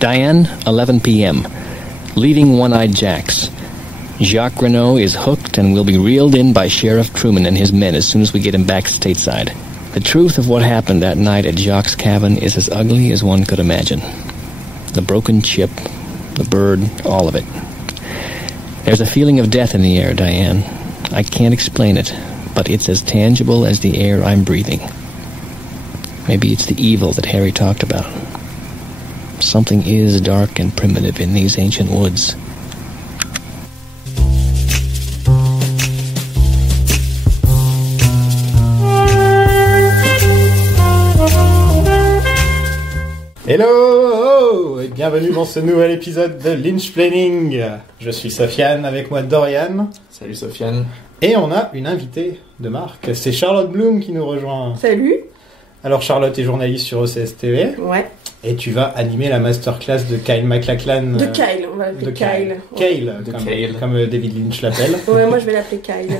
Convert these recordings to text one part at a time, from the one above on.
Diane, 11 p.m. Leaving One-Eyed Jack's. Jacques Renault is hooked and will be reeled in by Sheriff Truman and his men as soon as we get him back stateside. The truth of what happened that night at Jacques' cabin is as ugly as one could imagine. The broken chip, the bird, all of it. There's a feeling of death in the air, Diane. I can't explain it, but it's as tangible as the air I'm breathing. Maybe it's the evil that Harry talked about. Something is dark and primitive in these ancient woods. Hello et bienvenue dans ce nouvel épisode de Lynchplaining. Je suis Sofiane, avec moi Dorian. Salut Sofiane. Et on a une invitée de marque, c'est Charlotte Bloom qui nous rejoint. Salut. Alors Charlotte est journaliste sur OCS TV. Ouais. Et tu vas animer la masterclass de Kyle MacLachlan. De Kyle, on va l'appeler Kyle. Kyle, Kyle. Comme David Lynch l'appelle. Ouais, moi je vais l'appeler Kyle.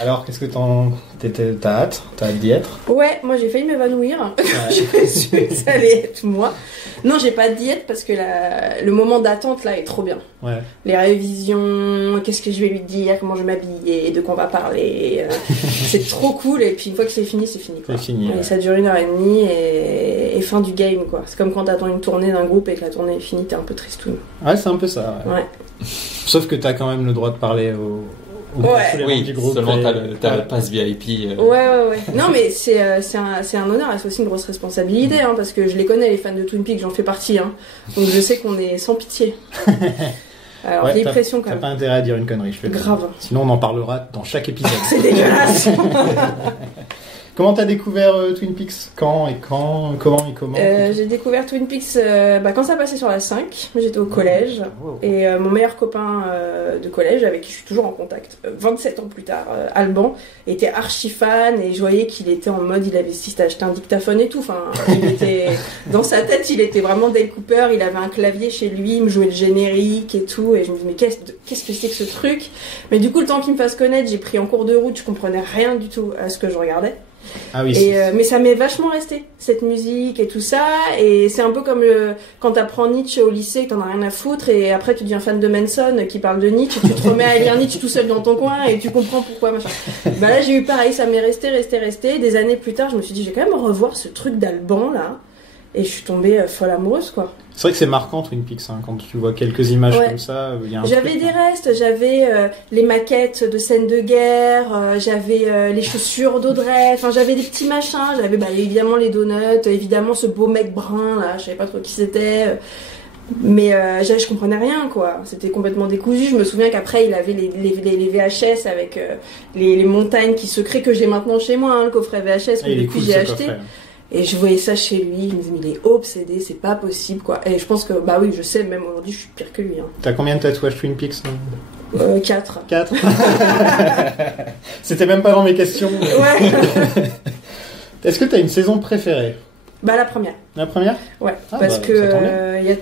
Alors, qu'est-ce que t'as hâte d'y être? Ouais, moi j'ai failli m'évanouir. J'ai su que ça allait être moi. Non, j'ai pas de diète parce que le moment d'attente là est trop bien. Ouais. Les révisions, qu'est-ce que je vais lui dire, comment je vais m'habiller, de quoi on va parler. C'est trop cool et puis une fois que c'est fini, c'est fini. Quoi. C'est fini. Et ça dure 1h30 et fin du game quoi. C'est comme quand t'attends une tournée d'un groupe et que la tournée est finie, t'es un peu tristoun. Ouais, c'est un peu ça. Ouais. Sauf que t'as quand même le droit de parler au oui, du groupe. Seulement t'as le pass VIP. Ouais. Non, mais c'est un honneur et c'est aussi une grosse responsabilité, hein, parce que je les connais, les fans de Twin Peaks, j'en fais partie. Hein, donc je sais qu'on est sans pitié. Alors, j'ai l'impression quand même. T'as pas intérêt à dire une connerie, je fais. Grave. Sinon, on en parlera dans chaque épisode. C'est dégueulasse. Comment t'as découvert Twin Peaks? Comment J'ai découvert Twin Peaks quand ça passait sur la 5. J'étais au collège. Et mon meilleur copain de collège, avec qui je suis toujours en contact, 27 ans plus tard, Alban, était archi fan. Et je voyais qu'il était en mode, il avait acheté un dictaphone et tout. Enfin, dans sa tête, il était vraiment Dale Cooper. Il avait un clavier chez lui, il me jouait le générique et tout. Et je me dis, mais qu'est-ce que c'est que ce truc? Mais du coup, le temps qu'il me fasse connaître, j'ai pris en cours de route, je comprenais rien du tout à ce que je regardais. Ah oui, mais ça m'est vachement resté, cette musique et tout ça, et c'est un peu comme quand t'apprends Nietzsche au lycée, que t'en as rien à foutre, et après tu deviens fan de Manson qui parle de Nietzsche, tu te remets à lire Nietzsche tout seul dans ton coin, et tu comprends pourquoi, machin. Là j'ai eu pareil, ça m'est resté, des années plus tard, je me suis dit, j'ai quand même revoir ce truc d'Alban là, et je suis tombée folle amoureuse quoi. C'est vrai que c'est marquant Twin Peaks, hein, quand tu vois quelques images comme ça. J'avais des restes, j'avais les maquettes de scènes de guerre, j'avais les chaussures d'Audrey, enfin j'avais des petits machins, j'avais évidemment les donuts, évidemment ce beau mec brun là, je savais pas trop qui c'était. Mais je comprenais rien quoi, c'était complètement décousu. Je me souviens qu'après il avait les VHS avec les montagnes qui se créent, que j'ai maintenant chez moi, hein, le coffret VHS que depuis j'ai acheté. Coffret. Et je voyais ça chez lui, je me disais, mais il est obsédé, c'est pas possible, quoi. Et je pense que, oui, je sais, même aujourd'hui, je suis pire que lui. Hein. T'as combien de tatouages Twin Peaks? 4. 4. C'était même pas dans mes questions. Ouais. Est-ce que t'as une saison préférée? La première. La première? Ouais, parce que y a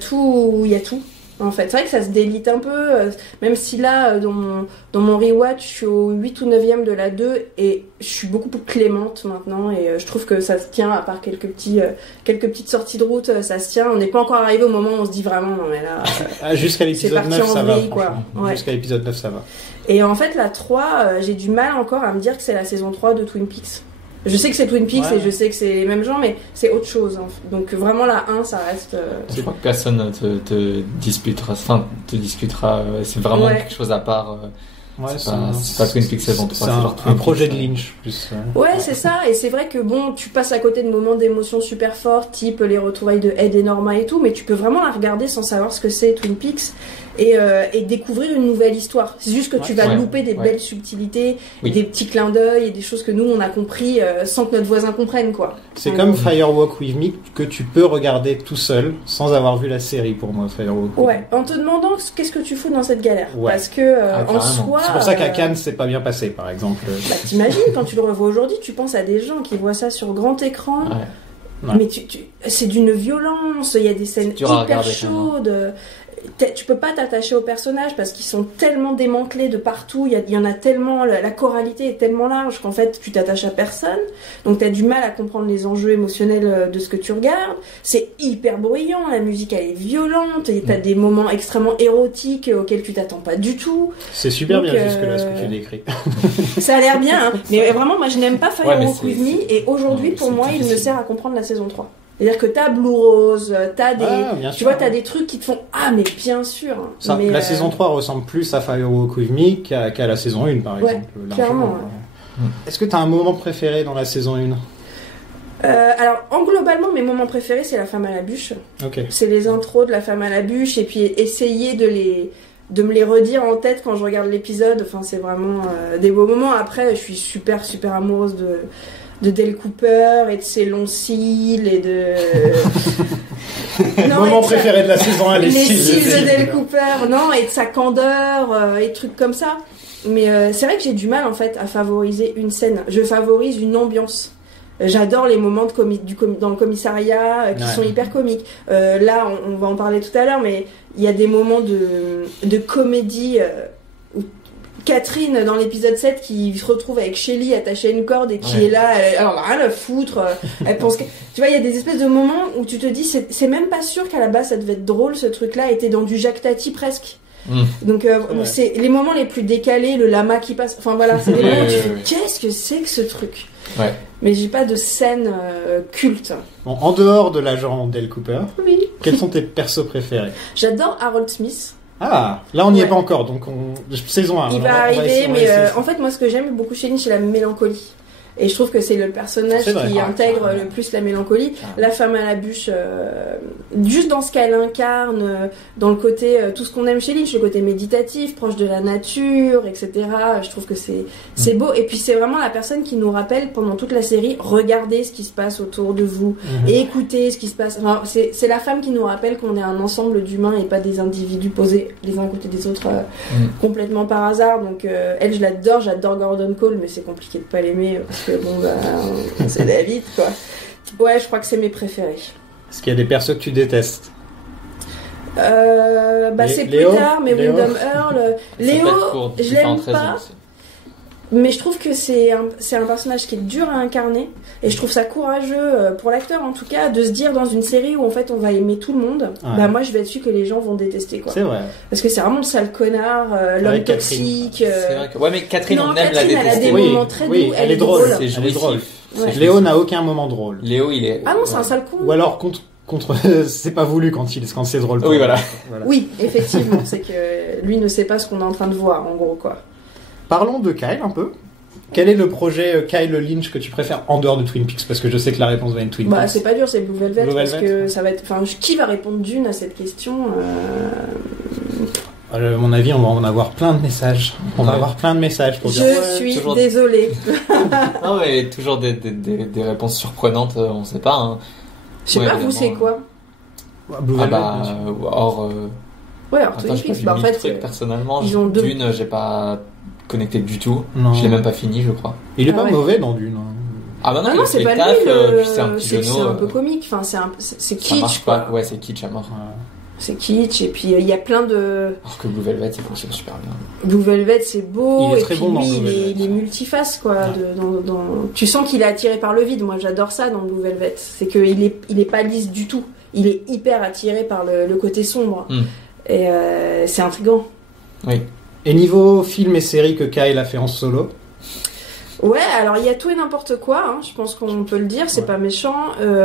tout. En fait, c'est vrai que ça se délite un peu, même si là, dans mon rewatch, je suis au 8 ou 9e de la 2 et je suis beaucoup plus clémente maintenant et je trouve que ça se tient, à part quelques petites sorties de route, ça se tient. On n'est pas encore arrivé au moment où on se dit vraiment, non mais là, jusqu'à l'épisode 9, ça va. Quoi. Ouais. Jusqu'à l'épisode 9, ça va. Et en fait, la 3, j'ai du mal encore à me dire que c'est la saison 3 de Twin Peaks. Je sais que c'est Twin Peaks et je sais que c'est les mêmes gens, mais c'est autre chose. Hein. Donc vraiment la 1, ça reste... Je crois que personne te disputera. C'est vraiment quelque chose à part. C'est pas Twin Peaks saison 3. C'est un projet de Lynch. Plus, ouais, c'est ça. Et c'est vrai que tu passes à côté de moments d'émotions super forts, type les retrouvailles de Ed et Norma et tout, mais tu peux vraiment la regarder sans savoir ce que c'est Twin Peaks. Et découvrir une nouvelle histoire. C'est juste que tu vas louper des belles subtilités, des petits clins d'œil et des choses que nous on a compris sans que notre voisin comprenne quoi. C'est comme Firewalk With Me que tu peux regarder tout seul sans avoir vu la série pour moi. Firewalk. Ouais, en te demandant qu'est-ce que tu fous dans cette galère. Parce que en soi. C'est pour ça qu'à Cannes c'est pas bien passé par exemple. T'imagines quand tu le revois aujourd'hui, tu penses à des gens qui voient ça sur grand écran. Ouais. Mais c'est d'une violence. Il y a des scènes hyper chaudes. tu peux pas t'attacher aux personnages parce qu'ils sont tellement démantelés de partout, il y en a tellement, la choralité est tellement large qu'en fait tu t'attaches à personne, donc t'as du mal à comprendre les enjeux émotionnels de ce que tu regardes. C'est hyper bruyant, la musique elle est violente, et t'as des moments extrêmement érotiques auxquels tu t'attends pas du tout. C'est super bien jusque là ce que tu décris. Ça a l'air bien, hein. Mais vraiment moi je n'aime pas Fire Walk With Me, et aujourd'hui pour moi il me sert à comprendre la saison 3. C'est-à-dire que t'as Blue Rose, t'as des, tu vois, t'as des trucs qui te font mais bien sûr. Ça, mais la saison 3 ressemble plus à Fire Walk With Me qu'à la saison 1 par exemple. Clairement. Est-ce que t'as un moment préféré dans la saison 1? Alors, globalement, mes moments préférés, c'est la femme à la bûche. Okay. C'est les intros de la femme à la bûche, et puis essayer de me les redire en tête quand je regarde l'épisode. Enfin, c'est vraiment des beaux moments. Après, je suis super, super amoureuse de Dale Cooper et de ses longs cils et de... Moment préféré de la saison 1, les cils de Dale Cooper, non, et de sa candeur et de trucs comme ça. Mais c'est vrai que j'ai du mal en fait à favoriser une scène. Je favorise une ambiance. J'adore les moments dans le commissariat qui sont hyper comiques. Là, on va en parler tout à l'heure, mais il y a des moments de comédie où Catherine, dans l'épisode 7, qui se retrouve avec Shelly attachée à une corde et qui est là, elle en a rien à foutre. Elle pense que... Tu vois, il y a des espèces de moments où tu te dis, c'est même pas sûr qu'à la base ça devait être drôle, ce truc-là, était dans du Jacques Tati presque. Donc c'est les moments les plus décalés, le lama qui passe, enfin voilà, c'est des moments où tu fais qu'est-ce que c'est que ce truc. Mais j'ai pas de scène culte. Bon, en dehors de l'agent Dale Cooper, quels sont tes persos préférés? J'adore Harold Smith. Ah, là on n'y est pas encore, donc saison 1. Il va arriver, mais en fait moi ce que j'aime beaucoup chez Lynch, c'est la mélancolie. Et je trouve que c'est le personnage qui intègre le plus la mélancolie. La femme à la bûche, juste dans ce qu'elle incarne, dans le côté, tout ce qu'on aime chez Lynch, le côté méditatif, proche de la nature, etc. Je trouve que c'est beau. Et puis c'est vraiment la personne qui nous rappelle pendant toute la série, regardez ce qui se passe autour de vous, et écoutez ce qui se passe. Enfin, c'est la femme qui nous rappelle qu'on est un ensemble d'humains et pas des individus posés les uns à côté des autres complètement par hasard. Donc elle, je l'adore, j'adore Gordon Cole, mais c'est compliqué de pas l'aimer. Bon c'est David quoi. Ouais, je crois que c'est mes préférés. Est-ce qu'il y a des persos que tu détestes? C'est plus tard, mais Wyndham Earl, Léo, je l'aime pas. Mais je trouve que c'est un personnage qui est dur à incarner, et je trouve ça courageux pour l'acteur en tout cas de se dire dans une série où en fait on va aimer tout le monde. Moi je vais être sûr que les gens vont détester quoi. C'est vrai. Parce que c'est vraiment le sale connard, l'homme toxique. C'est vrai que... Ouais, mais Catherine, on aime la détester. Elle a des moments très doux, elle est drôle. C'est jouissif. Léo n'a aucun moment drôle. Léo il est... Ah non, c'est un sale con. Ou alors contre c'est pas voulu quand c'est drôle. Oui, voilà. Oui, effectivement, c'est que lui ne sait pas ce qu'on est en train de voir en gros quoi. Parlons de Kyle un peu. Quel est le projet Kyle Lynch que tu préfères en dehors de Twin Peaks? Parce que je sais que la réponse va être Twin Peaks. C'est pas dur, c'est Blue Velvet. Parce que ça va être... Enfin, qui va répondre d'une à cette question À mon avis, on va en avoir plein de messages. On va avoir plein de messages pour dire... Je suis désolée. Non, mais toujours des réponses surprenantes, on sait pas. Hein. Je sais pas, vous, c'est quoi? Blue Velvet, hors Twin Peaks. En fait, personnellement, ils ont deux... Dune, j'ai pas connecté du tout. Non. Je l'ai même pas fini, je crois. Il est pas mauvais dans Dune. Ah bah non, c'est pas lui. C'est un petit c'est un peu comique. Enfin, c'est kitsch. Ça marche pas. Ouais, c'est kitsch à mort. C'est kitsch, et puis il y a plein de... Alors que Blue Velvet, il fonctionne super bien. Blue Velvet, c'est beau, il est et très puis bon dans lui, Blue Velvet. il est multiface, quoi. Tu sens qu'il est attiré par le vide. Moi, j'adore ça dans Blue Velvet. C'est qu'il est pas lisse du tout. Il est hyper attiré par le côté sombre. Et c'est intriguant. Oui. Et niveau film et série que Kyle a fait en solo? Ouais, alors il y a tout et n'importe quoi, hein, je pense qu'on peut le dire, c'est pas méchant.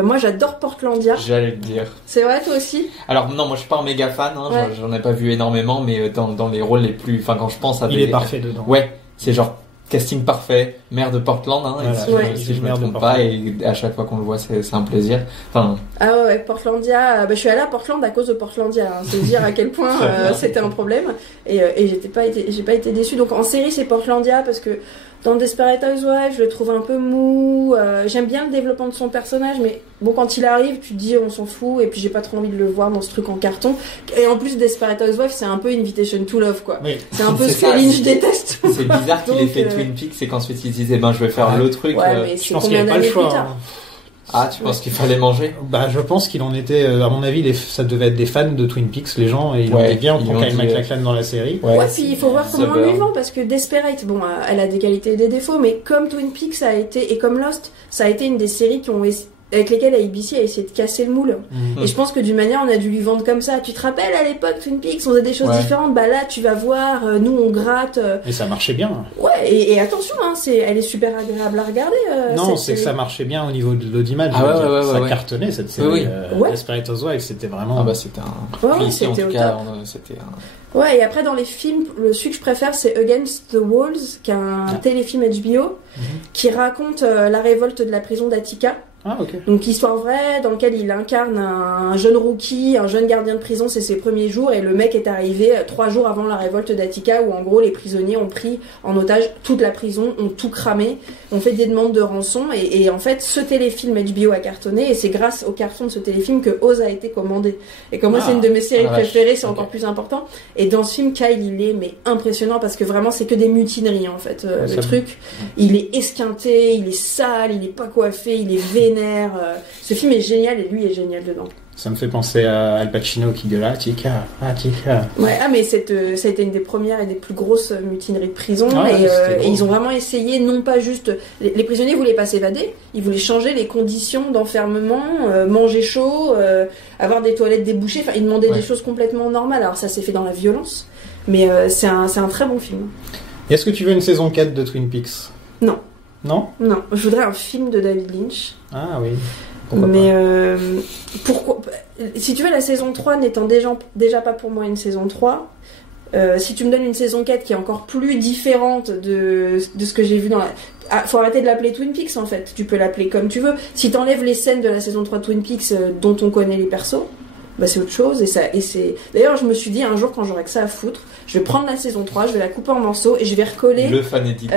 Moi j'adore Portlandia. J'allais le dire. C'est vrai, toi aussi? Alors non, moi je suis pas un méga fan, hein, j'en ai pas vu énormément, mais dans les rôles les plus... Enfin, quand je pense à Il est parfait dedans. Ouais, c'est genre casting parfait, maire de Portland, hein, voilà, si je me trompe pas, et à chaque fois qu'on le voit, c'est un plaisir. Enfin... Ah ouais, Portlandia, je suis allée à Portland à cause de Portlandia, hein, c'est dire à quel point c'était un problème, et j'ai pas été déçue. Donc en série c'est Portlandia parce que dans Desperate Housewives, je le trouve un peu mou. J'aime bien le développement de son personnage, mais bon, quand il arrive, tu te dis on s'en fout, et puis j'ai pas trop envie de le voir dans ce truc en carton. Et en plus, Desperate Housewives, c'est un peu Invitation to Love, quoi. Oui. C'est un peu ce que Lynch déteste. C'est bizarre qu'il ait fait Twin Peaks et qu'ensuite il se disait je vais faire le truc. Ouais, mais je pense qu'il n'y avait pas le choix. Ah, tu penses qu'il fallait manger? Bah, je pense qu'il en était, à mon avis, ça devait être des fans de Twin Peaks, les gens, et ils ont dit bien, on prend Kyle MacLachlan dans la série. Ouais, puis il faut voir comment on lui vend, parce que Desperate, bon, elle a des qualités et des défauts, mais comme Twin Peaks a été, et comme Lost, ça a été une des séries avec lesquelles ABC a essayé de casser le moule. Et je pense que d'une manière, on a dû lui vendre comme ça. Tu te rappelles, à l'époque, Twin Peaks, on faisait des choses différentes. Bah là, tu vas voir, nous, on gratte. Et ça marchait bien. Ouais, et attention, hein, elle est super agréable à regarder. Non, c'est que ça marchait bien au niveau de l'audimat. Ça cartonnait, cette série. Desperate Housewives, c'était vraiment... Ah bah, c'était un... Ouais, c'était au top. Ouais, et après, dans les films, celui que je préfère, c'est Against the Walls, qui est un téléfilm HBO, qui raconte la révolte de la prison d'Attica. Ah, ok. Donc histoire vraie dans lequel il incarne un jeune rookie, un jeune gardien de prison, c'est ses premiers jours, et le mec est arrivé 3 jours avant la révolte d'Attica où en gros les prisonniers ont pris en otage toute la prison, ont tout cramé, ont fait des demandes de rançon, et en fait ce téléfilm HBO a cartonné, et c'est grâce au carton de ce téléfilm que Oz a été commandé. Et comme moi c'est une de mes séries préférées, c'est encore plus important. Et dans ce film, Kyle il est impressionnant parce que vraiment c'est que des mutineries en fait. Le truc, il est esquinté, il est sale, il est pas coiffé, il est vénère. Ce film est génial et lui est génial dedans. Ça me fait penser à Al Pacino qui gueule Attica. Ouais, mais ça a été une des premières et des plus grosses mutineries de prison. Et ils ont vraiment essayé, non pas juste... Les prisonniers voulaient pas s'évader, ils voulaient changer les conditions d'enfermement, manger chaud, avoir des toilettes débouchées. Enfin, ils demandaient des choses complètement normales. Alors ça s'est fait dans la violence, mais c'est un très bon film. Et est-ce que tu veux une saison 4 de Twin Peaks? Non. Non, je voudrais un film de David Lynch. Ah oui. Pourquoi si tu veux, la saison 3 n'étant déjà pas pour moi une saison 3, si tu me donnes une saison 4 qui est encore plus différente de ce que j'ai vu dans la... faut arrêter de l'appeler Twin Peaks en fait. Tu peux l'appeler comme tu veux. Si t'enlèves les scènes de la saison 3 de Twin Peaks dont on connaît les persos, bah c'est autre chose. Et c'est... D'ailleurs, je me suis dit un jour, quand j'aurai que ça à foutre, je vais prendre la saison 3, je vais la couper en morceaux et je vais recoller le fan edit.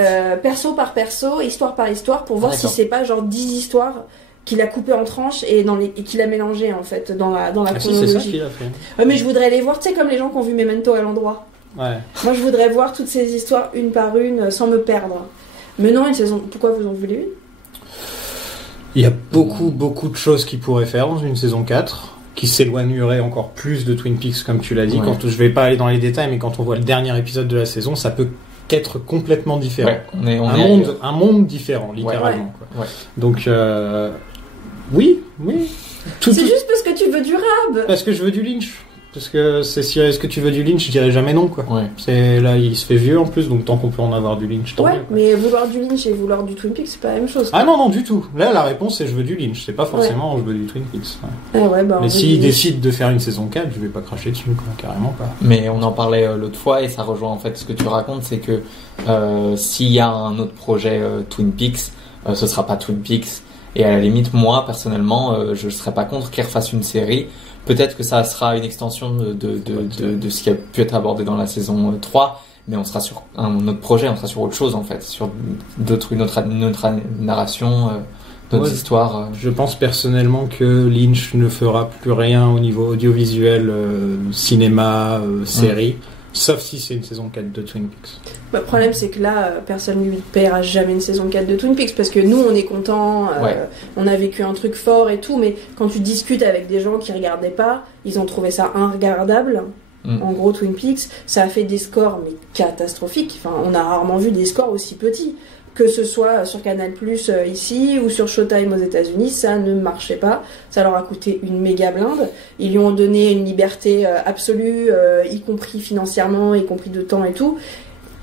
Perso par perso, histoire par histoire, pour voir si c'est pas genre 10 histoires qu'il a coupé en tranches et qu'il a mélangé en fait dans la chronologie. Si, c'est ça qu'il a fait. Ouais, mais je voudrais les voir, tu sais, comme les gens qui ont vu Memento à l'endroit. Ouais. Moi, je voudrais voir toutes ces histoires une par une sans me perdre. Mais non, une saison. Pourquoi vous en voulez une? Il y a beaucoup de choses qu'ils pourraient faire dans une saison 4 qui s'éloignerait encore plus de Twin Peaks, comme tu l'as dit. Ouais. Je vais pas aller dans les détails, mais quand on voit le dernier épisode de la saison, ça peut qu'être complètement différent. Ouais, un monde différent, littéralement. Ouais. Donc, oui. C'est juste parce que tu veux du rab. Parce que je veux du Lynch. Parce que est-ce que tu veux du Lynch, je dirais jamais non, quoi. Ouais. Là, il se fait vieux en plus, donc tant qu'on peut en avoir du Lynch, tant mieux. Mais vouloir du Lynch et vouloir du Twin Peaks, c'est pas la même chose. Ah non, du tout. Là, la réponse c'est je veux du Lynch. C'est pas forcément je veux du Twin Peaks. Mais s'il décide de faire une saison 4, je vais pas cracher dessus, quoi. Carrément pas. Mais on en parlait l'autre fois et ça rejoint en fait ce que tu racontes, c'est que s'il y a un autre projet Twin Peaks, ce sera pas Twin Peaks. Et à la limite, moi, personnellement, je serais pas contre qu'ils refassent une série. Peut-être que ça sera une extension de ce qui a pu être abordé dans la saison 3, mais on sera sur un autre projet, on sera sur autre chose en fait, sur une autre narration, d'autres histoires. Je pense personnellement que Lynch ne fera plus rien au niveau audiovisuel, cinéma, série, sauf si c'est une saison 4 de Twin Peaks. Le problème, c'est que là, personne ne lui paiera jamais une saison 4 de Twin Peaks, parce que nous, on est contents, on a vécu un truc fort et tout, mais quand tu discutes avec des gens qui regardaient pas, ils ont trouvé ça inregardable. En gros, Twin Peaks, ça a fait des scores mais catastrophiques. Enfin, on a rarement vu des scores aussi petits. Que ce soit sur Canal+, ici, ou sur Showtime aux États-Unis, ça ne marchait pas. Ça leur a coûté une méga blinde. Ils lui ont donné une liberté absolue, y compris financièrement, y compris de temps et tout.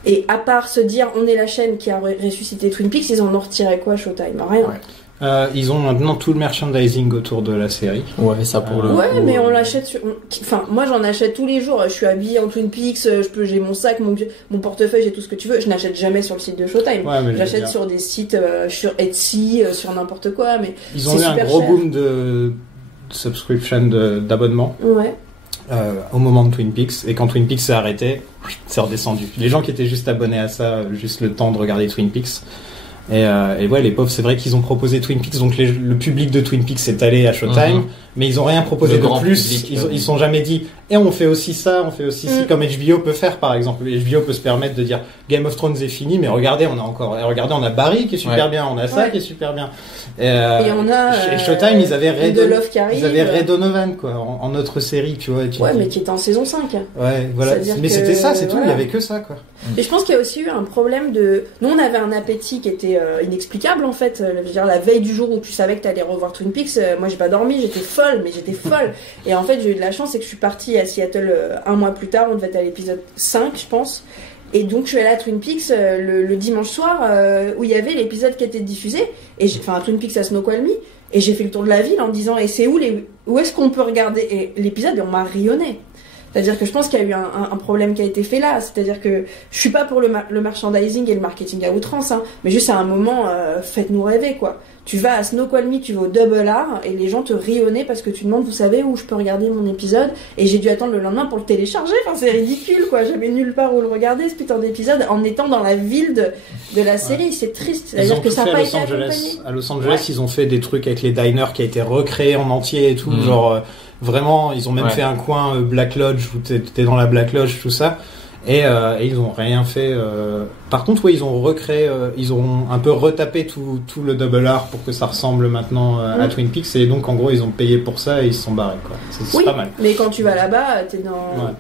Et à part se dire, on est la chaîne qui a ressuscité Twin Peaks, ils en ont retiré quoi, Showtime? Rien. Ils ont maintenant tout le merchandising autour de la série. Ouais, ça pour le coup. Ouais, mais on l'achète sur... Enfin, moi j'en achète tous les jours. Je suis habillée en Twin Peaks, j'ai mon sac, mon portefeuille, j'ai tout ce que tu veux. Je n'achète jamais sur le site de Showtime. J'achète sur des sites, sur Etsy, sur n'importe quoi, mais ils ont eu un gros boom de subscription, d'abonnement. Ouais. Au moment de Twin Peaks, et quand Twin Peaks s'est arrêté, c'est redescendu. Les gens qui étaient juste abonnés à ça, juste le temps de regarder Twin Peaks, Et ouais, les pauvres, c'est vrai qu'ils ont proposé Twin Peaks, donc le public de Twin Peaks est allé à Showtime, mais ils ont rien proposé de plus. Public, ils sont jamais dit, et on fait aussi ça, on fait aussi ci, comme HBO peut faire, par exemple. HBO peut se permettre de dire, Game of Thrones est fini, mais regardez, on a Barry qui est super bien, on a ça qui est super bien. Et on a, et Showtime, ils avaient Ray Donovan, quoi, en autre série, tu vois. Mais qui était en saison 5. Ouais, voilà. Mais c'était ça, c'est tout, il y avait que ça, quoi. Et je pense qu'il y a aussi eu un problème nous, on avait un appétit qui était inexplicable, en fait. Je veux dire, la veille du jour où tu savais que t'allais revoir Twin Peaks, moi, j'ai pas dormi, j'étais folle. Et en fait, j'ai eu de la chance, c'est que je suis partie à Seattle un mois plus tard, on devait être à l'épisode 5, je pense. Et donc, je suis allée à Twin Peaks le dimanche soir, où il y avait l'épisode qui était diffusé, enfin, Twin Peaks à Snoqualmie, et j'ai fait le tour de la ville en disant, et c'est où est-ce qu'on peut regarder l'épisode, et on m'a rayonné. C'est-à-dire que je pense qu'il y a eu un problème qui a été fait là. C'est-à-dire que je suis pas pour le merchandising et le marketing à outrance, hein, mais juste à un moment, faites-nous rêver, quoi. Tu vas à Snoqualmie, tu vas au Double R, et les gens te rionnaient parce que tu demandes, vous savez où je peux regarder mon épisode, et j'ai dû attendre le lendemain pour le télécharger. Enfin, c'est ridicule, quoi. J'avais nulle part où le regarder, ce putain d'épisode, en étant dans la ville de la série. C'est triste. C'est-à-dire que ça n'a pas été accompagné. À Los Angeles, ils ont fait des trucs avec les diners qui a été recréé en entier et tout, genre, vraiment, ils ont même fait un coin Black Lodge où t'es dans la Black Lodge, tout ça. Et ils ont rien fait. Par contre, ils ont recréé, ils ont un peu retapé tout le Double R pour que ça ressemble maintenant à Twin Peaks. Et donc, en gros, ils ont payé pour ça et ils se sont barrés, quoi. C'est pas mal. Mais quand tu vas là-bas, t'es dans.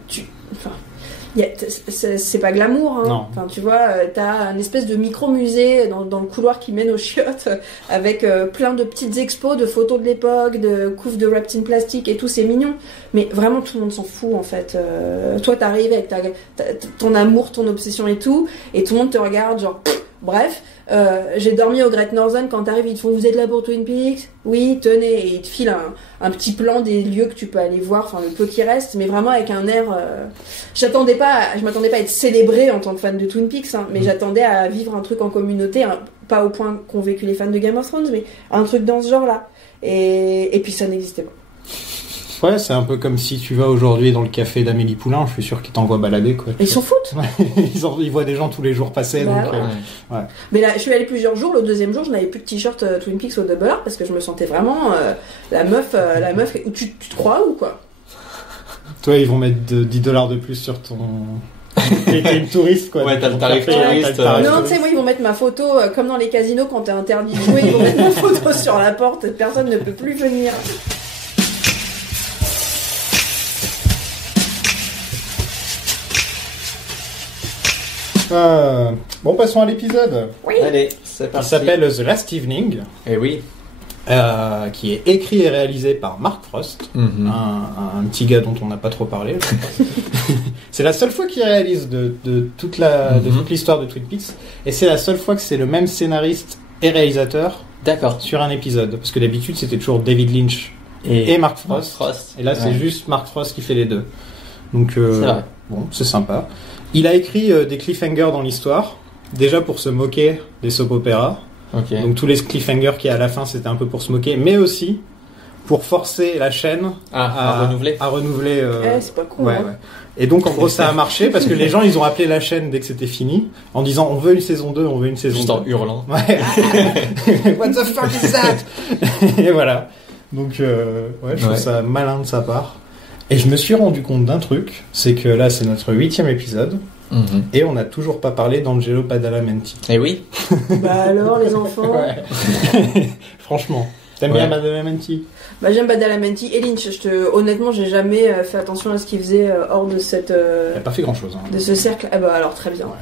C'est pas glamour, hein. Non. Enfin, tu vois, t'as un espèce de micro-musée dans le couloir qui mène aux chiottes, avec plein de petites expos de photos de l'époque, de couves de Wrapped in Plastic et tout, c'est mignon. Mais vraiment, tout le monde s'en fout, en fait. Toi, t'arrives avec ton amour, ton obsession et tout, et tout le monde te regarde, genre, bref. J'ai dormi au Great Northern. Quand t'arrives, ils te font, vous êtes là pour Twin Peaks? Oui, tenez, et ils te filent un petit plan des lieux que tu peux aller voir, enfin le peu qui reste, mais vraiment avec un air. Je m'attendais pas à être célébrée en tant que fan de Twin Peaks, hein, mais j'attendais à vivre un truc en communauté, hein, pas au point qu'ont vécu les fans de Game of Thrones, mais un truc dans ce genre-là. Et puis ça n'existait pas. Ouais, c'est un peu comme si tu vas aujourd'hui dans le café d'Amélie Poulain, je suis sûr qu'ils t'envoient balader, quoi. Ils s'en foutent. Ils voient des gens tous les jours passer, donc. Ouais. Mais là, je suis allée plusieurs jours. Le deuxième jour, je n'avais plus de t-shirt Twin Peaks au Double R parce que je me sentais vraiment la meuf. Où tu te crois ou quoi? Toi, ils vont mettre $10 de plus sur ton. T'es une touriste, quoi. Ouais, t'as le tarif touriste. Non, tu sais, moi, ils vont mettre ma photo comme dans les casinos quand t'es interdit de jouer. Ils vont mettre ma photo sur la porte. Personne ne peut plus venir. Bon, passons à l'épisode. Oui. Allez, c'est parti. Qui s'appelle The Last Evening. Eh oui. Qui est écrit et réalisé par Mark Frost, un petit gars dont on n'a pas trop parlé. C'est la seule fois qu'il réalise de toute l'histoire de Twin Peaks, et c'est la seule fois que c'est le même scénariste et réalisateur sur un épisode, parce que d'habitude c'était toujours David Lynch et Mark Frost. Et là c'est juste Mark Frost qui fait les deux. Donc bon, c'est sympa. Il a écrit des cliffhangers dans l'histoire, déjà pour se moquer des soap operas. Okay. Donc tous les cliffhangers qu'il y a à la fin, c'était un peu pour se moquer, mais aussi pour forcer la chaîne à renouveler. C'est pas con. Ouais. Et donc en gros ça a marché parce que les gens ils ont appelé la chaîne dès que c'était fini en disant on veut une saison 2, on veut une saison 2. Juste en hurlant. Ouais. What the fuck is that? Et voilà. Donc je trouve ça malin de sa part. Et je me suis rendu compte d'un truc, c'est que là c'est notre 8e épisode. Et on n'a toujours pas parlé d'Angelo Badalamenti. Eh oui. Bah alors les enfants. Franchement, t'aimes bien Badalamenti? Bah j'aime Badalamenti et Lynch. Honnêtement, j'ai jamais fait attention à ce qu'il faisait hors de cette. Il a pas fait grand chose. Hein. De ce cercle. Ah bah alors très bien. Ouais.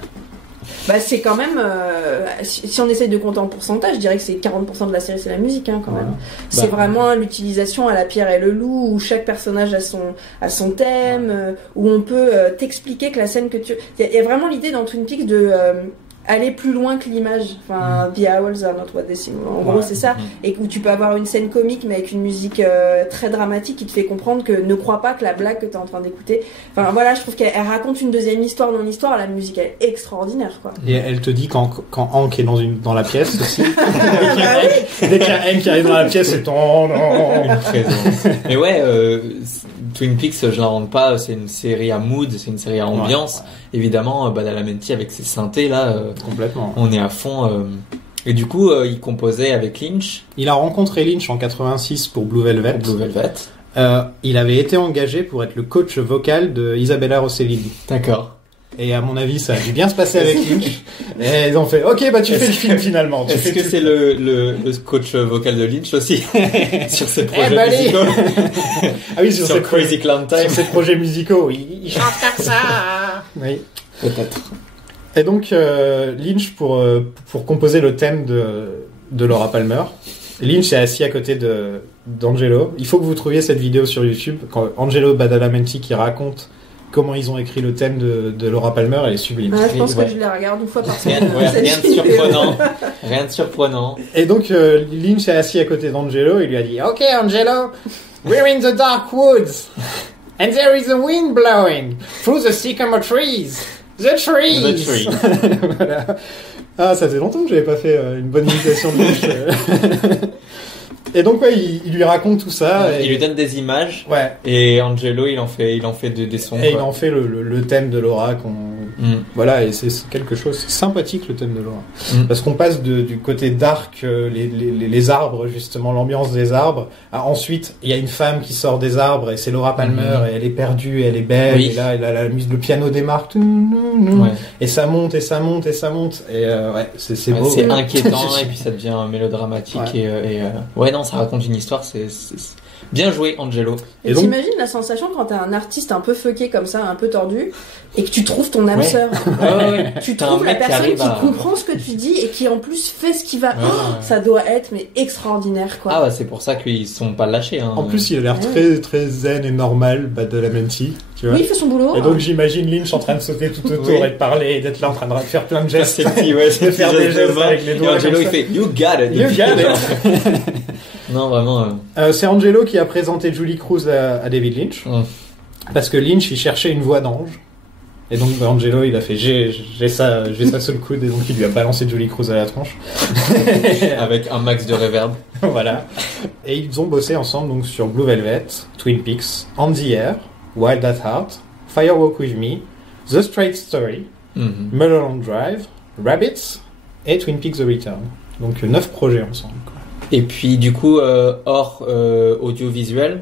Bah c'est quand même. Si on essaye de compter en pourcentage, je dirais que c'est 40% de la série, c'est la musique, hein, quand même. C'est vraiment l'utilisation à la pierre et le loup, où chaque personnage a son thème, où on peut t'expliquer que la scène que tu. Il y a vraiment l'idée dans Twin Peaks de aller plus loin que l'image. Enfin, the owls are not what they seem. En gros, c'est ça. Et où tu peux avoir une scène comique, mais avec une musique très dramatique qui te fait comprendre que ne crois pas que la blague que t'es en train d'écouter. Enfin, voilà, je trouve qu'elle raconte une deuxième histoire dans l'histoire. La musique, elle est extraordinaire, quoi. Et elle te dit quand Hank est dans la pièce aussi. Dès qu'il y a Hank qui arrive dans la pièce, c'est ton non. Mais ouais, Twin Peaks, je l'invente pas, c'est une série à mood, c'est une série à ambiance. Évidemment, Badalamenti avec ses synthés là, complètement. On est à fond. Et du coup, il composait avec Lynch. Il a rencontré Lynch en 86 pour Blue Velvet. Blue Velvet. Il avait été engagé pour être le coach vocal de Isabella Rossellini. D'accord. Et à mon avis, ça a dû bien se passer avec Lynch. Et ils ont fait, ok, bah tu fais le film finalement. Est-ce que c'est le coach vocal de Lynch aussi sur ses projets musicaux? Ah oui, sur Crazy Clown Time. Sur ses projets musicaux, il chante comme ça. Oui. Peut-être. Et donc Lynch pour composer le thème de Laura Palmer. Lynch est assis à côté d'Angelo. Il faut que vous trouviez cette vidéo sur YouTube quand Angelo Badalamenti qui raconte comment ils ont écrit le thème de Laura Palmer, elle est sublime. Ah, je pense que je la regarde une fois par semaine. Rien de surprenant. Rien de surprenant. Et donc Lynch est assis à côté d'Angelo. Il lui a dit, OK Angelo, we're in the dark woods and there is a wind blowing through the sycamore trees. The trees. Voilà. Ah, ça faisait longtemps que j'avais pas fait une bonne imitation de Lynch. Et donc ouais, il lui raconte tout ça. Il lui donne des images. Ouais. Et Angelo, il en fait des sons. Et il en fait le thème de Laura voilà, et c'est quelque chose, c'est sympathique le thème de Laura. Parce qu'on passe du côté dark, les arbres justement, l'ambiance des arbres. Ensuite, il y a une femme qui sort des arbres et c'est Laura Palmer et elle est perdue, et elle est belle. Oui. Et là, le piano démarre. Ouais. Et ça monte et ça monte et ça monte. Et ouais, c'est beau. C'est inquiétant et puis ça devient mélodramatique ouais, non, ça raconte une histoire, c'est bien joué, Angelo. Et donc, t'imagines la sensation quand t'es un artiste un peu fucké comme ça, un peu tordu, et que tu trouves ton âme sœur. Ouais. Tu trouves la personne qui comprend ce que tu dis et qui en plus fait ce qui va. Ça doit être extraordinaire, quoi. Ah bah c'est pour ça qu'ils sont pas lâchés. Hein. En plus, il a l'air très très zen et normal, Badalamenti. Tu vois. Oui, il fait son boulot. Et donc j'imagine Lynch en train de sauter tout autour et de parler et d'être là en train de faire plein de gestes. De faire des gestes avec les doigts. Et Angelo il fait You got it. You got it. Non, vraiment. C'est Angelo qui a présenté Julie Cruz à David Lynch. Parce que Lynch il cherchait une voix d'ange. Et donc Angelo il a fait j'ai ça sous le coude, et donc il lui a balancé Julie Cruz à la tronche. Avec un max de reverb. Voilà. Et ils ont bossé ensemble donc sur Blue Velvet, Twin Peaks, On the Air, Wild at Heart, Firewalk with Me, The Straight Story, Mulholland Drive, Rabbits et Twin Peaks The Return. Donc 9 projets ensemble, quoi. Et puis du coup hors audiovisuel,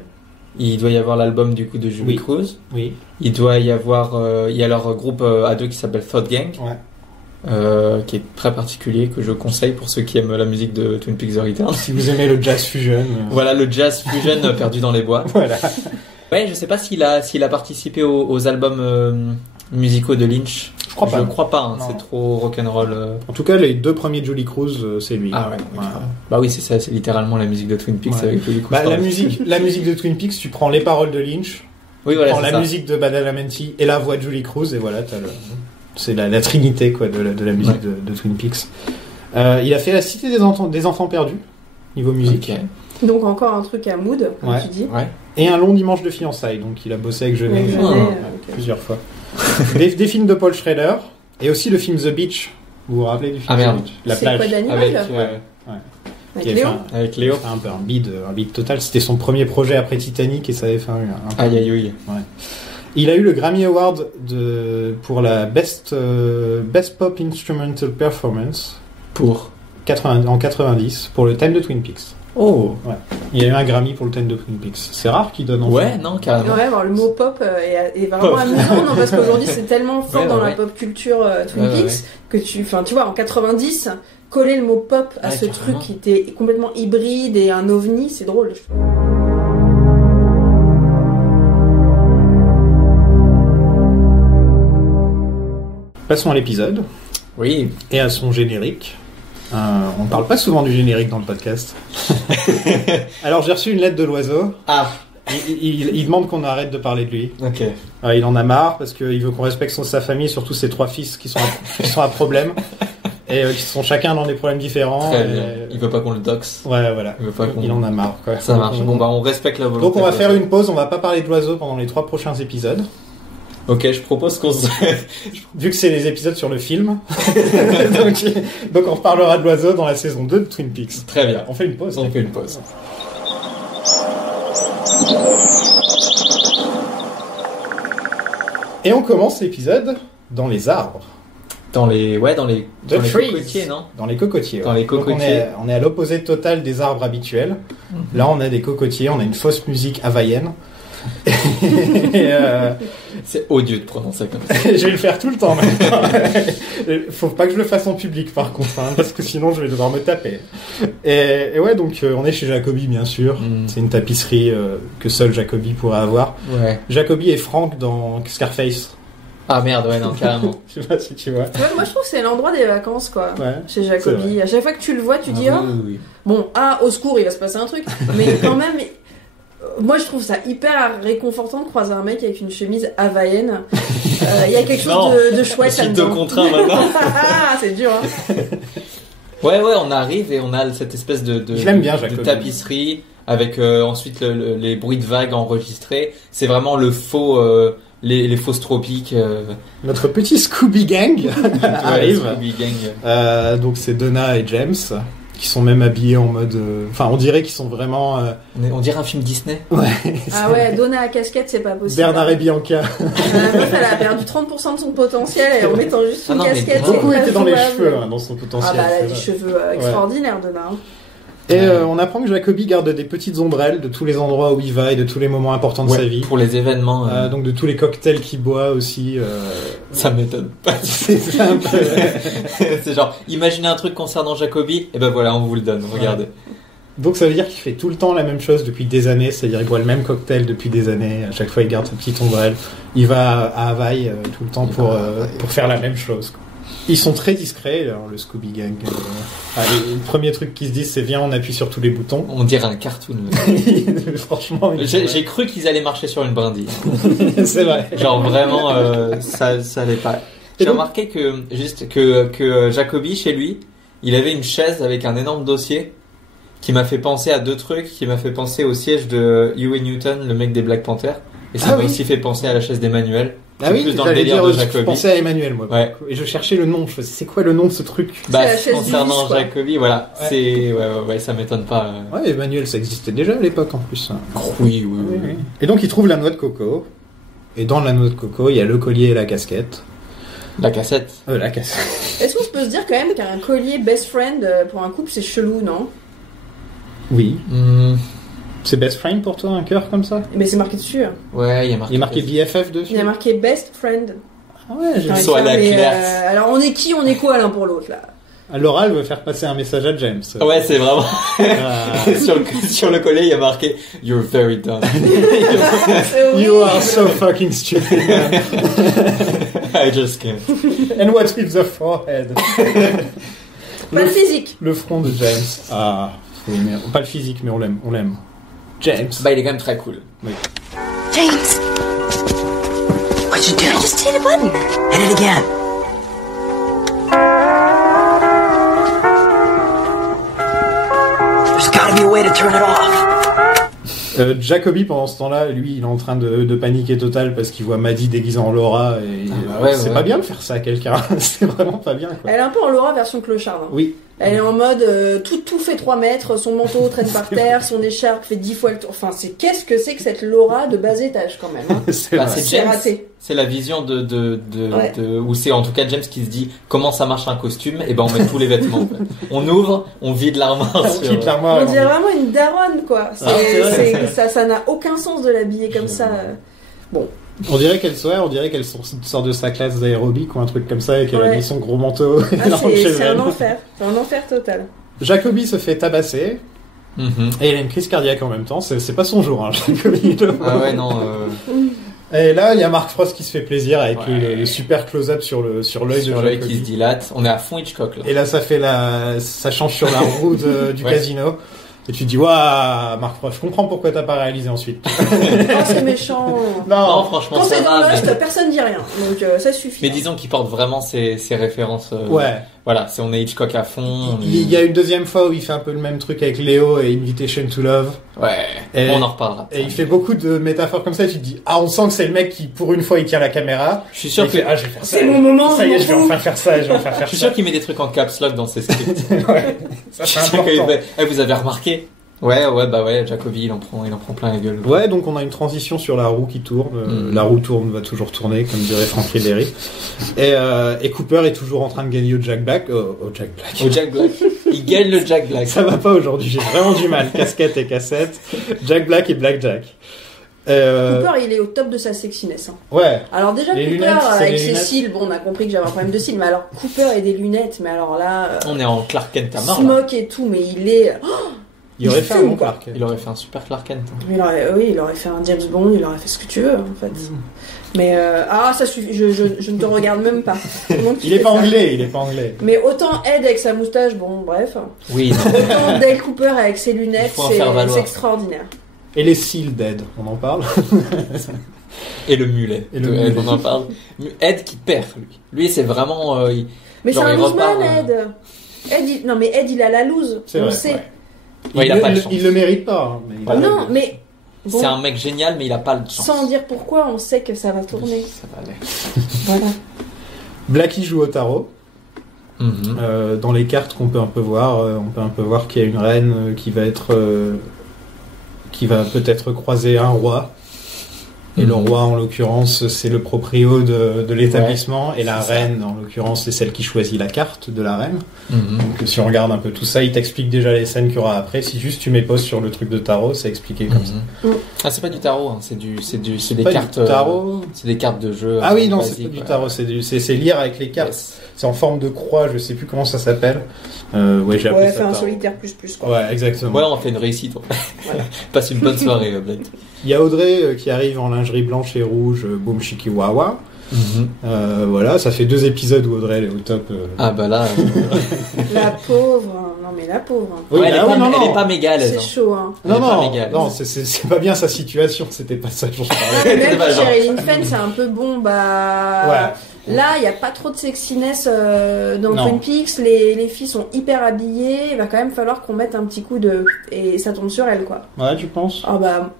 il doit y avoir l'album du coup de Julie Cruz. Oui. Il doit y avoir il y a leur groupe à deux qui s'appelle Thought Gang. Ouais. Qui est très particulier, que je conseille pour ceux qui aiment la musique de Twin Peaks The Return. Si vous aimez le jazz fusion. Voilà, le jazz fusion perdu dans les bois. Voilà. Ouais, je sais pas s'il a participé aux albums musicaux de Lynch. Je crois pas. Hein, c'est trop rock'n'roll. En tout cas, les 2 premiers Julie Cruz, c'est lui. Ah ouais. Voilà. Bah oui, c'est ça, c'est littéralement la musique de Twin Peaks avec Julie Cruz. La musique de Twin Peaks, tu prends les paroles de Lynch, tu prends la musique de Badalamenti et la voix de Julie Cruz, et voilà, c'est la trinité quoi de la musique de Twin Peaks. Il a fait La Cité des enfants perdus niveau musique. Okay. Donc encore un truc à mood, comme tu dis. Ouais. Et Un long dimanche de fiançailles, donc il a bossé avec Jeunet plusieurs fois. des films de Paul Schrader et aussi le film The Beach. Vous vous rappelez du film The Beach? La plage. C'est quoi d'animal Avec Léo. Avec Léo. Un peu un bide total. C'était son premier projet après Titanic et ça avait fait un aïe. Ouais. Il a eu le Grammy Award pour la Best Pop Instrumental Performance en 90 pour le thème de Twin Peaks. Oh. Ouais. Il y a eu un Grammy pour le thème de Twin Peaks. C'est rare qu'il donne. Ouais, non, carrément. Ouais, alors le mot pop est vraiment amusant, non, parce qu'aujourd'hui c'est tellement fort dans la pop culture Twin Peaks que tu vois, en 90, coller le mot pop à ce truc qui était complètement hybride et un ovni, c'est drôle. Passons à l'épisode. Oui. Et à son générique. On parle pas souvent du générique dans le podcast. Alors j'ai reçu une lettre de l'oiseau. Ah. Il demande qu'on arrête de parler de lui. Ok. Il en a marre parce qu'il veut qu'on respecte sa famille, surtout ses 3 fils qui sont à problème et qui sont chacun dans des problèmes différents. Très bien. Il veut pas qu'on le doxe. Ouais, voilà. Il en a marre, quoi. Ça marche. On respecte la volonté. Donc on va faire une pause. On va pas parler de l'oiseau pendant les 3 prochains épisodes. Ok, je propose qu'on se... Vu que c'est les épisodes sur le film, donc on reparlera de l'oiseau dans la saison 2 de Twin Peaks. Très bien. On fait une pause. On fait une pause. Et on commence l'épisode dans les arbres. Dans les trees. cocotiers, non? Dans les cocotiers. Dans les cocotiers. Donc on est à l'opposé total des arbres habituels. Là, on a des cocotiers, on a une fausse musique hawaiienne. C'est odieux de prononcer comme ça. Je vais le faire tout le temps maintenant. Faut pas que je le fasse en public par contre, hein, parce que sinon je vais devoir me taper. Et ouais, donc on est chez Jacobi bien sûr. C'est une tapisserie que seul Jacobi pourrait avoir. Ouais. Jacobi et Frank dans Scarface. Ah merde, ouais, non, carrément. Je sais pas si tu vois. Ouais, moi je trouve que c'est l'endroit des vacances quoi. Ouais, chez Jacobi. À chaque fois que tu le vois, tu dis oui. bon, au secours, il va se passer un truc. Mais quand même, moi je trouve ça hyper réconfortant de croiser un mec avec une chemise hawaïenne. Il y a quelque chose de chouette là-dedans. Si te contraint maintenant. C'est dur, hein. Ouais, on arrive et on a cette espèce de Je l'aime bien, Jacobi. De tapisserie avec ensuite les bruits de vagues enregistrés. C'est vraiment le faux, les fausses tropiques. Notre petit Scooby Gang arrive. Scooby Gang. Donc c'est Donna et James qui sont même habillés en mode. Enfin, on dirait qu'ils sont vraiment. On dirait un film Disney. Ouais. Ah ouais, Donna à casquette, c'est pas possible. Bernard et Bianca. La meuf, elle a perdu 30% de son potentiel en mettant juste une casquette. Beaucoup étaient dans les cheveux, dans son potentiel. Ah bah elle a des cheveux extraordinaires, Donna. Et on apprend que Jacobi garde des petites ombrelles de tous les endroits où il va et de tous les moments importants de sa vie. Pour les événements. Donc de tous les cocktails qu'il boit aussi. Ça m'étonne pas. C'est un peu... C'est genre, imaginez un truc concernant Jacobi, et ben voilà, on vous le donne, regardez. Donc ça veut dire qu'il fait tout le temps la même chose depuis des années, c'est-à-dire il boit le même cocktail depuis des années, à chaque fois il garde sa petite ombrelle. Il va à Hawaï tout le temps pour faire la même chose, quoi. Ils sont très discrets, alors, le Scooby Gang. Le premier truc qu'ils se disent, c'est viens, on appuie sur tous les boutons. On dirait un cartoon. Franchement, j'ai cru qu'ils allaient marcher sur une brindille. C'est vrai. Genre vraiment, ça allait pas. J'ai remarqué que Jacobi, chez lui, il avait une chaise avec un énorme dossier qui m'a fait penser à deux trucs, qui m'a fait penser au siège de Huey Newton, le mec des Black Panthers, et ça m'a aussi fait penser à la chaise d'Emmanuel. Ah oui, plus dans le délire de Jacobi. Je pensais à Emmanuel, moi. Ouais. Et je cherchais le nom. Je faisais, c'est quoi le nom de ce truc? Bah, concernant Jacobi, voilà. Ouais. C'est, ouais, ça m'étonne pas. Ouais, Emmanuel, ça existait déjà à l'époque, en plus. Oui. Et donc, il trouve la noix de coco. Et dans la noix de coco, il y a le collier et la casquette. La cassette. La cassette. Est-ce qu'on peut se dire quand même qu'un collier best friend pour un couple, c'est chelou, non? Oui. C'est best friend pour toi, un cœur comme ça? Mais c'est marqué dessus. Ouais, il y a marqué BFF dessus. Il y a marqué best friend. Ah ouais, j'ai Soit la claire. Alors on est qui? On est quoi l'un pour l'autre là? Laura, elle veut faire passer un message à James. Ouais, c'est vraiment. sur le collet, il y a marqué You're very dumb. You are so fucking stupid. I just can't. And what with the forehead? Pas le physique. Le front de James. Ah, pas le physique, mais on l'aime. James. Bah, il est quand même très cool. Oui. James! What'd you do? I just hit a button. Hit it again. There's gotta be a way to turn it off. Jacobi, pendant ce temps-là, lui, il est en train de paniquer total parce qu'il voit Maddie déguisée en Laura et c'est pas bien de faire ça à quelqu'un. C'est vraiment pas bien, quoi. Elle est un peu en Laura version clocharde. Hein. Oui. Elle est en mode tout fait 3 mètres, son manteau traîne par terre, son écharpe fait 10 fois le tour. Enfin, qu'est-ce que c'est que cette Laura de bas étage quand même, hein. C'est James. Raté. C'est la vision où c'est en tout cas James qui se dit comment ça marche un costume, et ben on met tous les vêtements. En fait. On ouvre, on vide l'armoire. On dirait vraiment une daronne, quoi. Ça n'a aucun sens de l'habiller comme ça. Bon. On dirait qu'elle sort de sa classe d'aérobic ou un truc comme ça et qu'elle a mis son gros manteau. C'est un enfer. C'est un enfer total. Jacobi se fait tabasser. Et il a une crise cardiaque en même temps. C'est pas son jour, hein, Jacobi. Ah ouais, non. Et là, il y a Mark Frost qui se fait plaisir avec le super close-up sur l'œil de Jacobi. Qui se dilate. On est à fond Hitchcock là. Et là, ça change sur la roue du casino. Et tu dis, waouh, Mark Frost, je comprends pourquoi t'as pas réalisé ensuite. Oh, c'est méchant. Non, franchement, quand c'est dans Lost, personne dit rien. Donc, ça suffit. Mais disons qu'il porte vraiment ses références. Ouais. Voilà, on est Hitchcock à fond. Il y a une deuxième fois où il fait un peu le même truc avec Léo et Invitation to Love. Ouais. On en reparlera. Et il fait beaucoup de métaphores comme ça. Et tu te dis, on sent que c'est le mec qui, pour une fois, il tient la caméra. Je suis sûr que je vais faire ça. C'est mon moment. Ça y est, je vais enfin faire ça. Je suis sûr qu'il met des trucs en caps lock dans ses scripts. Ouais. Ça, c'est important. Vous avez remarqué? Ouais, Jacobi, il en prend plein la gueule. Ouais, donc on a une transition sur la roue qui tourne. La roue tourne, va toujours tourner, comme dirait Frank Ribéry. Et Cooper est toujours en train de gagner au Jack Black. Au Jack Black. Il gagne le Jack Black. Ça va pas aujourd'hui, j'ai vraiment du mal. Casquette et cassette. Jack Black et Black Jack. Cooper, il est au top de sa sexiness. Hein. Ouais. Alors déjà, Les Cooper, lunettes, c'est avec les ses lunettes. cils, bon, on a compris que j'avais un problème de cils, mais alors Cooper et des lunettes, mais alors là... On est en Clark Kent à mort. là. Smoke et tout, mais il est... Il aurait fait un fume, bon quoi. Clark. Il aurait fait un super Clark Kent. Il aurait fait un James Bond, il aurait fait ce que tu veux, en fait. Mais, ça suffit, je ne te regarde même pas. Comment tu Il est fais pas ça anglais. Mais autant Ed avec sa moustache, bon, bref. Oui. Autant Dale Cooper avec ses lunettes, Il faut en faire valoir. c'est extraordinaire. Et les cils d'Ed, on en parle. Et le mulet. Et le de mulet. Ed, on en parle. Ed qui perd, lui. Lui, c'est vraiment... Mais genre, c'est un il loseman, repart, Ed. Non, mais Ed, il a la loose. C'est on vrai, sait. ouais. Ouais, il a pas de chance. Il le mérite pas. Hein, mais il a Non, mais... Bon, C'est un mec génial, mais il a pas de chance. sans dire pourquoi, on sait que ça va tourner. Ça va aller. Voilà. Blackie joue au tarot. Dans les cartes qu'on peut un peu voir, qu'il y a une reine qui va peut-être croiser un roi. Et le roi, en l'occurrence, c'est le proprio de l'établissement. Et la reine, en l'occurrence, c'est celle qui choisit la carte de la reine. Donc, si on regarde un peu tout ça, il t'explique déjà les scènes qu'il y aura après. Si juste tu mets pause sur le truc de tarot, c'est expliqué comme ça. Ah, c'est pas du tarot, hein. c'est des Pas cartes. du tarot. C'est des cartes de jeu. Ah oui, non, basiques, c'est pas du ouais. tarot, c'est lire avec les cartes. Yes. C'est en forme de croix, je sais plus comment ça s'appelle. Ouais, j'ai appelé Ouais, ça fait un tarot. solitaire plus, quoi. Ouais, exactement. Ouais, on fait une réussite. Passe une bonne soirée, Blake. Il y a Audrey qui arrive en lingerie blanche et rouge, boom chiki wawa. Voilà, ça fait 2 épisodes où Audrey elle est au top. Ah bah là. La pauvre. Non, mais la pauvre. Oui, Ouais, elle, ah est pas, oui, non, elle non. est pas méga à l'aise. C'est hein. chaud, hein. Elle est pas Non, méga à non, l'aise. c'est pas bien sa situation, c'était pas ça dont je Ah, parlais. mais même pas genre. Sherilyn Fenn, c'est un peu bon, bah... Ouais. Là, il n'y a pas trop de sexiness dans Non. Twin Peaks, les filles sont hyper habillées, il va quand même falloir qu'on mette un petit coup de... Et ça tombe sur elle, quoi. Ouais, tu penses? Ah bah...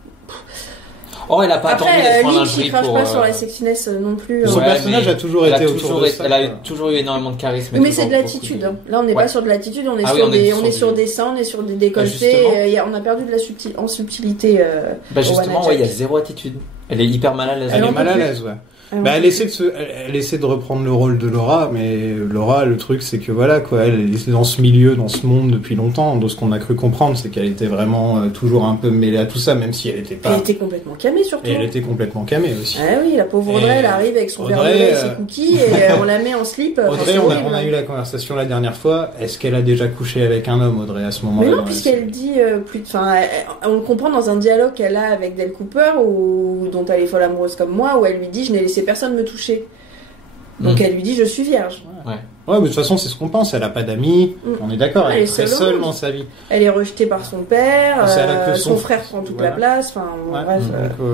Oh, elle a pas attendu Après, d'être en Lynch, il lingerie crache pour. pas sur la sexiness non plus. Son Ouais, personnage mais a toujours elle été a autour toujours de été- ça. Elle a quoi. toujours eu énormément de charisme. Oui, mais toujours c'est de beaucoup l'attitude. de- Hein. Là, on n'est Ouais. pas sur de l'attitude, on est Ah oui, sur on est des, sur on est du- sur des seins, on est sur des décolletés. justement. On a perdu de la en subtilité. Bah justement, Owana ouais, il y a Jack. zéro attitude. Elle est hyper mal à l'aise. Elle non est mal à plus. l'aise, ouais. Ah, Bah, ouais. elle essaie de reprendre le rôle de Laura, mais Laura, le truc, c'est que voilà, quoi, elle est dans ce milieu, dans ce monde depuis longtemps. De ce qu'on a cru comprendre, c'est qu'elle était vraiment toujours un peu mêlée à tout ça, même si elle était pas. Elle était complètement camée, surtout. Et elle était complètement camée aussi. Ah oui, la pauvre Audrey, Et elle arrive avec son verre de Audrey, lait et ses cookies, et on la met en slip. Enfin, Audrey, c'est on a horrible, hein. eu la conversation la dernière fois. Est-ce qu'elle a déjà couché avec un homme, Audrey, à ce moment-là? Mais non, dans la puisqu'elle série dit on le comprend dans un dialogue qu'elle a avec Dale Cooper, dont elle est folle amoureuse comme moi, où elle lui dit je n'ai laissé personne me toucher. Donc elle lui dit je suis vierge. Ouais, mais de toute façon, c'est ce qu'on pense. Elle a pas d'amis. On est d'accord. Elle Elle est est très seule au seule monde. dans sa vie. Elle est rejetée par son père, Elle a que son son frère prend toute voilà. la place. Enfin, Ouais, bref. donc,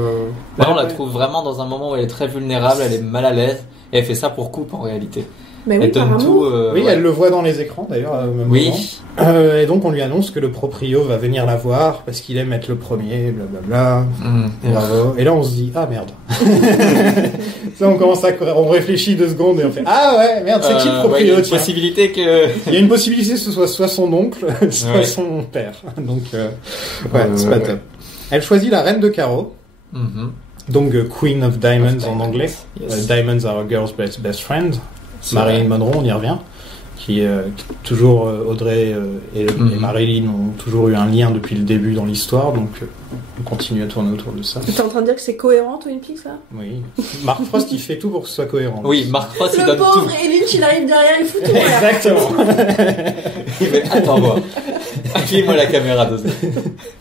Là, on la ouais. trouve vraiment dans un moment où elle est très vulnérable, elle est mal à l'aise, et elle fait ça pour coupe en réalité. Mais oui, Elle par donne tout. amour. Oui, ouais. elle le voit dans les écrans d'ailleurs. Au même Oui. moment. Et donc on lui annonce que le proprio va venir la voir parce qu'il aime être le premier, blablabla. Bravo. Et là on se dit ah merde. Ça on commence à courir, on réfléchit 2 secondes et on fait ah ouais merde c'est qui le Il y a proprio une tiens. possibilité que. Il y a une possibilité que ce soit son oncle, soit Ouais. son père. Donc ouais c'est pas top. Elle choisit la reine de carreau. Mhm. Donc Queen of Diamonds Of en Diamonds, anglais. yes. Diamonds are a girl's best friend. C'est Marilyn vrai. Monroe, on y revient. Qui toujours Audrey et Marilyn ont toujours eu un lien depuis le début dans l'histoire, donc on continue à tourner autour de ça. T'es en train de dire que c'est cohérent, Twin Peaks, là? Oui. Mark Frost, il fait tout pour que ce soit cohérent. Oui, Mark Frost, il Le donne pauvre, tout. et Lynch, il arrive derrière, il fout tout. Voilà. Exactement. Il fait attends, moi. Active-moi la caméra 2 secondes.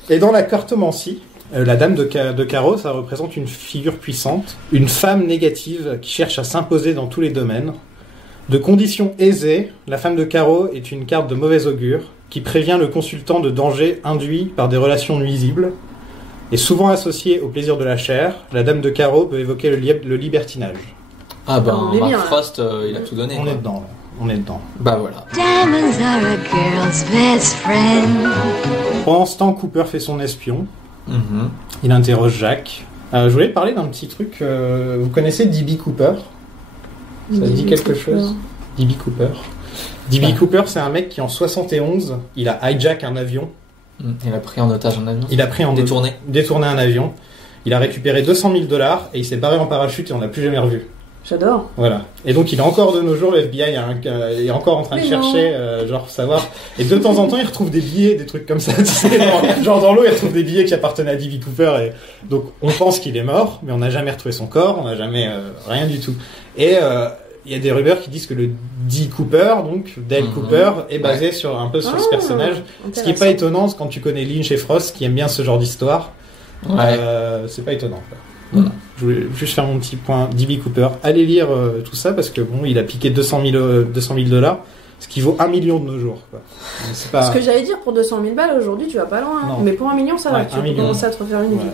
Et dans la cartomancie, la dame de carreau, ça représente une figure puissante, une femme négative qui cherche à s'imposer dans tous les domaines. De conditions aisées, la femme de carreau est une carte de mauvais augure qui prévient le consultant de dangers induits par des relations nuisibles. Et souvent associée au plaisir de la chair, la dame de carreau peut évoquer le libertinage. Ah ben, On est Mark bien, là. Frost, il a tout donné. On quoi. est dedans, là. On est dedans. Bah voilà. Diamonds are a girl's best friend. Pendant ce temps, Cooper fait son espion. Mhm. Il interroge Jacques. Je voulais parler d'un petit truc. Vous connaissez D.B. Cooper? Ça dit D.B. quelque Cooper. chose? D.B. Cooper. D.B. Cooper, c'est un mec qui en 71, il a hijack un avion Il a pris en otage un avion. Il a pris en détourné un avion. Il a récupéré $200 000 et il s'est barré en parachute et on l'a plus jamais revu. J'adore. Voilà. Et donc il est encore de nos jours, le FBI est encore en train de chercher, genre savoir. Et de temps en temps, il retrouve des billets, des trucs comme ça. Tu sais, genre dans l'eau, il retrouve des billets qui appartenaient à D.B. Cooper. Et donc on pense qu'il est mort, mais on n'a jamais retrouvé son corps, on n'a jamais rien du tout. Et il y a des rumeurs qui disent que le D. Cooper, donc Dale Cooper, est basé sur un peu sur ce personnage. Ce qui est pas étonnant quand tu connais Lynch et Frost, qui aiment bien ce genre d'histoire. Ouais. C'est pas étonnant. Quoi. Voilà. Je voulais juste faire mon petit point. D.B. Cooper, allez lire tout ça parce que bon, il a piqué $200 000, ce qui vaut 1 million de nos jours. Quoi. C'est pas... Ce que j'allais dire, pour 200 000 balles aujourd'hui, tu vas pas loin. Hein. Mais pour 1 million, ça va. Tu peux commencer à te refaire une vie.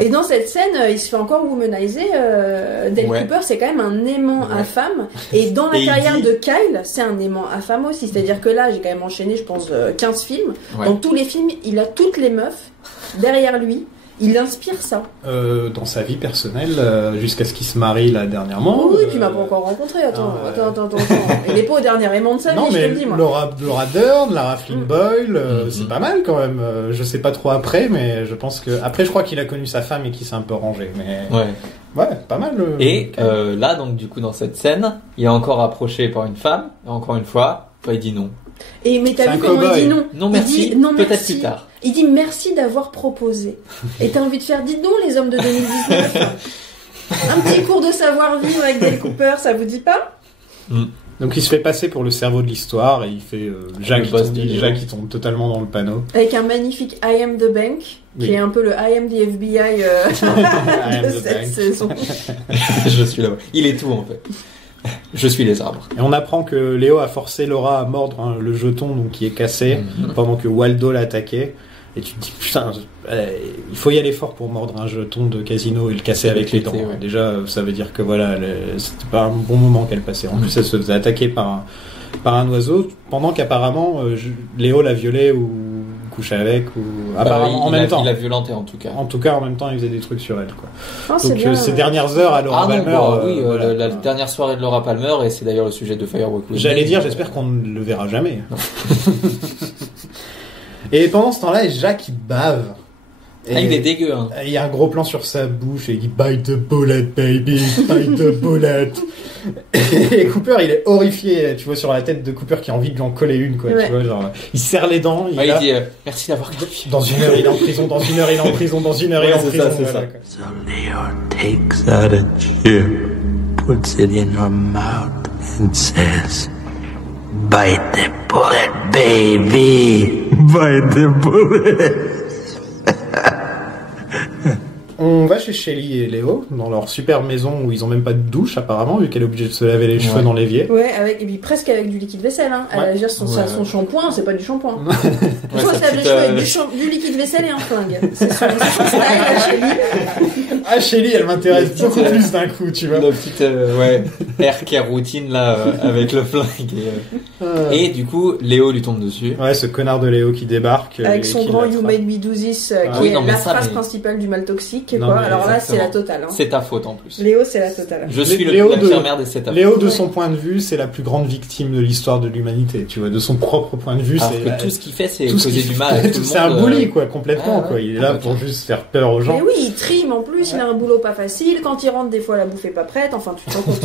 Et dans cette scène, il se fait encore womaniser. Dale Cooper, c'est quand même un aimant à femme. Et dans la carrière de Kyle, c'est un aimant à femme aussi. C'est-à-dire que là, j'ai quand même enchaîné, je pense, 15 films. Dans tous les films, il a toutes les meufs derrière lui. Il inspire ça. Dans sa vie personnelle, jusqu'à ce qu'il se marie là dernièrement. Oui, puis il m'a pas encore rencontré. Attends. Il n'est pas au dernier aimant de sa vie, je te le dis, moi. Laura Dern, Lara Flynn Boyle, c'est pas mal quand même. Je sais pas trop après, mais je pense que... Après, je crois qu'il a connu sa femme et qu'il s'est un peu rangé. Mais... Ouais, pas mal. Et là, donc, du coup, dans cette scène, il est encore approché par une femme. Et encore une fois, il dit non. Mais t'as vu comment il dit non? Non merci, il dit, non, peut-être merci. plus tard. Il dit merci d'avoir proposé. Et t'as envie de faire, dites donc les hommes de 2019. Un petit cours de savoir-vivre avec Dale Cooper, ça vous dit pas? Donc il se fait passer pour le cerveau de l'histoire et il fait Jacques qui tombe totalement dans le panneau. Avec un magnifique I am the bank, qui est un peu le I am the FBI de cette saison. Je suis là-bas. Il est tout en fait. Je suis les arbres. Et on apprend que Léo a forcé Laura à mordre le jeton donc, qui est cassé pendant que Waldo l'attaquait. Et tu te dis, putain, il faut y aller fort pour mordre un jeton de casino et le casser avec les dents. Ouais. Déjà, ça veut dire que voilà, c'était pas un bon moment qu'elle passait. En plus, elle se faisait attaquer par un oiseau pendant qu'apparemment Léo la violait ou couchait avec ou apparemment en même temps. Il l'a violenté en tout cas. En tout cas, en même temps, il faisait des trucs sur elle quoi. Oh, donc ces dernières heures à Laura Palmer. La dernière soirée de Laura Palmer et c'est d'ailleurs le sujet de Firewalk with Me. J'allais dire, j'espère qu'on ne le verra jamais. Et pendant ce temps-là, Jacques il bave. Et il est dégueu. Hein. Il y a un gros plan sur sa bouche et il dit bite the bullet baby, bite the bullet. Et Cooper il est horrifié, tu vois sur la tête de Cooper qui a envie de lui en coller une quoi, tu vois genre il serre les dents, il dit merci d'avoir clarifié. Dans 1 heure il est en prison, dans 1 heure il est en prison, dans 1 heure il est en prison. C'est ça. So Leo takes out a chip, puts it in her mouth and says, "Bite the bullet, baby, bite the bullet." On va chez Shelly et Léo, dans leur super maison où ils ont même pas de douche apparemment, vu qu'elle est obligée de se laver les cheveux dans l'évier. Ouais, et puis presque avec du liquide vaisselle. Hein. Elle gère son shampoing, c'est pas du shampoing. Il faut se laver les cheveux avec du liquide vaisselle et un flingue. C'est son style à Shelly. Ah, Shelly, elle m'intéresse beaucoup plus d'un coup, tu vois. La petite hair care routine là, avec le flingue. Et du coup, Léo lui tombe dessus. Ouais, ce connard de Léo qui débarque. Avec son grand You Made Me Do This, qui est la phrase principale du mal toxique. Alors là, c'est la totale. Hein. C'est ta faute en plus. Léo, c'est la totale. Je suis la pire merde et c'est ta faute. Léo, de son point de vue, c'est la plus grande victime de l'histoire de l'humanité. Tu vois, de son propre point de vue, alors que tout ce qu'il fait, c'est causer du mal à tout le monde. C'est un bully, quoi, complètement. Quoi. Il est là pour juste faire peur aux gens. Mais oui, il trime en plus. Il a un boulot pas facile. Quand il rentre, des fois, la bouffe est pas prête. Enfin, tu te rends compte.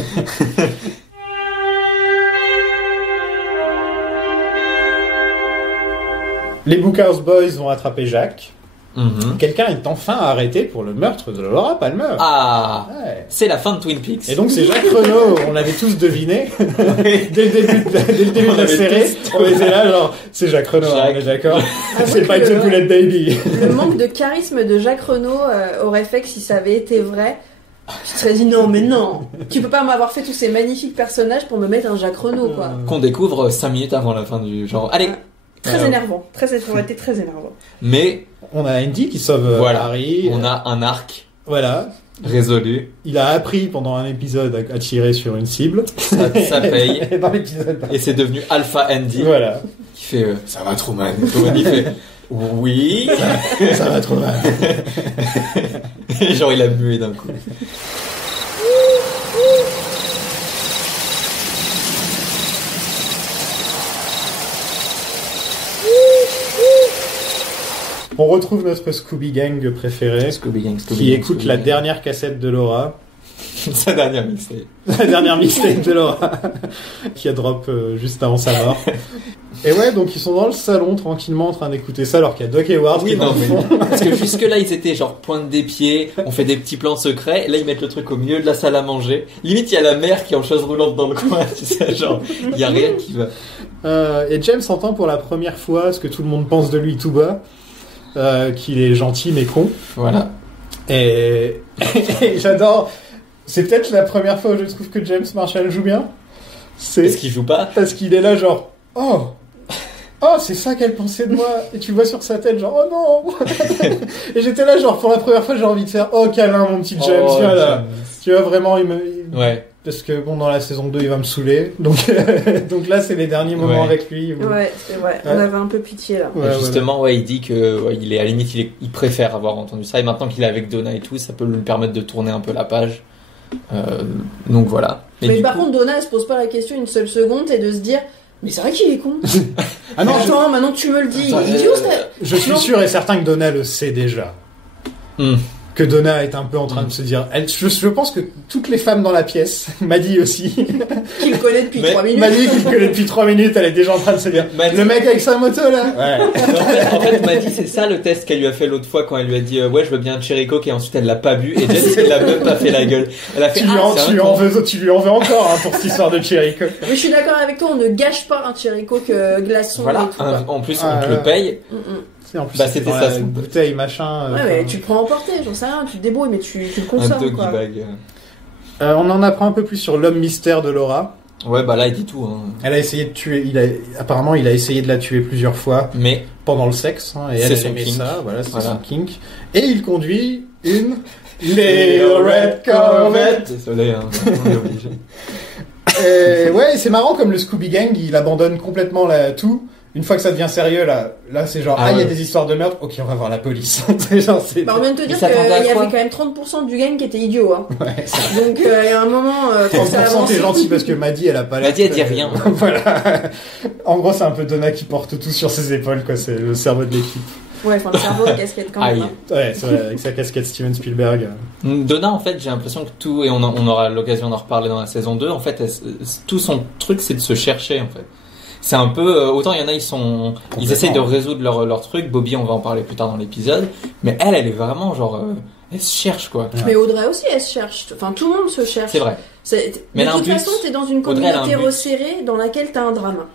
Les Bookhouse Boys vont attraper Jacques. Quelqu'un est enfin arrêté pour le meurtre de Laura Palmer. Ah, c'est la fin de Twin Peaks. Et donc c'est Jacques Renault, on l'avait tous deviné dès le début de la série. On était là genre c'est Jacques Renault, on est d'accord. C'est pas The Bullet Baby. Le manque de charisme de Jacques Renault aurait fait que si ça avait été vrai, tu te serais dit non mais non, tu peux pas m'avoir fait tous ces magnifiques personnages pour me mettre un Jacques Renault quoi. Qu'on découvre 5 minutes avant la fin du genre. Allez. Très énervant, ça aurait été très énervant. Mais on a Andy qui sauve Harry. On a un arc. Voilà. Résolu. Il a appris pendant un épisode à tirer sur une cible. Ça paye. Dans l'épisode. Et c'est devenu Alpha Andy. Voilà. Qui fait ça va trop mal. Truman il fait oui. Ça va trop mal. Genre il a mué d'un coup. retrouve notre Scooby Gang préféré, qui écoute la dernière cassette de Laura. Sa dernière mixtape. La dernière mixtape de Laura, qui a drop juste avant sa mort. Et ouais, donc ils sont dans le salon tranquillement en train d'écouter ça, alors qu'il y a Doc Hayward qui est dans le fond. Parce que jusque là ils étaient genre pointe des pieds, on fait des petits plans secrets, et là ils mettent le truc au milieu de la salle à manger. Limite il y a la mère qui est en chaise roulante dans le coin, tu sais, genre il y a rien qui va. Et James entend pour la première fois ce que tout le monde pense de lui tout bas, qu'il est gentil mais con. Voilà. Et j'adore. C'est peut-être la première fois où je trouve que James Marshall joue bien. Est-ce qu'il joue pas? Parce qu'il est là genre oh, c'est ça qu'elle pensait de moi. Et tu vois sur sa tête genre oh non. Et j'étais là genre pour la première fois j'ai envie de faire oh câlin mon petit James, viens là. Tu vois vraiment ouais. Parce que bon dans la saison 2 il va me saouler. Donc là c'est les derniers moments avec lui. Ouais, c'est vrai. On avait un peu pitié là. Ouais, justement il dit que il est à la limite il préfère avoir entendu ça, et maintenant qu'il est avec Donna et tout, ça peut lui permettre de tourner un peu la page. Donc voilà. Mais par contre Donna elle se pose pas la question une seule seconde et de se dire mais c'est vrai qu'il est con. Ah non, attends, maintenant que tu me le dis, idiot, je suis sûr et certain que Donna le sait déjà. Que Donna est un peu en train de se dire... Je pense que toutes les femmes dans la pièce, Maddie aussi... Qui le connaît depuis 3 minutes. Maddie qui le connaît depuis 3 minutes, elle est déjà en train de se dire... Maddie... Le mec avec sa moto là. Ouais. En fait, Maddie, c'est ça le test qu'elle lui a fait l'autre fois quand elle lui a dit ouais, je veux bien un Cherry Coke, et ensuite elle l'a pas bu, et James elle l'a même pas fait la gueule. Elle a fait, tu lui en veux encore pour cette histoire de Cherry Coke. Mais je suis d'accord avec toi, on ne gâche pas un Cherry Coke glaçon. Voilà, et tout, en plus on te le paye. En plus, c'était ça, une bouteille machin. Ouais, mais tu le prends emporté, j'en sais rien, tu te débrouilles, mais tu le consommes. Un doggy quoi. bag. On en apprend un peu plus sur l'homme mystère de Laura. Ouais, bah là il dit tout. Elle a essayé de tuer. Apparemment, il a essayé de la tuer plusieurs fois. Mais pendant le sexe, et elle aimait ça. Voilà, c'est son kink. Et il conduit une Little Red Corvette. Désolé, on est obligé. Ouais, c'est marrant comme le Scooby Gang, il abandonne complètement tout. Une fois que ça devient sérieux, là c'est genre, il y a des histoires de meurtre, ok, on va voir la police. Genre, on vient de te dire qu'il y avait quand même 30% du gang qui était idiot, hein. Ouais, donc, il y a un moment, 30% t'es gentil parce que Maddie, elle a pas l'air. Maddie, elle dit rien. Voilà. En gros, c'est un peu Donna qui porte tout sur ses épaules, quoi, c'est le cerveau de l'équipe. Ouais, enfin, le cerveau de casquette quand même. Ouais, c'est vrai, avec sa casquette Steven Spielberg. Donna, en fait, j'ai l'impression que tout, et on aura l'occasion d'en reparler dans la saison 2, en fait, tout son truc, c'est de se chercher, en fait. C'est un peu, autant il y en a, ils essayent de résoudre leur truc. Bobby, on va en parler plus tard dans l'épisode. Mais elle est vraiment genre, elle se cherche, quoi. Mais Audrey aussi, elle se cherche. Enfin, tout le monde se cherche. C'est vrai. Mais de toute façon, t'es dans une communauté resserrée dans laquelle t'as un drame.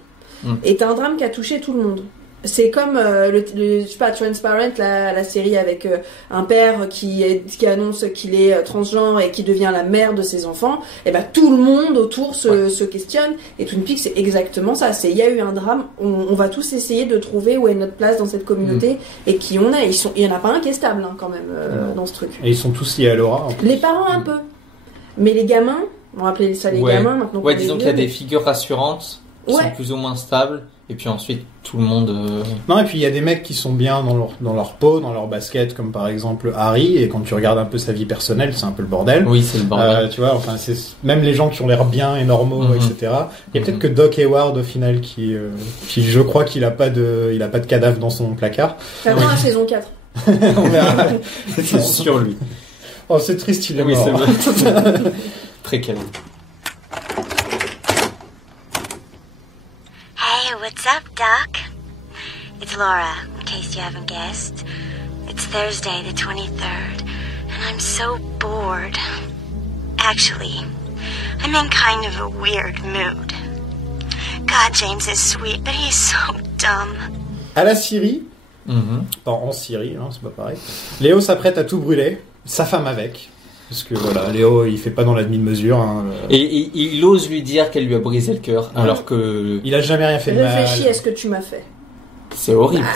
Et t'as un drame qui a touché tout le monde. C'est comme je sais pas, Transparent, la série avec un père qui annonce qu'il est transgenre et qui devient la mère de ses enfants. Et ben tout le monde autour se questionne. Et Twin Peaks, c'est exactement ça. Il y a eu un drame. On va tous essayer de trouver où est notre place dans cette communauté et qui on est. Il y en a pas un qui est stable quand même dans ce truc. Et ils sont tous liés à Laura. Les parents un peu, mais les gamins, on va appeler ça les gamins maintenant. Ouais, disons qu'il y a des figures rassurantes qui sont plus ou moins stables. Et puis ensuite, tout le monde... Non, et puis il y a des mecs qui sont bien dans leur peau, dans leur basket, comme par exemple Harry, et quand tu regardes un peu sa vie personnelle, c'est un peu le bordel. Oui, c'est le bordel. Tu vois, enfin, c'est même les gens qui ont l'air bien et normaux, etc. Il y a peut-être que Doc Hayward, au final, qui je crois qu'il a pas de cadavre dans son placard. C'est avant la saison 4. On verra. C'est sur lui. Oh, c'est triste, il est mort. C'est vrai. Très calme. What's up, Doc? It's Laura, in case you haven't guessed. It's Thursday the 23rd, and I'm so bored. Actually, I'm in kind of a weird mood. God, James is sweet, but he's so dumb. À la Syrie, en Syrie, hein, c'est pas pareil, Léo s'apprête à tout brûler, sa femme avec. Parce que voilà, Léo, il fait pas dans la demi-mesure. Hein. Et il ose lui dire qu'elle lui a brisé le cœur, alors que... Il a jamais rien fait de mal. Réfléchis à ce que tu m'as fait. C'est horrible.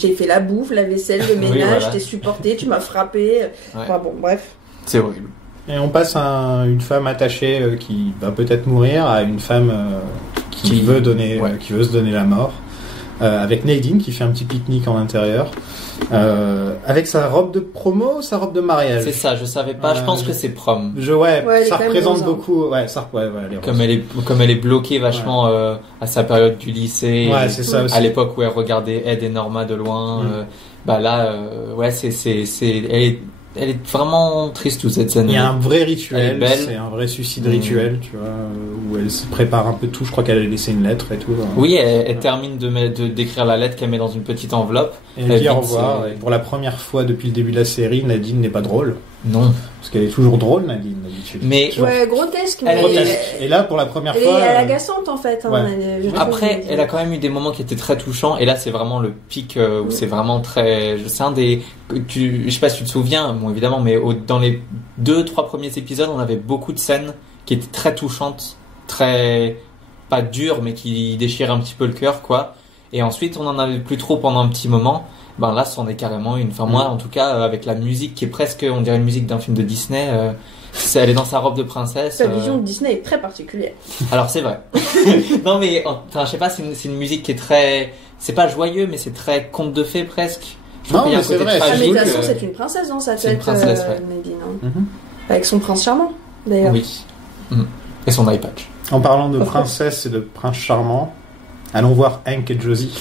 J'ai fait la bouffe, la vaisselle, le ménage, je t'ai supporté, tu m'as frappé. Enfin, bon, bref. C'est horrible. Et on passe à une femme attachée qui va peut-être mourir à une femme qui veut se donner la mort. Avec Nadine qui fait un petit pique-nique en intérieur. Avec sa robe de promo, sa robe de mariage. C'est ça, je savais pas. Je pense que c'est prom. Ça représente beaucoup. Comme elle est bloquée vachement à sa période du lycée. Ouais, c'est ça aussi. À l'époque où elle regardait Ed et Norma de loin. bah là, ouais, elle est vraiment triste toute cette scène. Il y a un vrai Elle est rituel, belle. c'est un vrai suicide rituel, tu vois, où elle se prépare un peu tout. Je crois qu'elle a laissé une lettre et tout. Oui, elle termine d'écrire la lettre qu'elle met dans une petite enveloppe. Et elle dit au vide, revoir. Et pour la première fois depuis le début de la série, Nadine n'est pas drôle. Non. Parce qu'elle est toujours drôle, Nadine, d'habitude. Mais Ouais, grotesque, Elle mais est Grotesque. Et là, pour la première elle est fois. agaçante en fait. Hein, Ouais. je trouve. après, elle a quand même eu des moments qui étaient très touchants. Et là, c'est vraiment le pic où c'est vraiment très. C'est un des. Je sais pas si tu te souviens, bon évidemment, mais dans les 2-3 premiers épisodes, on avait beaucoup de scènes qui étaient très touchantes, très pas dures, mais qui déchiraient un petit peu le cœur, quoi. Et ensuite, on en avait plus trop pendant un petit moment. Ben là, c'en est carrément une. Enfin, moi, en tout cas, avec la musique qui est presque, on dirait une musique d'un film de Disney. Elle est dans sa robe de princesse. Sa vision de Disney est très particulière. Alors c'est vrai. Non mais, enfin, je sais pas, c'est une musique qui est très, c'est pas joyeux, mais c'est très conte de fée presque. Je trouve Non, qu'il y a mais un c'est côté vrai. Ah, mais de toute tragique, façon, c'est une princesse dans sa c'est une tête, princesse, ouais. Nadine. Hein. Mhm. Avec son prince charmant, d'ailleurs. Oui. Et son eye patch. En parlant de princesse et de prince charmant, allons voir Hank et Josie.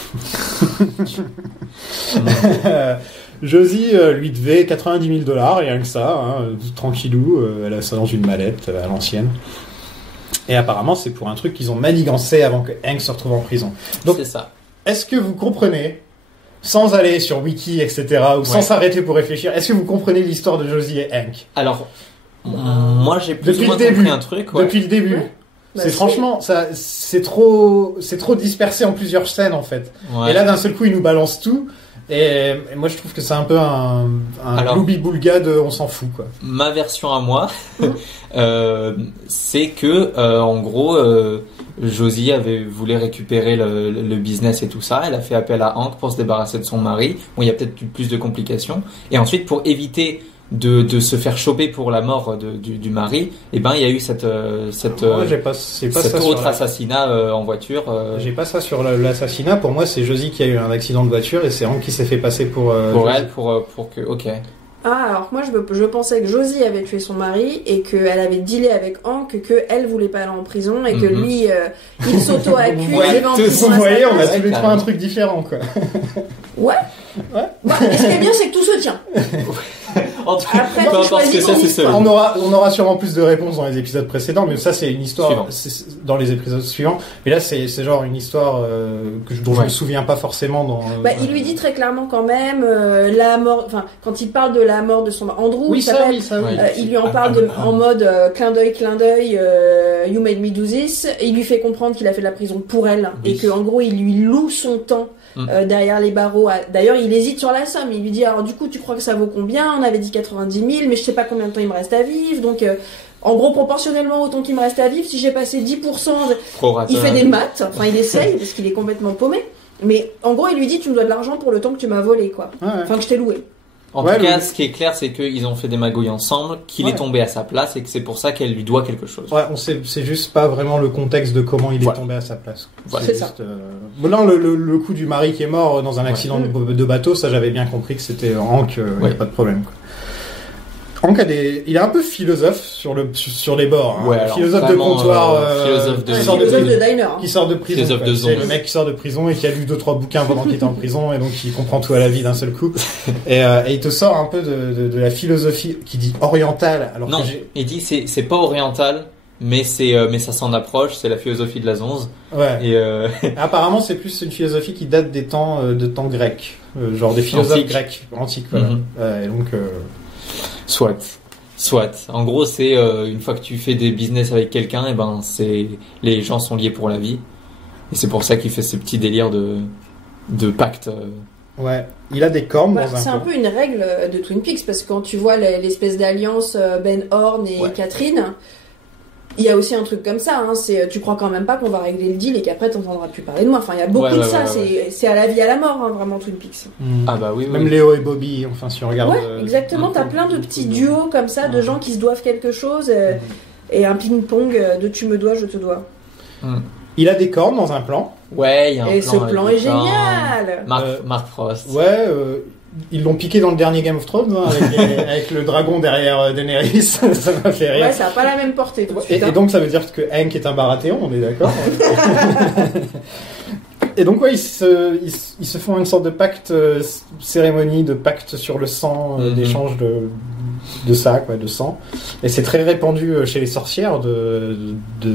Josie lui devait $90 000, rien que ça, hein, tranquillou, elle a ça dans une mallette à l'ancienne. Et apparemment, c'est pour un truc qu'ils ont manigancé avant que Hank se retrouve en prison. Donc, C'est ça. est-ce que vous comprenez, sans aller sur Wiki, etc., ou sans Ouais. s'arrêter pour réfléchir, est-ce que vous comprenez l'histoire de Josie et Hank Alors, moi j'ai plus Depuis ou moins le début. compris un truc. Ouais. depuis le début? Ouais. Bah, C'est si. franchement, ça, c'est trop dispersé en plusieurs scènes en fait. Ouais. Et là, d'un seul coup, ils nous balancent tout. Et moi, je trouve que c'est un peu un Alors- gloubi-boulga de on s'en fout, quoi. Ma version à moi, c'est que en gros, Josie voulait récupérer le business et tout ça. Elle a fait appel à Hank pour se débarrasser de son mari. Bon, il y a peut-être eu plus de complications. Et ensuite, pour éviter de se faire choper pour la mort du mari, et ben il y a eu cette Moi, j'ai pas ça cet sur autre assassinat en voiture. J'ai pas ça sur l'assassinat. Pour moi, c'est Josie qui a eu un accident de voiture et c'est Hank qui s'est fait passer pour. Pour Josie. elle, pour que, ok. Ah, alors que moi, je pensais que Josie avait tué son mari et qu'elle avait dealé avec Hank, qu'elle voulait pas aller en prison et que Mhm. lui, il s'auto-accuse, Vous voyez, il va en prison vous à sa voyez, on a place. tous les trois un carrément. truc différent, quoi. Ouais. Ouais. Bah, et ce qui est bien, c'est que tout se tient. En tout cas, Après, peu tu importe ce choisis que ton c'est, c'est histoire. ça. On aura sûrement plus de réponses dans les épisodes précédents, mais ça c'est une histoire Suivant. c'est dans les épisodes suivants. Mais là c'est genre une histoire dont je Ouais. me souviens pas forcément dans. Bah, il lui dit très clairement quand même la mort. Enfin, quand il parle de la mort de son Andrew, Oui il ça s'appelle. oui ça oui. Ouais. Il lui en parle en mode clin d'œil, you made me do this. Et il lui fait comprendre qu'il a fait de la prison pour elle Oui. et que en gros il lui loue son temps derrière les barreaux. D'ailleurs, il hésite sur la somme. Il lui dit alors du coup tu crois que ça vaut combien? On avait dit 90 000, mais je sais pas combien de temps il me reste à vivre. Donc en gros proportionnellement au temps qu'il me reste à vivre, si j'ai passé 10%, Prorata. il fait des maths. Enfin il essaye parce qu'il est complètement paumé. Mais en gros il lui dit tu me dois de l'argent pour le temps que tu m'as volé quoi. Ouais, ouais. Enfin que je t'ai loué. En Ouais, tout cas, le- ce qui est clair, c'est qu'ils ont fait des magouilles ensemble, qu'il Ouais. est tombé à sa place et que c'est pour ça qu'elle lui doit quelque chose. Ouais, on sait, c'est juste pas vraiment le contexte de comment il est Voilà. tombé à sa place. Voilà. C'est juste, Bon, non, le coup du mari qui est mort dans un accident de bateau, ça j'avais bien compris que c'était Hank, y Ouais. a pas de problème. Quoi. Hank il est un peu philosophe sur les bords. Hein. Ouais, alors Philosophe de vraiment, comptoir, philosophe de- qui Ouais, sort philosophe de de diner. Hein. qui sort de prison. Philosophe quoi. de C'est zone. le mec qui sort de prison et qui a lu 2-3 bouquins pendant qu'il est en prison et donc il comprend tout à la vie d'un seul coup. Et il te sort un peu de la philosophie qui dit orientale. Alors Non, que j'ai... il dit c'est pas oriental, mais ça s'en approche. C'est la philosophie de la zonze. Ouais. Et Apparemment, c'est plus une philosophie qui date des temps grecs, genre des philosophes Antique. grecs antiques. Voilà. Mhm. Et donc, soit. En gros, c'est une fois que tu fais des business avec quelqu'un, et ben c'est les gens sont liés pour la vie. Et c'est pour ça qu'il fait ces petits délires de pacte. ouais, il a des cornes Bah, dans c'est un un pot. peu une règle de Twin Peaks parce que quand tu vois l'espèce d'alliance Ben Horn et Ouais. Catherine, il y a aussi un truc comme ça. Hein, c'est tu crois quand même pas qu'on va régler le deal et qu'après t'entendras plus parler de moi. Enfin, il y a beaucoup Ouais, de ouais, ça. ouais, C'est à la vie à la mort, hein, vraiment Twin Peaks. Mhm. Ah bah oui. Même Léo et Bobby, enfin, si on regarde. Ouais, exactement. T'as plein de petits duos comme ça de gens qui se doivent quelque chose et un ping-pong de tu me dois, je te dois. Il a des cornes dans un plan. Ouais, il y a un Et plan. ce avec plan des est cornes. génial. Mark Frost. Ouais, ils l'ont piqué dans le dernier Game of Thrones, hein, avec le dragon derrière Daenerys. Ça m'a fait rire. Ouais, ça a pas la même portée tout de suite. Et donc ça veut dire que Hank est un Baratheon, on est d'accord. Et donc ils se font une sorte de pacte, cérémonie de pacte sur le sang, d'échange de ça, quoi, de sang. Et c'est très répandu chez les sorcières de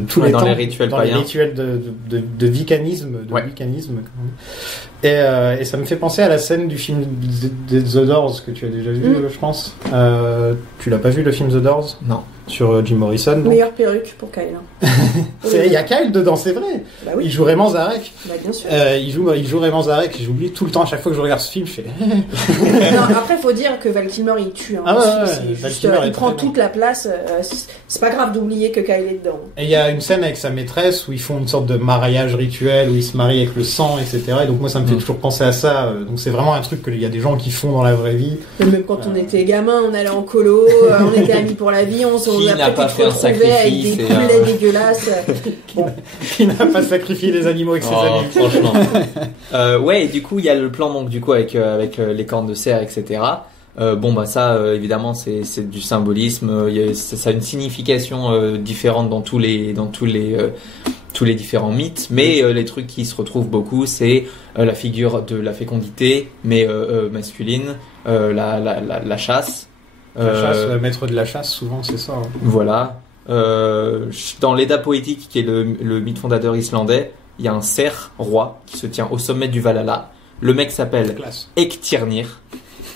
tous les dans temps, les rituels dans les païens. rituels de vicanisme, Et ça me fait penser à la scène du film The Doors que tu as déjà vu, je pense. Tu l'as pas vu, le film The Doors? Non. Sur Jim Morrison. Donc. Meilleure perruque pour Kyle. Il y a Kyle dedans, c'est vrai. Bah oui. Il joue Raymond Zarek. Bah bien sûr. Il joue Raymond Zarek. J'oublie tout le temps, à chaque fois que je regarde ce film, je fais. Non, après, faut dire que Val Kilmer il tue. Hein, c'est Val juste, Kilmer il est prend très toute la place. C'est pas grave d'oublier que Kyle est dedans. Et il y a une scène avec sa maîtresse où ils font une sorte de mariage rituel où ils se marient avec le sang, etc. Et donc moi, ça me fait toujours penser à ça. Donc c'est vraiment un truc qu'il y a des gens qui font dans la vraie vie. Même quand on était gamin, on allait en colo, on était amis pour la vie, on a peut-être retrouvé avec des poulets dégueulasses. Qui n'a pas sacrifié des animaux avec ses amis. Franchement. Ouais, et du coup, il y a le plan donc du coup avec les cornes de cerf, etc. Bon bah ça évidemment c'est du symbolisme. Ça a une signification différente dans tous les différents mythes, mais les trucs qui se retrouvent beaucoup, c'est la figure de la fécondité, mais masculine, la chasse. La chasse, maître de la chasse, souvent c'est ça. Hein. Voilà. Dans l'Edda poétique, qui est le mythe fondateur islandais, il y a un cerf roi qui se tient au sommet du Valhalla. Le mec s'appelle Ektirnir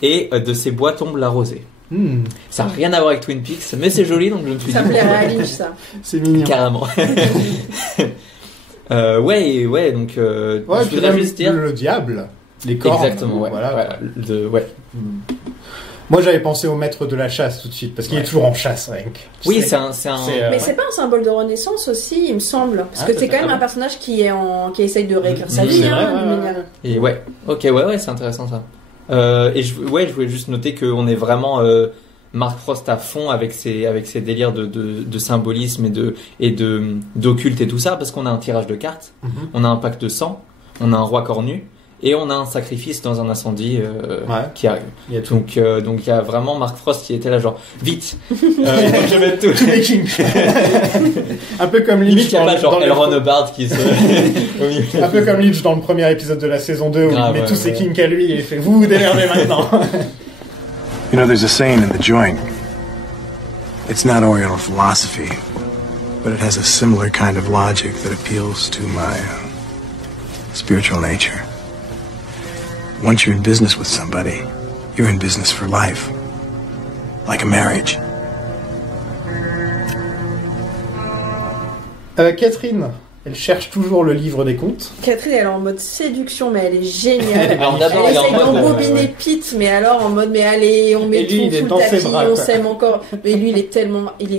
et de ses bois tombe la rosée. Ça n'a rien à voir avec Twin Peaks, mais c'est joli, donc je me suis dit... Ça plairait à Lynch, ça. C'est mignon. Carrément. Ouais, donc... je voudrais juste dire... Le diable, les cornes. Exactement, ouais. Voilà. Ouais. Moi, j'avais pensé au maître de la chasse tout de suite, parce qu'il est toujours en chasse, Hank. Oui, c'est un... Mais c'est pas un symbole de renaissance aussi, il me semble. Parce que c'est quand même un personnage qui essaye de réécrire sa vie. Et ouais, ok, ouais, c'est intéressant ça. Et je voulais juste noter qu'on est vraiment Mark Frost à fond avec ses délires de symbolisme et d'occulte et tout ça, parce qu'on a un tirage de cartes, on a un pacte de sang, on a un roi cornu, et on a un sacrifice dans un incendie qui arrive. Donc il y a vraiment Mark Frost qui était là genre vite. Je vais mettre tous les kinks. Un peu comme Lynch dans Elrond Hubbard qui se. Un peu comme Lynch dans le premier épisode de la saison 2 où il met tous ses kinks à lui et il fait vous vous démerdez maintenant. You know, there's a saying in the joint. It's not Oriental philosophy, but it has a similar kind of logic that appeals to my spiritual nature. Once you're in business with somebody, you're in business for life. Like a marriage. Catherine, elle cherche toujours le livre des contes. Catherine, elle est en mode séduction, mais elle est géniale. Alors, d'abord, elle essaye d'embobiner Pete, mais alors en mode, mais allez, on met tout le tapis, on s'aime encore. Mais lui, il est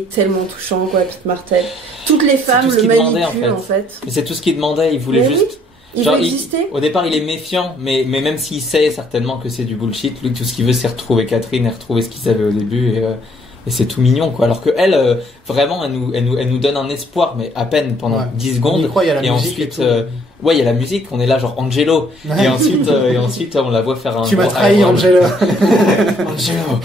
tellement touchant, quoi, Pete Martell. Toutes les femmes le manipulent, en fait. Mais c'est tout ce qu'il demandait, il voulait juste... Il veut exister. Au départ, il est méfiant, mais même s'il sait certainement que c'est du bullshit, lui, tout ce qu'il veut, c'est retrouver Catherine et retrouver ce qu'ils avaient au début, et c'est tout mignon, quoi. Alors que elle, vraiment, elle nous donne un espoir, mais à peine pendant 10 secondes. On y croit, il y a la musique ensuite, et il y a la musique, on est là, genre Angelo. Et ensuite, on la voit faire un. Tu m'as trahi, Angelo. Angelo.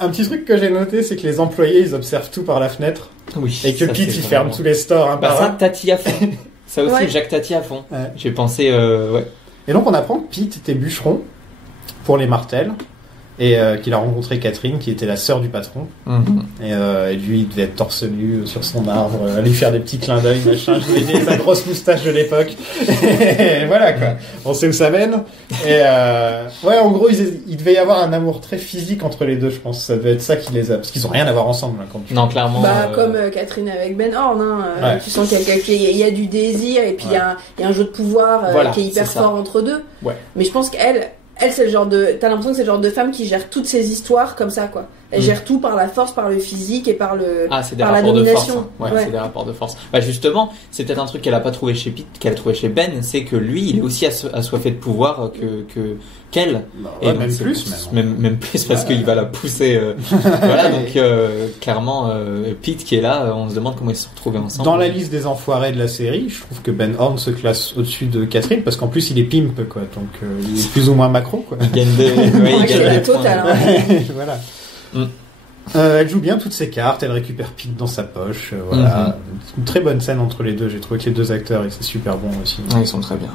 Un petit truc que j'ai noté, c'est que les employés, ils observent tout par la fenêtre. Oui. Et que Pete, il ferme tous les stores, par ça, Tati à fond. Ça aussi, Jacques Tati à fond. Ouais. J'ai pensé, Et donc, on apprend que Pete était bûcheron pour les Martels. Et qu'il a rencontré Catherine, qui était la sœur du patron. Et lui, il devait être torse nu sur son arbre, aller faire des petits clins d'œil, machin. Je lui ai dit sa grosse moustache de l'époque. Et voilà, quoi. On sait où ça mène. Et en gros, il devait y avoir un amour très physique entre les deux, je pense. Ça devait être ça qui les a... Parce qu'ils ont rien à voir ensemble. Là, quand non, clairement. Comme Catherine avec Ben Horn. Tu sens qu'il y a du désir, et puis il y a un jeu de pouvoir qui est hyper fort entre deux. Ouais. Mais je pense qu'elle, c'est le genre t'as l'impression que c'est le genre de femme qui gère toutes ses histoires comme ça, quoi. Elle gère tout par la force, par le physique et par la domination. C'est des rapports de force. Bah, justement, c'est peut-être un truc qu'elle a pas trouvé chez Pete, qu'elle a trouvé chez Ben, c'est que lui, il est aussi assoiffé de pouvoir qu'elle. Et même plus parce qu'il va la pousser. Voilà, donc, clairement, Pete qui est là, on se demande comment ils se sont retrouvés ensemble. Dans la liste des enfoirés de la série, je trouve que Ben Horn se classe au-dessus de Catherine, parce qu'en plus, il est pimp, quoi. Donc, il est plus ou moins macro, quoi. Il gagne des points. Total. Voilà. Elle joue bien toutes ses cartes, elle récupère Pete dans sa poche, voilà. Une très bonne scène entre les deux, j'ai trouvé que les deux acteurs, c'est super bon aussi. Ouais, ils sont très bien.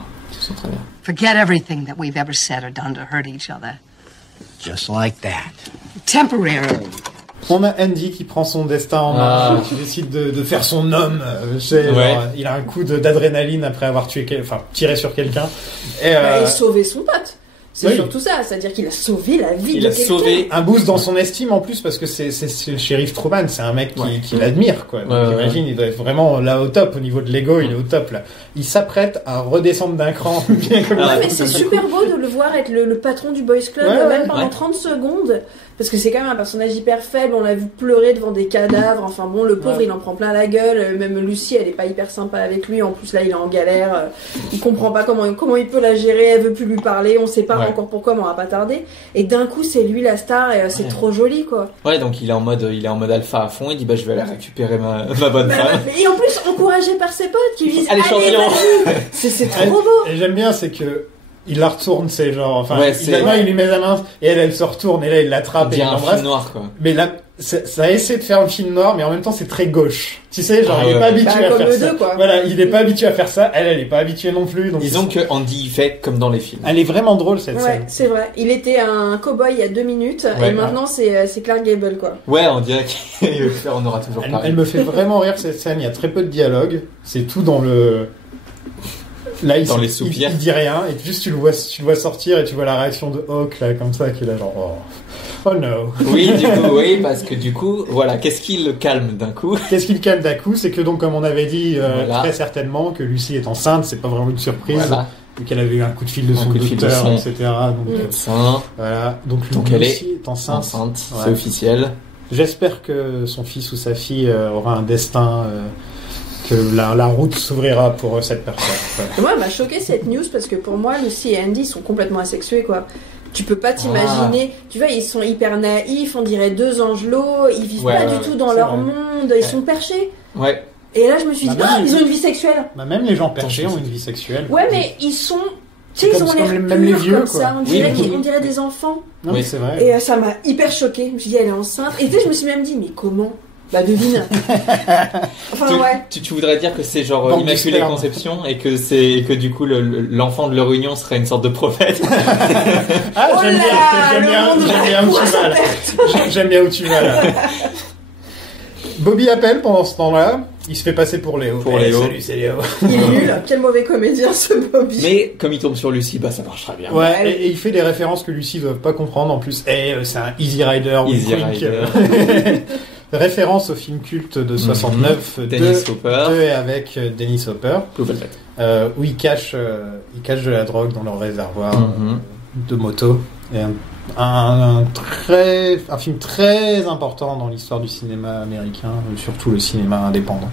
Forget everything that we've ever said or done to hurt each other. Just like that. Temporarily. On a Andy qui prend son destin en main, qui décide de faire son homme. Il a un coup d'adrénaline après avoir tiré sur quelqu'un. Et sauvé son pote. C'est surtout ça, c'est-à-dire qu'il a sauvé la vie de quelqu'un. Il a sauvé un boost dans son estime en plus parce que c'est le shérif Truman, c'est un mec qui l'admire quoi. Donc j'imagine il doit être vraiment là au top au niveau de l'ego, il est au top là. Il s'apprête à redescendre d'un cran. Mais c'est super beau de le voir être le patron du Boys Club même pendant 30 secondes. Parce que c'est quand même un personnage hyper faible, on l'a vu pleurer devant des cadavres, enfin bon, le pauvre il en prend plein la gueule, même Lucy elle est pas hyper sympa avec lui, en plus là il est en galère, il comprend pas comment il peut la gérer, elle veut plus lui parler, on sait pas encore pourquoi mais on va pas tarder, et d'un coup c'est lui la star et c'est trop joli quoi. Ouais, donc il est en mode alpha à fond, il dit je vais aller récupérer ma bonne femme. Et en plus encouragé par ses potes qui lui disent allez c'est trop beau. Et j'aime bien c'est que il la retourne, c'est genre, il lui met la main, et elle se retourne, et là, il l'attrape, et il l'embrasse. Un film noir, quoi. Mais là, ça essaie de faire un film noir, mais en même temps, c'est très gauche. Tu sais, genre, il est pas habitué à faire ça. Voilà, il est pas habitué à faire ça, elle est pas habituée non plus. Donc disons que Andy fait comme dans les films. Elle est vraiment drôle, cette scène. Ouais, c'est vrai. Il était un cow-boy il y a 2 minutes, et maintenant, c'est Clark Gable, quoi. Ouais, on dirait qu'on aura toujours pareil. Elle me fait vraiment rire, cette scène, il y a très peu de dialogue. C'est tout dans le... Là, dans les soupirs. Il dit rien, et juste tu le vois sortir, et tu vois la réaction de Hawk, là, comme ça, qui est là, genre, oh no. Oui, parce que du coup, voilà, qu'est-ce qui le calme d'un coup? Qu'est-ce qui le calme d'un coup? C'est que donc, comme on avait dit, très certainement, que Lucy est enceinte, c'est pas vraiment une surprise. Voilà. Et qu'elle avait eu un coup de fil de son docteur, etc. Donc, voilà. Donc Lucy est enceinte. C'est officiel. J'espère que son fils ou sa fille aura un destin, que la route s'ouvrira pour cette personne. Moi, elle m'a choqué cette news parce que pour moi, Lucy et Andy sont complètement asexués, quoi. Tu peux pas t'imaginer. Tu vois, ils sont hyper naïfs, on dirait 2 angelots, ils vivent pas du tout dans leur monde, ils sont perchés. Ouais. Et là, je me suis dit, ils ont une vie sexuelle. Même les gens perchés ont une vie sexuelle. Ouais, mais ils sont... Tu sais, ils ont l'air même les vieux, comme ça. On dirait des enfants. Non, mais c'est vrai. Et ça m'a hyper choqué. Je me suis dit, elle est enceinte. Et tu sais, je me suis même dit, mais comment? Bah devine. Tu voudrais dire que c'est genre immaculée conception et que du coup l'enfant de leur union serait une sorte de prophète. J'aime bien où tu vas là. Bobby appelle pendant ce temps-là. Il se fait passer pour Léo. Salut, c'est Léo. Il est nul. Quel mauvais comédien ce Bobby. Mais comme il tombe sur Lucy, ça marchera bien. Ouais, et il fait des références que Lucy ne doit pas comprendre. En plus, c'est un Easy Rider. Référence au film culte de 69 Dennis Hopper avec Dennis Hopper où ils cachent de la drogue dans leur réservoir de moto, et un film très important dans l'histoire du cinéma américain, surtout le cinéma indépendant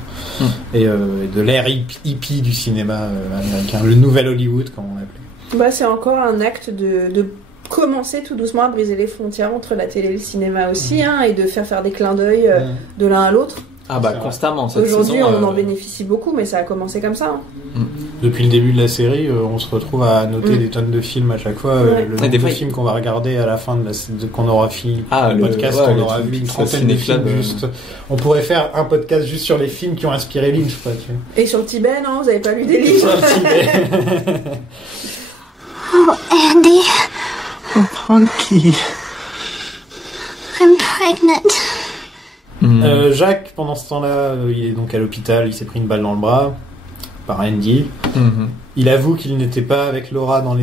et de l'ère hippie du cinéma américain, le nouvel Hollywood comme on l'appelait. C'est encore un acte de commencer tout doucement à briser les frontières entre la télé et le cinéma aussi, et de faire des clins d'œil de l'un à l'autre. Constamment. Aujourd'hui, on en bénéficie beaucoup, mais ça a commencé comme ça. Depuis le début de la série, on se retrouve à noter des tonnes de films à chaque fois. Le nombre de films qu'on va regarder à la fin qu'on aura fini le podcast, on aura vu une trentaine de films juste. On pourrait faire un podcast juste sur les films qui ont inspiré Lynch, quoi, tu vois. Et sur le Tibet, non? Vous avez pas lu des livres? Sur le Tibet. Oh, Andy. Oh, Punky. I'm pregnant. Jacques, pendant ce temps-là, il est donc à l'hôpital, il s'est pris une balle dans le bras par Andy. Il avoue qu'il n'était pas avec Laura dans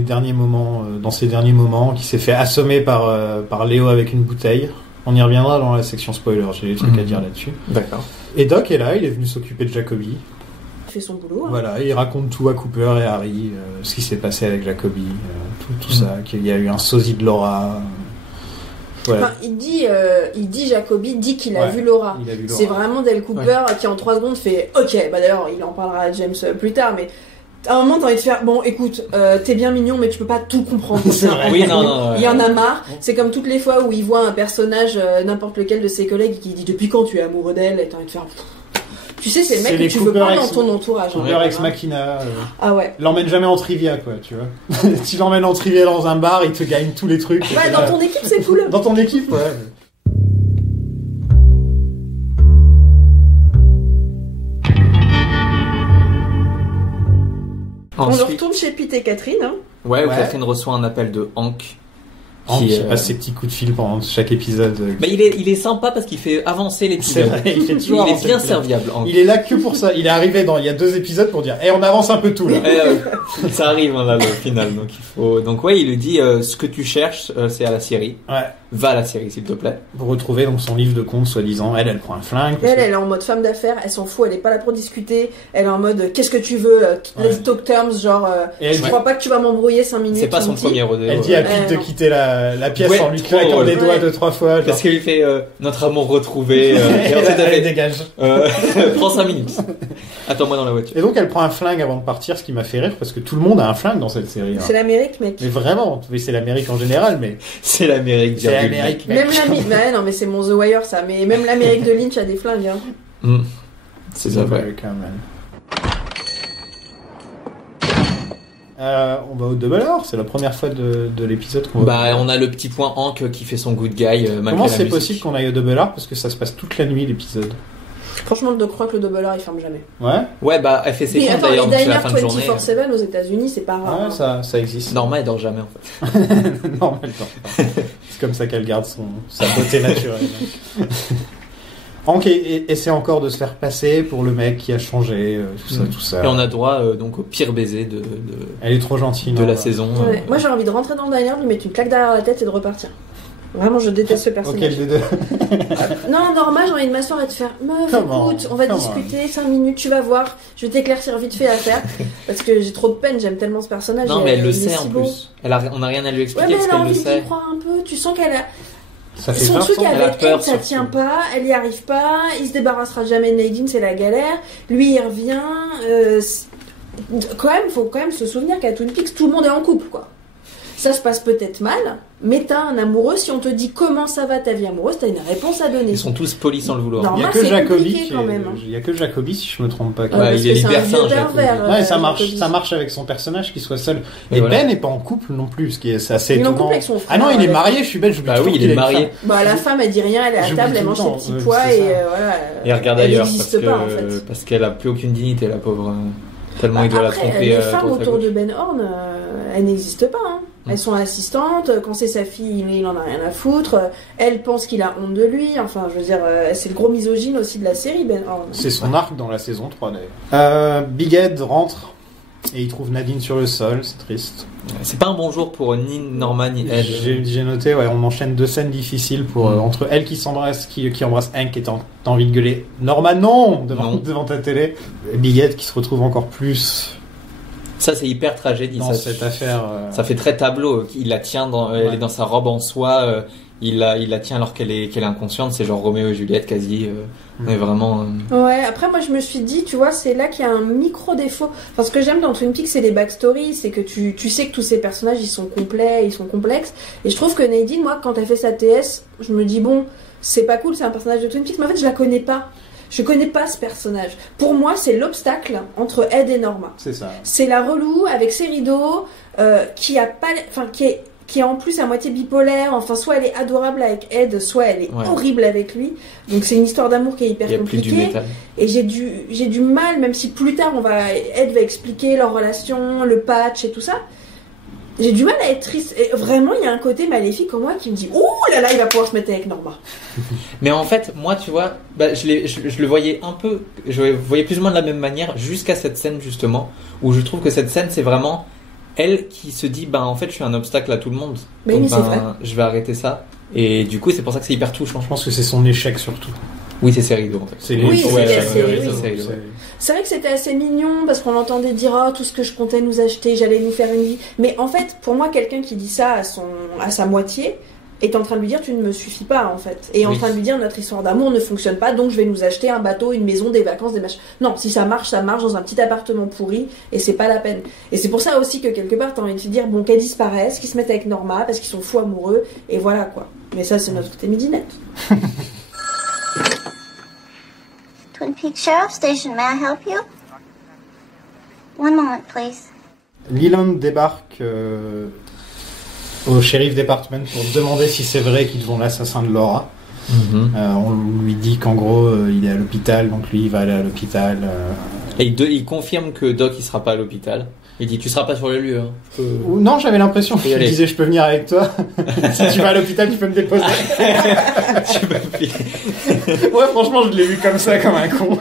ses derniers moments, qu'il s'est fait assommer par Léo avec une bouteille. On y reviendra dans la section spoiler, j'ai des trucs à dire là-dessus. D'accord. Et Doc est là, il est venu s'occuper de Jacoby. Il fait son boulot. Voilà, il raconte tout à Cooper et Harry, ce qui s'est passé avec Jacoby, tout ça, qu'il y a eu un sosie de Laura. Voilà. Enfin, il dit Jacoby dit qu'il a vu Laura. C'est vraiment Dale Cooper qui en 3 secondes fait OK. D'ailleurs, il en parlera à James plus tard, mais à un moment t'as envie de faire bon, écoute, t'es bien mignon, mais tu peux pas tout comprendre. C'est vrai. Oui, non. Il y en a marre. C'est comme toutes les fois où il voit un personnage, n'importe lequel de ses collègues, qui dit depuis quand tu es amoureux d'elle, et t'as envie de faire. Tu sais, c'est le mec que tu veux pas dans ton entourage. Cooper ex machina. Ah ouais. L'emmène jamais en trivia, quoi, tu vois. Tu l'emmènes en trivia dans un bar, il te gagne tous les trucs. Ouais, dans ton équipe, c'est cool. Dans ton équipe, ouais. Ensuite, On retourne chez Pete et Catherine. Hein. ouais, où Ouais. Catherine reçoit un appel de Hank. Hank qui Qui, passe ses petits coups de fil pendant chaque épisode. Mais il est sympa parce qu'il fait avancer C'est l'épisode. vrai, il fait Il toujours est avancer bien le plan. serviable, Hank. Il est là que pour ça. Il est arrivé il y a 2 épisodes pour dire on avance un peu tout là. Ça arrive hein, là le final, donc il faut. Donc ouais, il lui dit ce que tu cherches, c'est à la Syrie. Ouais. Va à la Syrie, s'il te plaît. Pour retrouver donc son livre de comptes soi-disant. Elle prend un flingue. parce que- Elle est en mode femme d'affaires, elle s'en fout, elle est pas là pour discuter. Elle est en mode qu'est-ce que tu veux, let's talk terms, genre Et elle je dit- crois pas que tu vas m'embrouiller 5 minutes. C'est pas tu son me dis. premier rodéo. Elle dit à Pete de non. quitter la pièce Ouais, en lui trop claquant drôle. les doigts Ouais. 2-3 fois. genre. Parce qu'il lui fait notre amour retrouvé. Et Et ensuite, elle elle dégage. fait prends 5 minutes. Attends-moi dans la voiture. Et donc elle prend un flingue avant de partir, ce qui m'a fait rire parce que tout le monde a un flingue dans cette série. hein. C'est l'Amérique, mec. Mais vraiment, mais c'est l'Amérique en général, mais C'est l'Amérique. c'est virgule. l'Amérique. mec. Même l'Amérique, ouais, non mais c'est mon The Wire ça, mais même l'Amérique de Lynch a des flingues. Hein. Mm. C'est ça, ouais. American Man. On va au Double R, c'est la première fois de l'épisode qu'on va. Bah, on a le petit point Hank qui fait son good guy. Malgré Comment la c'est musique. possible qu'on aille au Double R parce que ça se passe toute la nuit l'épisode. Franchement, je crois que le Double R il ferme jamais. Ouais. Ouais, bah, elle fait ses Puis comptes attends, d'ailleurs, les donc c'est la diners fin de journée. 24/7 aux États-Unis, c'est pas rare. Ouais, hein. ça existe. Norma, elle dort jamais en fait. Normal, non. C'est comme ça qu'elle garde sa beauté naturelle. Hank essaie encore de se faire passer pour le mec qui a changé, tout ça. Et on a droit donc au pire baiser de Elle est trop gentille. la saison. Ouais. Moi j'ai envie de rentrer dans le diner, de lui mettre une claque derrière la tête et de repartir. Vraiment, je déteste ce personnage. Auquel des deux Non, normal, j'ai envie de m'asseoir et de faire meuf, Comment écoute, on va discuter 5 minutes, tu vas voir, je vais t'éclaircir vite fait à faire. Parce que j'ai trop de peine, j'aime tellement ce personnage. Non, mais elle le il est sait si en beau. plus. On a rien à lui Ouais, expliquer mais parce elle a qu'elle le envie d'y sait. croire un peu, tu sens qu'elle a. Ça fait Son peur, truc ça. Elle a avec peur, elle, ça surtout. tient pas, elle y arrive pas, il se débarrassera jamais de Nadine, c'est la galère. Lui, il revient. Quand même, faut quand même se souvenir qu'à Twin Peaks, tout le monde est en couple, quoi. Ça se passe peut-être mal, mais t'as un amoureux. Si on te dit comment ça va ta vie amoureuse, t'as une réponse à donner. Ils sont tous polis sans le vouloir. Non. Il y a Normal, que c'est Jacobi compliqué quand même, hein. il y a que Jacobi si je me trompe pas. Ouais, parce il est que c'est un libertin, vieux Jacobi. pervers, Ouais, ça Jacobi. marche avec son personnage qui soit seul. Et Et voilà. Ben n'est pas en couple non plus, ce qui est c'est assez Il est en étonnant. couple avec son frère, Ah non, il est avec- marié, je suis bête, j'oublie Bah toujours oui, il qu'il est a une marié. femme. Bah, la femme, elle dit rien, elle est à J'oublie table, tout elle le mange ses temps, petits ouais, pois c'est et ça. voilà. Et regarde elle ailleurs parce n'existe pas en fait. parce qu'elle a plus aucune dignité, la pauvre. Tellement il doit la Après, tromper. les à femmes droite à autour gauche. de Ben Horn, elles n'existent pas. Hein. Elles sont assistantes. Quand c'est sa fille, il en a rien à foutre. Elle pense qu'il a honte de lui. Enfin, je veux dire, c'est le gros misogyne aussi de la série, Ben Horn. C'est son arc dans la saison 3 d'ailleurs. Big Ed rentre et il trouve Nadine sur le sol, c'est triste. C'est pas un bon jour pour ni Norman ni Ed. J'ai noté, ouais, on enchaîne 2 scènes difficiles pour entre elle qui s'embrasse, qui embrasse Hank et t'as envie de gueuler Norman non devant ta télé. Et Big Ed qui se retrouve encore plus Ça c'est hyper tragédie. dans Ça, cette affaire. ça fait très tableau. Il la tient elle est dans sa robe en soie. Il la tient alors qu'elle est inconsciente. C'est genre Roméo et Juliette quasi. Mais vraiment. Ouais, après moi je me suis dit, tu vois, c'est là qu'il y a un micro défaut. Enfin, ce que j'aime dans Twin Peaks, c'est les backstories, c'est que tu sais que tous ces personnages ils sont complets, ils sont complexes. Et je trouve que Nadine, moi, quand elle fait sa TS, je me dis bon, c'est pas cool, c'est un personnage de Twin Peaks, mais en fait je la connais pas. Je connais pas ce personnage. Pour moi, c'est l'obstacle entre Ed et Norma. C'est ça. C'est la relou avec ses rideaux, qui a pas, enfin qui est en plus à moitié bipolaire. Enfin, soit elle est adorable avec Ed, soit elle est horrible avec lui. Donc c'est une histoire d'amour qui est hyper compliquée. Et j'ai du mal, même si plus tard Ed va expliquer leur relation, le patch et tout ça. J'ai du mal à être triste. Et vraiment, il y a un côté maléfique en moi qui me dit ouh là là, il va pouvoir se mettre avec Norma. Mais en fait, moi, tu vois, je le voyais un peu, je le voyais plus ou moins de la même manière jusqu'à cette scène justement, où je trouve que cette scène, c'est vraiment elle qui se dit, en fait, je suis un obstacle à tout le monde. Mais donc, oui, c'est vrai. je vais arrêter ça. Et du coup, c'est pour ça que c'est hyper touchant. Je pense que c'est son échec surtout. Oui, c'est ses rideaux en fait. C'est Oui, Ouais, c'est ouais, oui. c'est rideaux. C'est vrai que c'était assez mignon parce qu'on l'entendait dire tout ce que je comptais nous acheter, j'allais nous faire une vie. Mais en fait, pour moi, quelqu'un qui dit ça à sa moitié est en train de lui dire tu ne me suffis pas en fait. Et en train de lui dire notre histoire d'amour ne fonctionne pas, donc je vais nous acheter un bateau, une maison, des vacances, des machins. Non, si ça marche dans un petit appartement pourri et c'est pas la peine. Et c'est pour ça aussi que quelque part t'as envie de te dire bon, qu'elle disparaisse, qu'ils se mettent avec Norma parce qu'ils sont fous amoureux et voilà quoi. Mais ça c'est notre côté midinette. Twin Peaks Sheriff Station, may I help you? One moment, please. Leland débarque au sheriff department pour demander si c'est vrai qu'ils vont l'assassin de Laura. On lui dit qu'en gros il est à l'hôpital, donc lui il va aller à l'hôpital. Et il confirme que Doc il sera pas à l'hôpital. Il dit tu seras pas sur le lieu. Hein. Ou non, j'avais l'impression qu'il disait je peux venir avec toi. Si tu vas à l'hôpital, tu peux me déposer. Tu peux ouais, franchement, je l'ai vu comme ça, comme un con.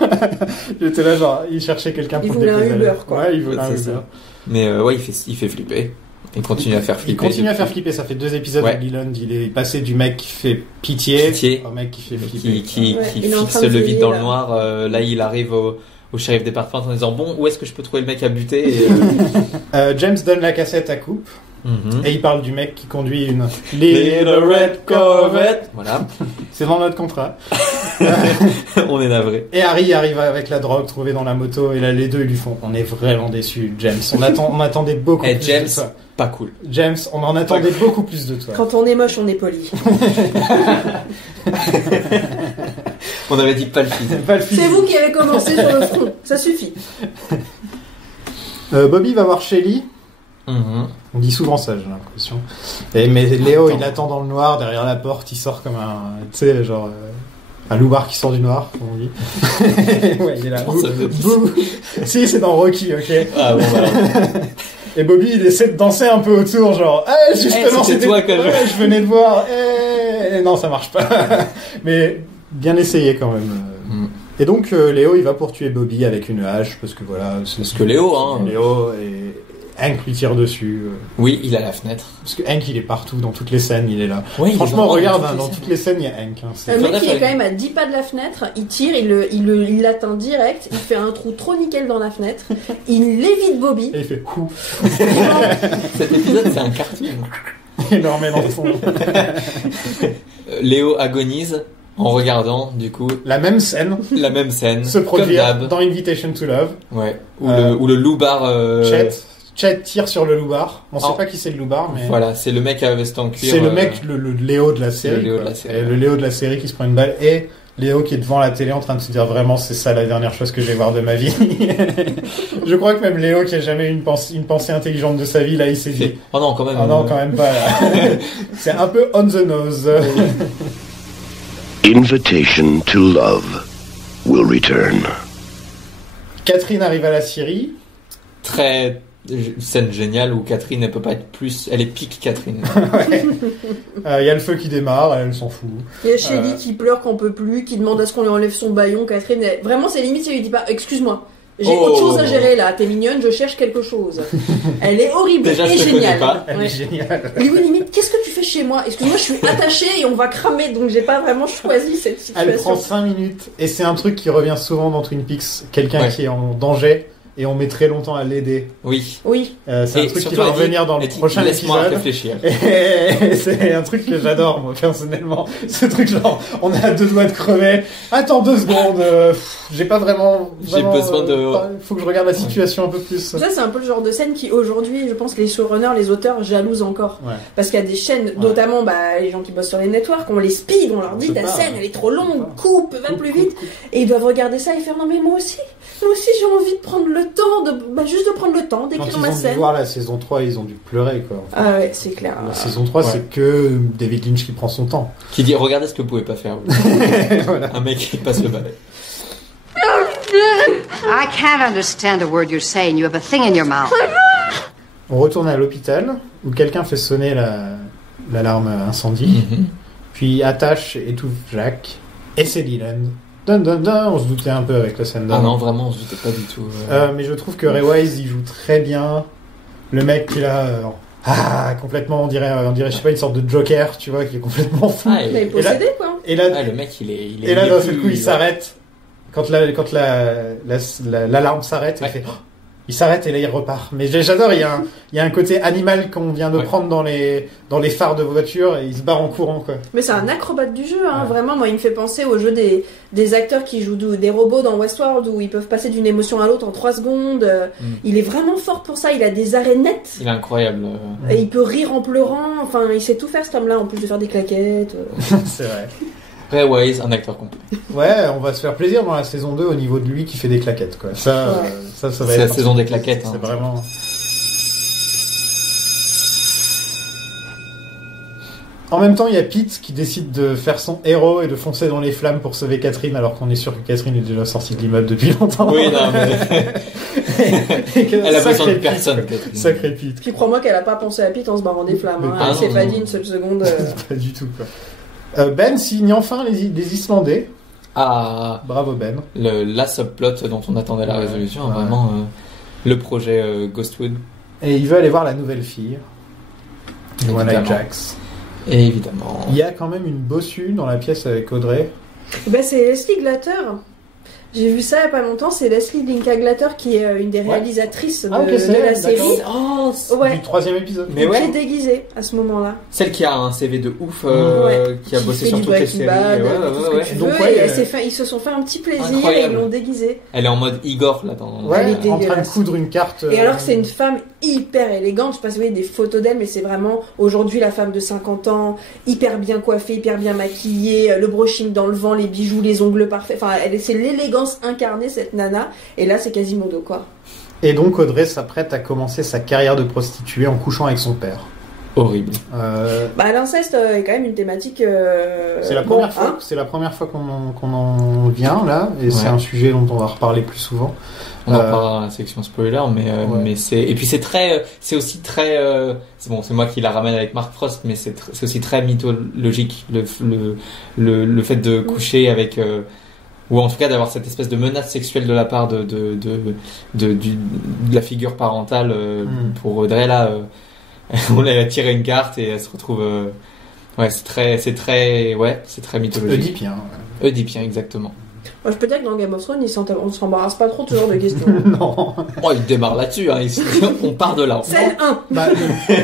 J'étais là, genre, il cherchait quelqu'un pour le déposer. Il voulait un Uber, quoi. Ouais, il voulait un Uber. Mais ouais, il fait flipper. Il continue à faire flipper. Il continue à faire flipper. Ça fait 2 épisodes où Leland, il est passé du mec qui fait pitié au mec qui fait flipper. Qui fixe le vide dans le noir. Là, il arrive au shérif département en disant bon, où est-ce que je peux trouver le mec à buter James donne la cassette à Coupe et il parle du mec qui conduit une Little Red Corvette. Voilà. C'est dans notre contrat. On est navré. Et Harry arrive avec la drogue trouvée dans la moto et là les deux ils lui font on est vraiment déçus James. On attendait beaucoup plus James, de toi. Pas cool. James, on en attendait beaucoup plus de toi. Quand on est moche, on est poli. On avait dit pas le physique. C'est vous qui avez commencé sur le front. Ça suffit. Bobby va voir Shelly. On dit souvent ça, j'ai l'impression. Mais Léo, il attend dans le noir, derrière la porte, il sort comme un... Tu sais, genre... un loupard qui sort du noir, comme on dit. Ouais, il est là. Si, c'est dans Rocky, ok. Ah bon, voilà. Et Bobby, il essaie de danser un peu autour, genre... justement, c'était toi que je venais de voir. Non, ça marche pas. Mais bien essayé quand même. Et donc, Léo, il va pour tuer Bobby avec une hache, parce que voilà... Parce que Léo, hein... Léo et... Hank lui tire dessus. Oui, il a la fenêtre. Parce que Hank, il est partout, dans toutes les scènes, il est là. Oui, franchement, regarde, dans toutes les scènes, il y a Hank. Le mec, il est quand même à 10 pas de la fenêtre, il tire, il l'atteint direct, il fait un trou trop nickel dans la fenêtre, il évite Bobby. Et il fait ouh. Cet épisode, c'est un cartoon. Il le remet dans le fond. Léo agonise en regardant, du coup... La même scène. Se produire dans Invitation to Love. Ouais. Où le loupard... Chet tire sur le loupard. On sait pas qui c'est le loupard, mais... Voilà, c'est le mec à veste en cuir. C'est le mec, le Léo de la série. Le Léo de la série qui se prend une balle. Et Léo qui est devant la télé en train de se dire vraiment c'est ça la dernière chose que je vais voir de ma vie. Je crois que même Léo qui a jamais eu une pensée intelligente de sa vie, là il s'est dit... Oh non, quand même. Oh non, quand même pas. Là. C'est un peu on the nose. Invitation to Love will return. Catherine arrive à la Syrie. Très... scène géniale où Catherine elle peut pas être plus, elle est pique Catherine. Il y a le feu qui démarre, elle s'en fout. Il y a Shelly qui pleure qu'on peut plus, qui demande à ce qu'on lui enlève son bâillon. Catherine, vraiment c'est limite si elle lui dit pas excuse-moi, j'ai autre chose à gérer là, t'es mignonne, je cherche quelque chose. Elle est horrible. Déjà, et géniale. Elle est géniale. Et oui, limite, qu'est-ce que tu fais chez moi? Excuse-moi, je suis attachée et on va cramer, donc j'ai pas vraiment choisi cette situation. Elle prend 5 minutes et c'est un truc qui revient souvent dans Twin Peaks, quelqu'un qui est en danger. Et on met très longtemps à l'aider. Oui. C'est un truc qui va revenir dans le prochain épisode. Réfléchir. Et c'est un truc que j'adore, moi, personnellement. Ce truc genre, on est à 2 doigts de crever. Attends 2 secondes. J'ai pas vraiment j'ai besoin de... faut que je regarde la situation un peu plus. Ça, c'est un peu le genre de scène qui, aujourd'hui, je pense que les showrunners, les auteurs jalousent encore. Ouais. Parce qu'il y a des chaînes, notamment les gens qui bossent sur les networks, on les speed, on leur dit ta scène, elle est trop longue, coupe, va plus vite. Et ils doivent regarder ça et faire non mais moi aussi j'ai envie de prendre le temps juste de prendre le temps d'écrire ma scène. Quand ils ont dû voir la saison 3, ils ont dû pleurer quoi. En fait. Ah ouais, c'est clair. La saison 3, c'est que David Lynch qui prend son temps. Qui dit regardez ce que vous pouvez pas faire. Voilà. Un mec qui passe le balai. I can't understand a word you're saying. You have a thing in your mouth. On retourne à l'hôpital où quelqu'un fait sonner l'alarme incendie. Puis attache et étouffe Jack. Et c'est Leland. On se doutait un peu avec la scène d'avant. Ah non, vraiment, on se doutait pas du tout. Mais je trouve que Ray Wise, il joue très bien. Le mec qui est là, complètement, on dirait, je sais pas, une sorte de Joker, tu vois, qui est complètement fou. Il est possédé, quoi. Et là, le mec, il est. Et là, d'un seul coup, il s'arrête. Quand l'alarme s'arrête, il s'arrête et là il repart. Mais j'adore, il y a un côté animal qu'on vient de prendre dans les phares de voiture et il se barre en courant quoi. Mais c'est un acrobate du jeu, hein. Vraiment. Moi, il me fait penser au jeu des acteurs qui jouent des robots dans Westworld où ils peuvent passer d'une émotion à l'autre en 3 secondes. Il est vraiment fort pour ça. Il a des arrêts nets. Il est incroyable. Et il peut rire en pleurant. Enfin, il sait tout faire cet homme-là en plus de faire des claquettes. C'est vrai. Ray Wise, un acteur complet. Ouais, on va se faire plaisir dans la saison 2 au niveau de lui qui fait des claquettes, quoi. Ça va c'est être la saison des claquettes. C'est vraiment... En même temps, il y a Pete qui décide de faire son héros et de foncer dans les flammes pour sauver Catherine, alors qu'on est sûr que Catherine est déjà sortie de l'immeuble depuis longtemps. Oui, non, mais... Elle a besoin de personne, Catherine. Sacré Pete. Puis crois-moi qu'elle a pas pensé à Pete en se barrant des flammes. Hein. Elle s'est pas dit une seule seconde. Pas du tout, quoi. Ben signe enfin les Islandais. Ah, bravo Ben. La subplot dont on attendait la résolution, vraiment le projet Ghostwood. Et il veut aller voir la nouvelle fille, One Eye Jax. Et évidemment. Il y a quand même une bossue dans la pièce avec Audrey. Ben, c'est Leslie Glatter. J'ai vu ça il n'y a pas longtemps, c'est Leslie Linka Glatter qui est une des réalisatrices de la série. Oh, du 3e épisode. Mais qui est déguisée à ce moment-là. Celle qui a un CV de ouf, qui a bossé sur toutes les séries. Donc ils se sont fait un petit plaisir. Incroyable. Et ils l'ont déguisée. Elle est en mode Igor là dans. Elle est en train de coudre une carte. Et alors que c'est une femme hyper élégante. Je sais pas si vous voyez des photos d'elle, mais c'est vraiment aujourd'hui la femme de 50 ans, hyper bien coiffée, hyper bien maquillée, le brushing dans le vent, les bijoux, les ongles parfaits. Enfin, c'est l'élégance incarnée cette nana. Et là, c'est Quasimodo quoi. Et donc Audrey s'apprête à commencer sa carrière de prostituée en couchant avec son père. Horrible. L'inceste est quand même une thématique. C'est la première fois. C'est la première fois qu'on en vient là, et c'est un sujet dont on va reparler plus souvent. On en parlera dans la section spoiler, mais c'est aussi très. C'est moi qui la ramène avec Mark Frost, mais c'est aussi très mythologique le fait de coucher avec. Ou en tout cas d'avoir cette espèce de menace sexuelle de la part de la figure parentale pour Audrey là. On a tiré une carte et elle se retrouve. C'est très mythologique. Oedipien, exactement. Moi, je peux dire que dans Game of Thrones, on s'embarrasse pas trop toujours de questions. Non. Il démarre là-dessus. On part de là. Scène 1.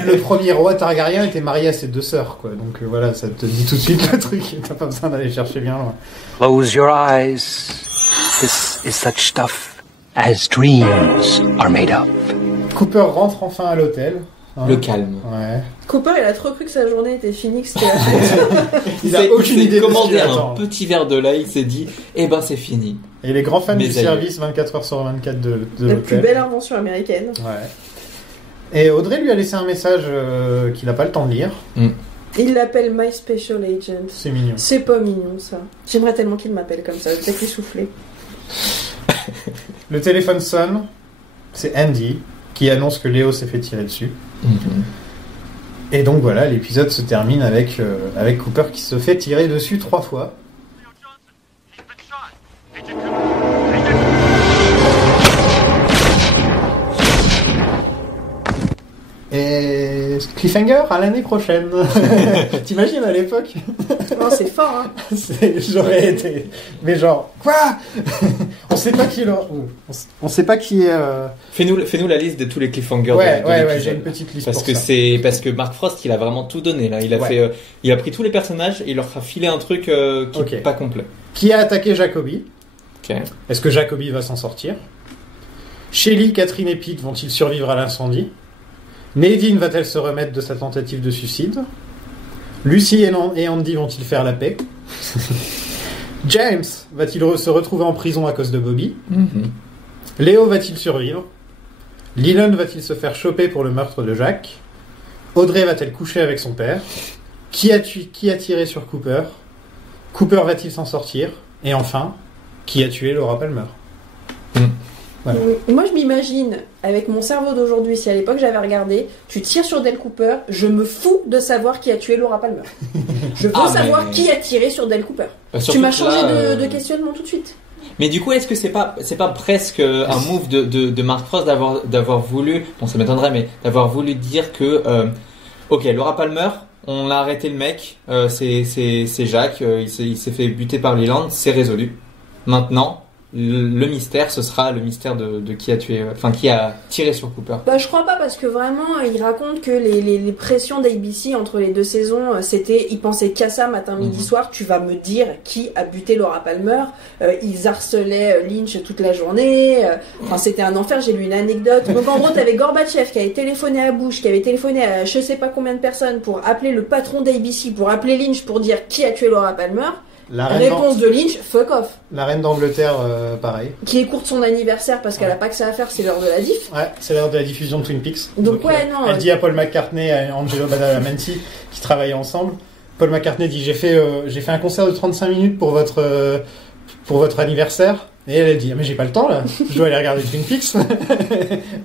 Le premier roi Targaryen était marié à ses 2 sœurs, quoi. Donc voilà, ça te dit tout de suite le truc. T'as pas besoin d'aller chercher bien loin. Close your eyes. This is such stuff as dreams are made of. Cooper rentre enfin à l'hôtel. Le calme. Ouais. Cooper, il a trop cru que sa journée était finie, que c'était la fête. Il a aucune idée de commandé un petit verre de lait, il s'est dit, c'est fini. Et les grands fans du service 24 heures sur 24 de l'hôtel. La plus belle invention américaine. Ouais. Et Audrey lui a laissé un message qu'il n'a pas le temps de lire. Il l'appelle My Special Agent. C'est mignon. C'est pas mignon, ça. J'aimerais tellement qu'il m'appelle comme ça, je vais peut-être lui souffler. Le téléphone sonne. C'est Andy qui annonce que Léo s'est fait tirer dessus. Et donc voilà, l'épisode se termine avec Cooper qui se fait tirer dessus 3 fois. Et cliffhanger à l'année prochaine. T'imagines à l'époque? Non, c'est fort, hein. J'aurais été. Mais genre, quoi? On sait pas qui est. On sait pas qui est. Fais-nous la liste de tous les cliffhangers. Ouais, j'ai une petite liste. Parce que Mark Frost, il a vraiment tout donné là. Il a pris tous les personnages et il leur a filé un truc qui est pas complet. Qui a attaqué Jacoby? Okay. Est-ce que Jacoby va s'en sortir? Shelly, Catherine et Pete vont-ils survivre à l'incendie? Nadine va-t-elle se remettre de sa tentative de suicide? Lucy et Andy vont-ils faire la paix? James va-t-il se retrouver en prison à cause de Bobby? Léo va-t-il survivre? Leland va-t-il se faire choper pour le meurtre de Jack? Audrey va-t-elle coucher avec son père? Qui a tiré sur Cooper? Cooper va-t-il s'en sortir? Et enfin, qui a tué Laura Palmer? Voilà. Moi, je m'imagine, avec mon cerveau d'aujourd'hui, si à l'époque j'avais regardé, tu tires sur Dale Cooper, je me fous de savoir qui a tué Laura Palmer. Je veux savoir qui a tiré sur Dale Cooper. Tu m'as changé de questionnement tout de suite. Mais du coup, est-ce que c'est pas presque un move de Mark Frost d'avoir voulu, bon ça m'étonnerait, mais d'avoir voulu dire que, ok, Laura Palmer, on a arrêté le mec, c'est Jacques, il s'est fait buter par Leland, c'est résolu. Maintenant, le mystère, ce sera le mystère de qui a tué, qui a tiré sur Cooper. Je crois pas, parce que vraiment, il raconte que les pressions d'ABC entre les 2 saisons, c'était, ils pensaient qu'à ça matin, midi, soir, tu vas me dire qui a buté Laura Palmer. Ils harcelaient Lynch toute la journée. C'était un enfer, j'ai lu une anecdote. Donc en gros, t'avais Gorbatchev qui avait téléphoné à Bush, qui avait téléphoné à je sais pas combien de personnes pour appeler le patron d'ABC, pour appeler Lynch pour dire qui a tué Laura Palmer. Réponse de Lynch, fuck off. La reine d'Angleterre, pareil. Qui écoute son anniversaire parce qu'elle a pas que ça à faire, c'est l'heure de la diff. Ouais, c'est l'heure de la diffusion de Twin Peaks. Donc non. Elle dit à Paul McCartney et à Angelo Badalamenti qui travaillent ensemble, Paul McCartney dit j'ai fait un concert de 35 minutes pour votre anniversaire. Et elle dit mais j'ai pas le temps là, je dois aller regarder Twin Peaks.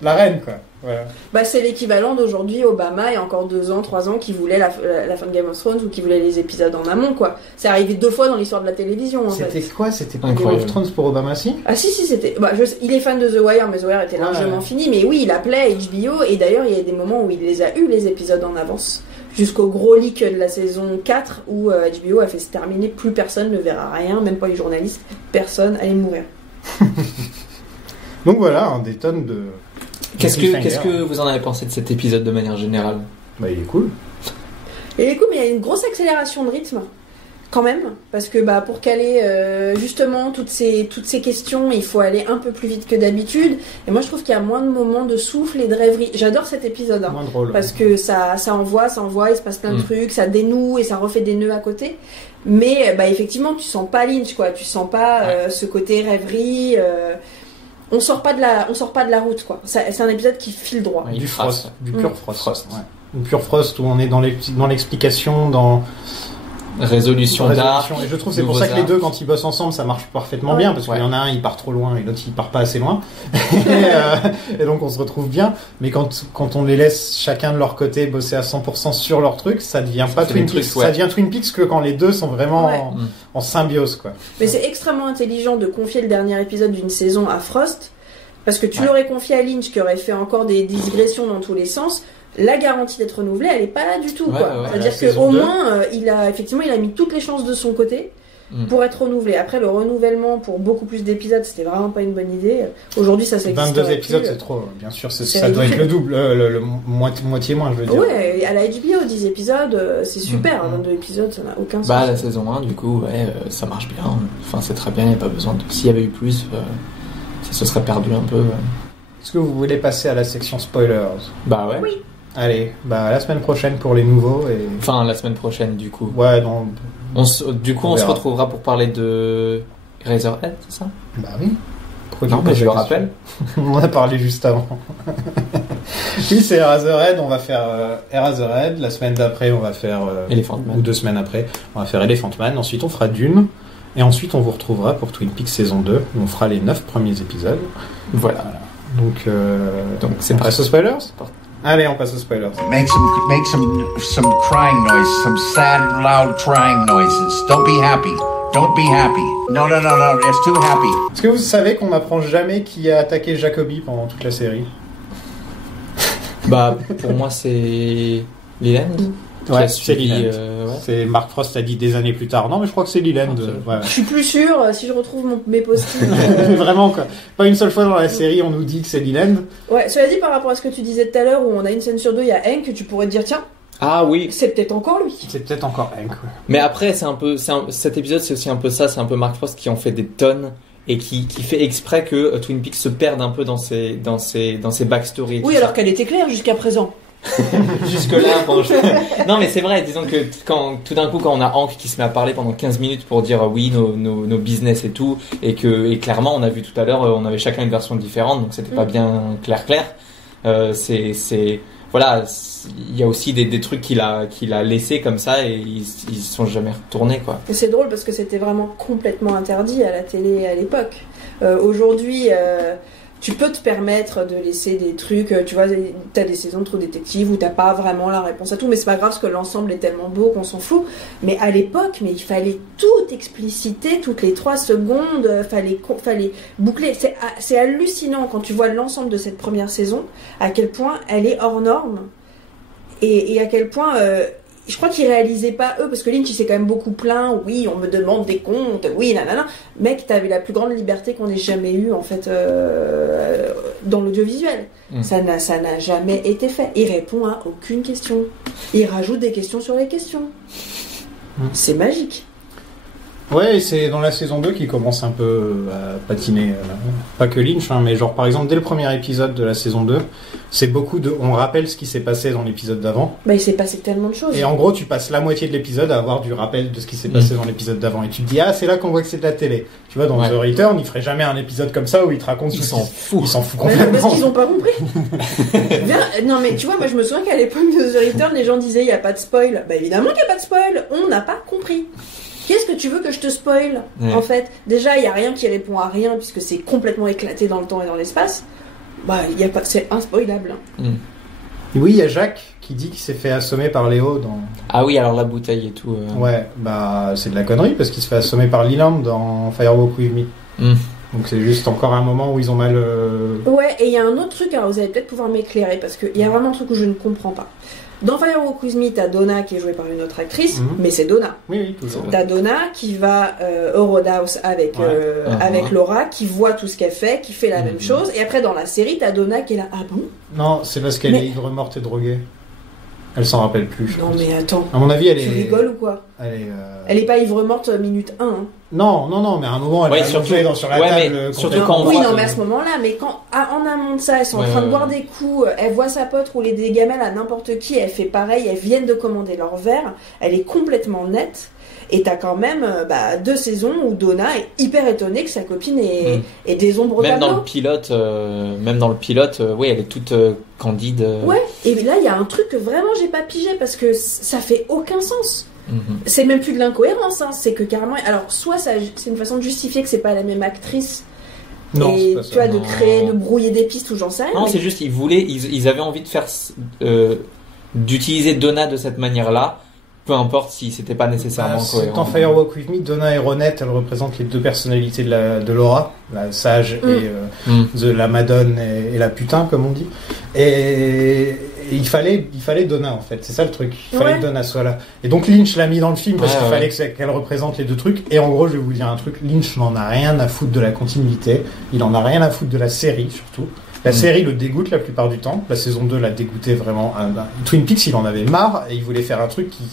La reine quoi. Voilà. Bah c'est l'équivalent d'aujourd'hui Obama il y a encore 2 ans, 3 ans qui voulait la fin de Game of Thrones ou qui voulait les épisodes en amont quoi. C'est arrivé 2 fois dans l'histoire de la télévision en fait. C'était quoi? C'était pas Game of Thrones pour Obama si? Ah si c'était. Il est fan de The Wire mais The Wire était largement fini, mais oui il appelait HBO et d'ailleurs il y a des moments où il les a eu les épisodes en avance. Jusqu'au gros leak de la saison 4 où HBO a fait se terminer, plus personne ne verra rien, même pas les journalistes, personne allait mourir. Donc voilà, des tonnes de... Qu'est-ce que vous en avez pensé de cet épisode de manière générale? Bah il est cool. Il est cool mais il y a une grosse accélération de rythme. Quand même, parce que pour caler justement toutes ces questions, il faut aller un peu plus vite que d'habitude. Et moi, je trouve qu'il y a moins de moments de souffle et de rêverie. J'adore cet épisode, moins drôle, parce que ça envoie, il se passe plein de trucs, ça dénoue et ça refait des nœuds à côté. Mais effectivement, tu sens pas Lynch, quoi. Tu sens pas ce côté rêverie. On sort pas de la route, quoi. C'est un épisode qui file droit. Du Frost, du pur Frost. Ouais. Une pure Frost où on est dans l'explication, dans résolution d'art. Et je trouve c'est pour ça que les deux quand ils bossent ensemble ça marche parfaitement bien parce qu'il y en a un il part trop loin et l'autre il part pas assez loin et donc on se retrouve bien, mais quand on les laisse chacun de leur côté bosser à 100% sur leur truc, ça devient pas Twin Peaks, ça devient Twin Peaks que quand les deux sont vraiment en symbiose quoi. Mais c'est extrêmement intelligent de confier le dernier épisode d'une saison à Frost parce que tu l'aurais confié à Lynch qui aurait fait encore des digressions dans tous les sens. La garantie d'être renouvelée, elle est pas là du tout, quoi. C'est-à-dire qu'au moins, il a mis toutes les chances de son côté pour être renouvelé. Après, le renouvellement pour beaucoup plus d'épisodes, c'était vraiment pas une bonne idée. Aujourd'hui, ça s'existe. 22 épisodes, c'est trop. Bien sûr, ça doit être le double, le moitié moins, je veux dire. Ouais, à la HBO, 10 épisodes, c'est super. 22 épisodes, ça n'a aucun sens. La saison 1, du coup, ça marche bien. Enfin, c'est très bien, il n'y a pas besoin de... S'il y avait eu plus, ça se serait perdu un peu. Est-ce que vous voulez passer à la section spoilers? Oui. Allez, la semaine prochaine pour les nouveaux et... Enfin, la semaine prochaine, du coup. Ouais, non... On se retrouvera pour parler de Eraserhead, c'est ça? Bah oui. Non, mais je le rappelle. On en a parlé juste avant. Oui, c'est Eraserhead, on va faire Eraserhead. La semaine d'après, on va faire... Elephant Man. Ou 2 semaines après, on va faire Elephant Man. Ensuite, on fera Dune. Et ensuite, on vous retrouvera pour Twin Peaks saison 2. Où on fera les 9 premiers épisodes. Voilà. Donc c'est prêt aux spoilers? Allez, on passe aux spoilers. Make some crying noises, some sad, loud crying noises. Don't be happy. Don't be happy. No, it's too happy. Est-ce que vous savez qu'on n'apprend jamais qui a attaqué Jacobi pendant toute la série? Pour moi, c'est Leland. Ouais, c'est Leland. C'est Mark Frost a dit des années plus tard. Non, mais je crois que c'est Leland. Je suis plus sûr si je retrouve mes post-it. Vraiment quoi. Pas une seule fois dans la série on nous dit que c'est Leland. Ouais, cela dit par rapport à ce que tu disais tout à l'heure où on a une scène sur 2, il y a Hank, tu pourrais te dire tiens. Ah oui. C'est peut-être encore lui. C'est peut-être encore Hank. Ouais. Mais après cet épisode c'est aussi un peu ça, c'est un peu Mark Frost qui en fait des tonnes. Et qui fait exprès que Twin Peaks se perde un peu dans ses backstories. Oui, alors qu'elle était claire jusqu'à présent. Jusque-là, non mais c'est vrai, disons que tout d'un coup quand on a Hank qui se met à parler pendant 15 minutes pour dire oui nos business et tout, et clairement on a vu tout à l'heure on avait chacun une version différente, donc c'était pas bien clair. Voilà, il y a aussi des trucs qu'il a laissés comme ça et ils sont jamais retournés quoi. Et c'est drôle parce que c'était vraiment complètement interdit à la télé à l'époque. Aujourd'hui tu peux te permettre de laisser des trucs, tu vois, t'as des saisons de True Detective où t'as pas vraiment la réponse à tout, mais c'est pas grave parce que l'ensemble est tellement beau qu'on s'en fout. Mais à l'époque, il fallait tout expliciter toutes les 3 secondes, fallait boucler. C'est hallucinant quand tu vois l'ensemble de cette première saison, à quel point elle est hors norme et à quel point... je crois qu'ils réalisaient pas eux, parce que Lynch il s'est quand même beaucoup plaint, oui on me demande des comptes, oui nanana, mec t'avais la plus grande liberté qu'on ait jamais eue en fait dans l'audiovisuel. Ça n'a jamais été fait. Il répond à aucune question, il rajoute des questions sur les questions. C'est magique. Ouais, et c'est dans la saison 2 qu'il commence un peu à patiner. Pas que Lynch, hein, mais genre par exemple dès le premier épisode de la saison 2, c'est beaucoup de... On rappelle ce qui s'est passé dans l'épisode d'avant. Bah il s'est passé tellement de choses. Et en gros tu passes la moitié de l'épisode à avoir du rappel de ce qui s'est passé dans l'épisode d'avant. Et tu te dis, ah c'est là qu'on voit que c'est de la télé. Tu vois, dans The Return, il ferait jamais un épisode comme ça où il te raconte... Il s'en fout. Il s'en fout complètement. Parce qu'ils ont pas compris. Non mais tu vois, moi je me souviens qu'à l'époque de The Return, les gens disaient il y a pas de spoil. Bah évidemment qu'il y a pas de spoil. On n'a pas compris. Qu'est-ce que tu veux que je te spoil en fait? Déjà, il y a rien qui répond à rien puisque c'est complètement éclaté dans le temps et dans l'espace. Bah, il y a pas, c'est inspoilable. Oui, il y a Jacques qui dit qu'il s'est fait assommer par Léo dans... Ah oui, alors la bouteille et tout. Ouais, bah c'est de la connerie parce qu'il se fait assommer par Leland dans Firewalk With Me. Donc c'est juste encore un moment où ils ont mal... Ouais, et il y a un autre truc, alors vous allez peut-être pouvoir m'éclairer parce qu'il y a vraiment un truc que je ne comprends pas. Dans Firewalk With Me, t'as Donna qui est jouée par une autre actrice, mais c'est Donna. Oui, toujours. T'as Donna qui va au Roadhouse avec Laura, qui voit tout ce qu'elle fait, qui fait la même chose, et après dans la série, t'as Donna qui est là, ah bon? Non, c'est parce qu'elle est ivre morte et droguée. Elle s'en rappelle plus. Non mais attends. À mon avis, elle est... Tu rigoles ou quoi? Elle est pas ivre morte minute 1. Hein. Non, mais à un moment, elle est sur la table. Surtout quand oui, non, mais à ce moment-là, mais quand en amont de ça, elles sont en train de boire des coups, elle voit sa pote rouler des gamelles à n'importe qui, elle fait pareil, elles viennent de commander leur verre, elle est complètement nette. Et t'as quand même 2 saisons où Donna est hyper étonnée que sa copine ait des ombres même tableau. Même dans le pilote, oui, elle est toute candide. Ouais, et là il y a un truc que vraiment j'ai pas pigé parce que ça fait aucun sens. C'est même plus de l'incohérence, hein. C'est que carrément, alors soit c'est une façon de justifier que c'est pas la même actrice. Non, et tu vois, de créer, de brouiller des pistes ou j'en sais rien. Non, c'est juste ils avaient envie de faire d'utiliser Donna de cette manière-là. Peu importe si c'était pas nécessairement cohérent. Dans Firewalk With Me, Donna et Ronette, elles représentent les deux personnalités de Laura, la sage et la madone et la putain, comme on dit. Et il fallait Donna, en fait. C'est ça le truc. Il fallait que Donna soit là. Et donc Lynch l'a mis dans le film parce qu'il fallait qu'elle représente les deux trucs. Et en gros, je vais vous dire un truc. Lynch n'en a rien à foutre de la continuité. Il en a rien à foutre de la série, surtout. La série le dégoûte la plupart du temps. La saison 2 l'a dégoûté vraiment. Twin Peaks, il en avait marre et il voulait faire un truc qui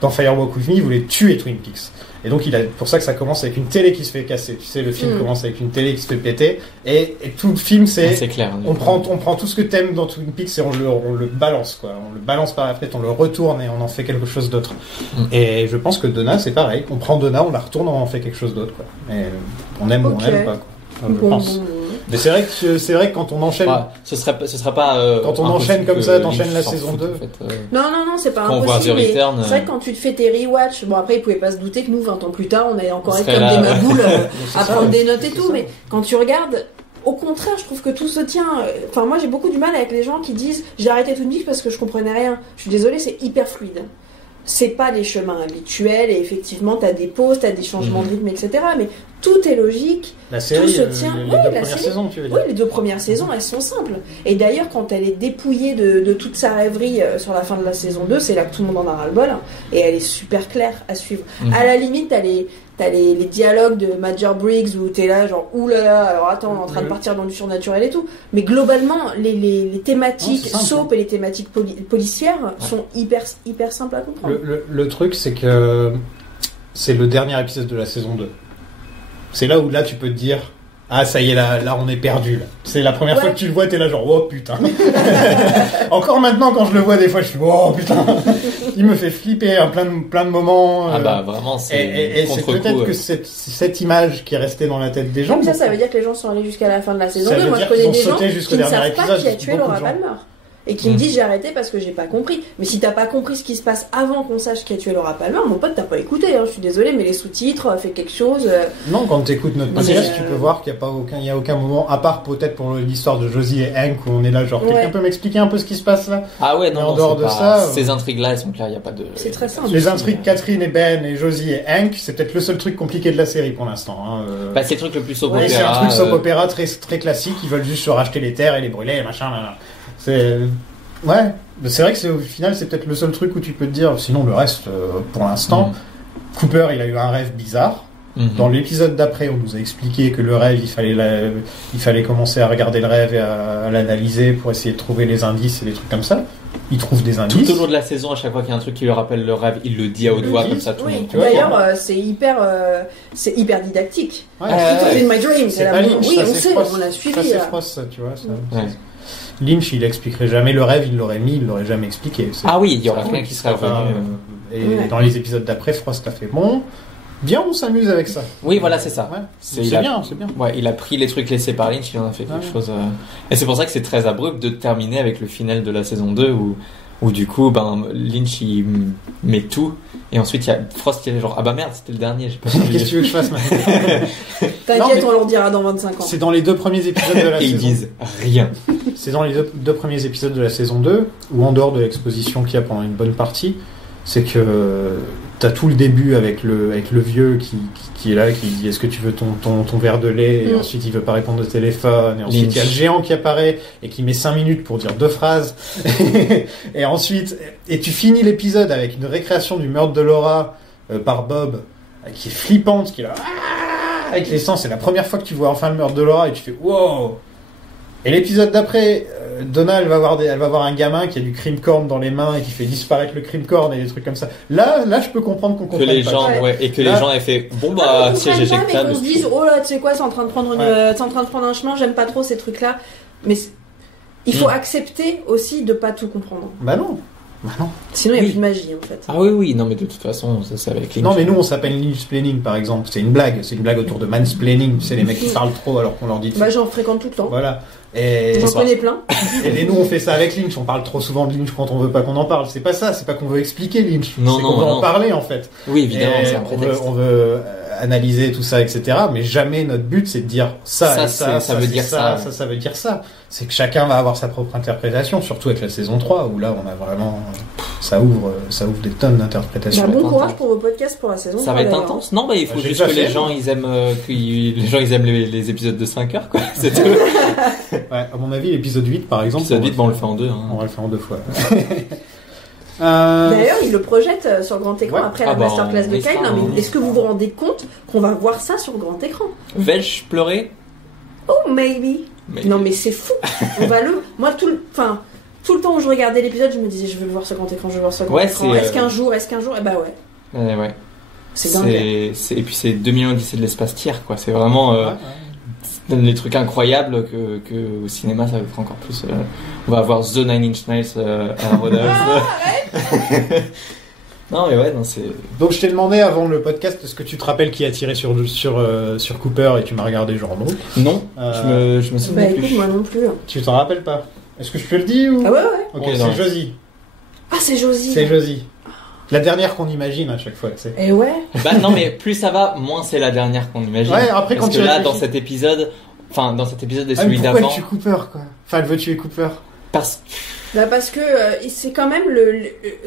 dans Firewalk With Me, il voulait tuer Twin Peaks. Et donc pour ça que ça commence avec une télé qui se fait casser. Tu sais, le film commence avec une télé qui se fait péter et tout le film c'est clair. On prend tout ce que t'aimes dans Twin Peaks et on le balance quoi. On le balance par la fenêtre, on le retourne et on en fait quelque chose d'autre. Et je pense que Donna c'est pareil. On prend Donna, on la retourne, on en fait quelque chose d'autre quoi. Et on aime ou on aime pas quoi. Je pense. Mais c'est vrai que quand on enchaîne, ce serait pas quand on enchaîne comme ça, t'enchaînes la saison 2. En fait, Non, c'est pas impossible. Mais c'est vrai que quand tu te fais tes rewatch, bon après ils pouvaient pas se douter que nous 20 ans plus tard, on allait encore être comme des maboules à prendre des notes et tout. Mais quand tu regardes, au contraire, je trouve que tout se tient. Enfin, moi j'ai beaucoup du mal avec les gens qui disent j'ai arrêté Twin Peaks parce que je comprenais rien. Je suis désolée, c'est hyper fluide. C'est pas les chemins habituels et effectivement t'as des pauses, t'as des changements de rythme, etc. Mais tout est logique, la série, tout se tient. Les deux premières saisons, tu veux dire. Oui, les 2 premières saisons, elles sont simples. Et d'ailleurs, quand elle est dépouillée de toute sa rêverie sur la fin de la saison 2, c'est là que tout le monde en a ras-le-bol. Et elle est super claire à suivre. À la limite, t'as les dialogues de Major Briggs où t'es là, genre, oulala, alors attends, on est en train de partir dans du surnaturel et tout. Mais globalement, les thématiques soap et les thématiques policières sont hyper simples à comprendre. Le truc, c'est que c'est le dernier épisode de la saison 2. C'est là où tu peux te dire ah ça y est là on est perdu là. C'est la première fois que tu le vois, t'es là genre oh putain. Encore maintenant quand je le vois des fois je suis oh putain. Il me fait flipper à plein de moments. Ah bah vraiment c'est et c'est peut-être que cette image qui est restée dans la tête des gens. Donc ça veut dire que les gens sont allés jusqu'à la fin de la saison 2. Moi je connais des gens qui ne savent pas qui a tué Laura Palmer. Et qui me dit j'ai arrêté parce que j'ai pas compris. Mais si t'as pas compris ce qui se passe avant qu'on sache qui a tué Laura Palmer, mon pote t'as pas écouté, hein. Je suis désolée, mais les sous-titres, fait quelque chose. Non, quand t'écoutes notre podcast, tu peux voir qu'il y a aucun moment, à part peut-être pour l'histoire de Josie et Hank, où on est là genre quelqu'un peut m'expliquer un peu ce qui se passe là. Ah ouais, non, en dehors de ça, ces intrigues-là, elles sont claires, il y a pas de. C'est très simple. Les intrigues Catherine et Ben et Josie et Hank, c'est peut-être le seul truc compliqué de la série pour l'instant. Hein. Bah c'est le truc le plus soap opéra. C'est un truc soap opéra très très classique. Ils veulent juste se racheter les terres et les brûler, et machin. Là. C'est ouais, c'est vrai que au final c'est peut-être le seul truc où tu peux te dire, sinon le reste pour l'instant, Cooper il a eu un rêve bizarre, Dans l'épisode d'après, on nous a expliqué que le rêve, il fallait commencer à regarder le rêve et à l'analyser pour essayer de trouver les indices et des trucs comme ça. Il trouve des indices. Tout au long de la saison, à chaque fois qu'il y a un truc qui lui rappelle le rêve, il le dit à haute voix, comme ça tout le monde. D'ailleurs, c'est hyper didactique. Ouais, in my dreams. C'est pas Lynch, oui, ça, on c'est sait, Frost. on a suivi. Ça, c'est Frost, ça, tu vois. Ça, Lynch, il expliquerait jamais le rêve, il l'aurait mis, il l'aurait jamais expliqué. Ah oui, il y aurait rien qui serait revenu. Et dans les épisodes d'après, Frost a fait bon. Bien, on s'amuse avec ça. Oui, voilà, c'est ça. Ouais. C'est bien. Ouais, il a pris les trucs laissés par Lynch, il en a fait quelque chose. Et c'est pour ça que c'est très abrupt de terminer avec le final de la saison 2 où du coup, Lynch il met tout. Et ensuite, il y a Frost qui est genre, ah bah merde, c'était le dernier. Qu'est-ce que tu veux que je fasse maintenant? T'inquiète, on leur dira dans 25 ans. C'est dans les 2 premiers épisodes de la saison. Et ils disent rien. C'est dans les deux premiers épisodes de la saison 2, où en dehors de l'exposition qu'il y a pendant une bonne partie, c'est que t'as tout le début avec le vieux qui est là, qui dit est-ce que tu veux ton verre de lait, et ensuite il veut pas répondre au téléphone, et ensuite il y a le géant qui apparaît et qui met 5 minutes pour dire 2 phrases et ensuite tu finis l'épisode avec une récréation du meurtre de Laura par Bob qui est flippante, qui est là avec les sangs. C'est la première fois que tu vois enfin le meurtre de Laura et tu fais wow. Et l'épisode d'après, Donna elle va voir un gamin qui a du cream corn dans les mains et qui fait disparaître le cream corn et des trucs comme ça. Là je peux comprendre qu'on comprenne les gens, et que les gens aient fait bon bah siège éjectable. Mais qu'on se dise oh là tu sais quoi, c'est en train de prendre un chemin, j'aime pas trop ces trucs là. Mais il faut accepter aussi de pas tout comprendre. Bah non. Sinon il n'y a plus de magie en fait. Ah oui, non mais de toute façon c'est avec Lynch. Non mais nous on s'appelle Lynchplaining par exemple, c'est une blague autour de mansplaining, c'est les mecs qui parlent trop alors qu'on leur dit. Bah j'en fréquente tout le temps. Voilà. Et j'en connais plein. Et nous on fait ça avec Lynch, on parle trop souvent de Lynch quand on veut pas qu'on en parle. C'est pas ça, c'est pas qu'on veut expliquer Lynch, c'est qu'on veut en parler en fait. Oui évidemment, c'est un prétexte. On veut analyser tout ça, etc. Mais jamais notre but c'est de dire ça veut dire ça. C'est que chacun va avoir sa propre interprétation, surtout avec la saison 3 où là on a vraiment ça ouvre des tonnes d'interprétations. Bon courage pour vos podcasts pour la saison 3. Ça va être intense. Non, il faut juste que les gens ils aiment les épisodes de 5 heures quoi. C'est tout. Ouais, à mon avis l'épisode 8 par exemple. L'épisode 8 on le fait en 2 On va le faire en 2 fois. D'ailleurs, il le projette sur grand écran après la masterclass de Kyle. Non, mais est-ce que vous vous rendez compte qu'on va voir ça sur grand écran? Vais-je pleurer? Oh, maybe. Non, mais c'est fou. Moi, tout le temps où je regardais l'épisode, je me disais, je veux le voir sur grand écran, écran. Est-ce qu'un jour? Eh bah ouais. Ouais. C'est dingue. Et puis c'est 2 millions d'Odyssées de l'espace tiers, quoi. C'est vraiment les trucs incroyables que au cinéma ça va être encore plus. On va avoir The Nine Inch Nails à la Rodolphe. Non mais ouais, non c'est. Donc je t'ai demandé avant le podcast, est-ce que tu te rappelles qui a tiré sur Cooper et tu m'as regardé genre non. Non. Je me souviens plus. Écoute, moi non plus. Tu t'en rappelles pas? Est-ce que je peux le dire ou? Ah ouais. Ok, c'est Josie. Ah c'est Josie. C'est Josie. La dernière qu'on imagine à chaque fois, c'est. Et ouais. Bah non mais plus ça va, moins c'est la dernière qu'on imagine. Ouais, après parce quand que là dans cet épisode et celui d'avant. Pourquoi elle tue Cooper quoi? Enfin elle veut tuer Cooper. Parce que c'est quand même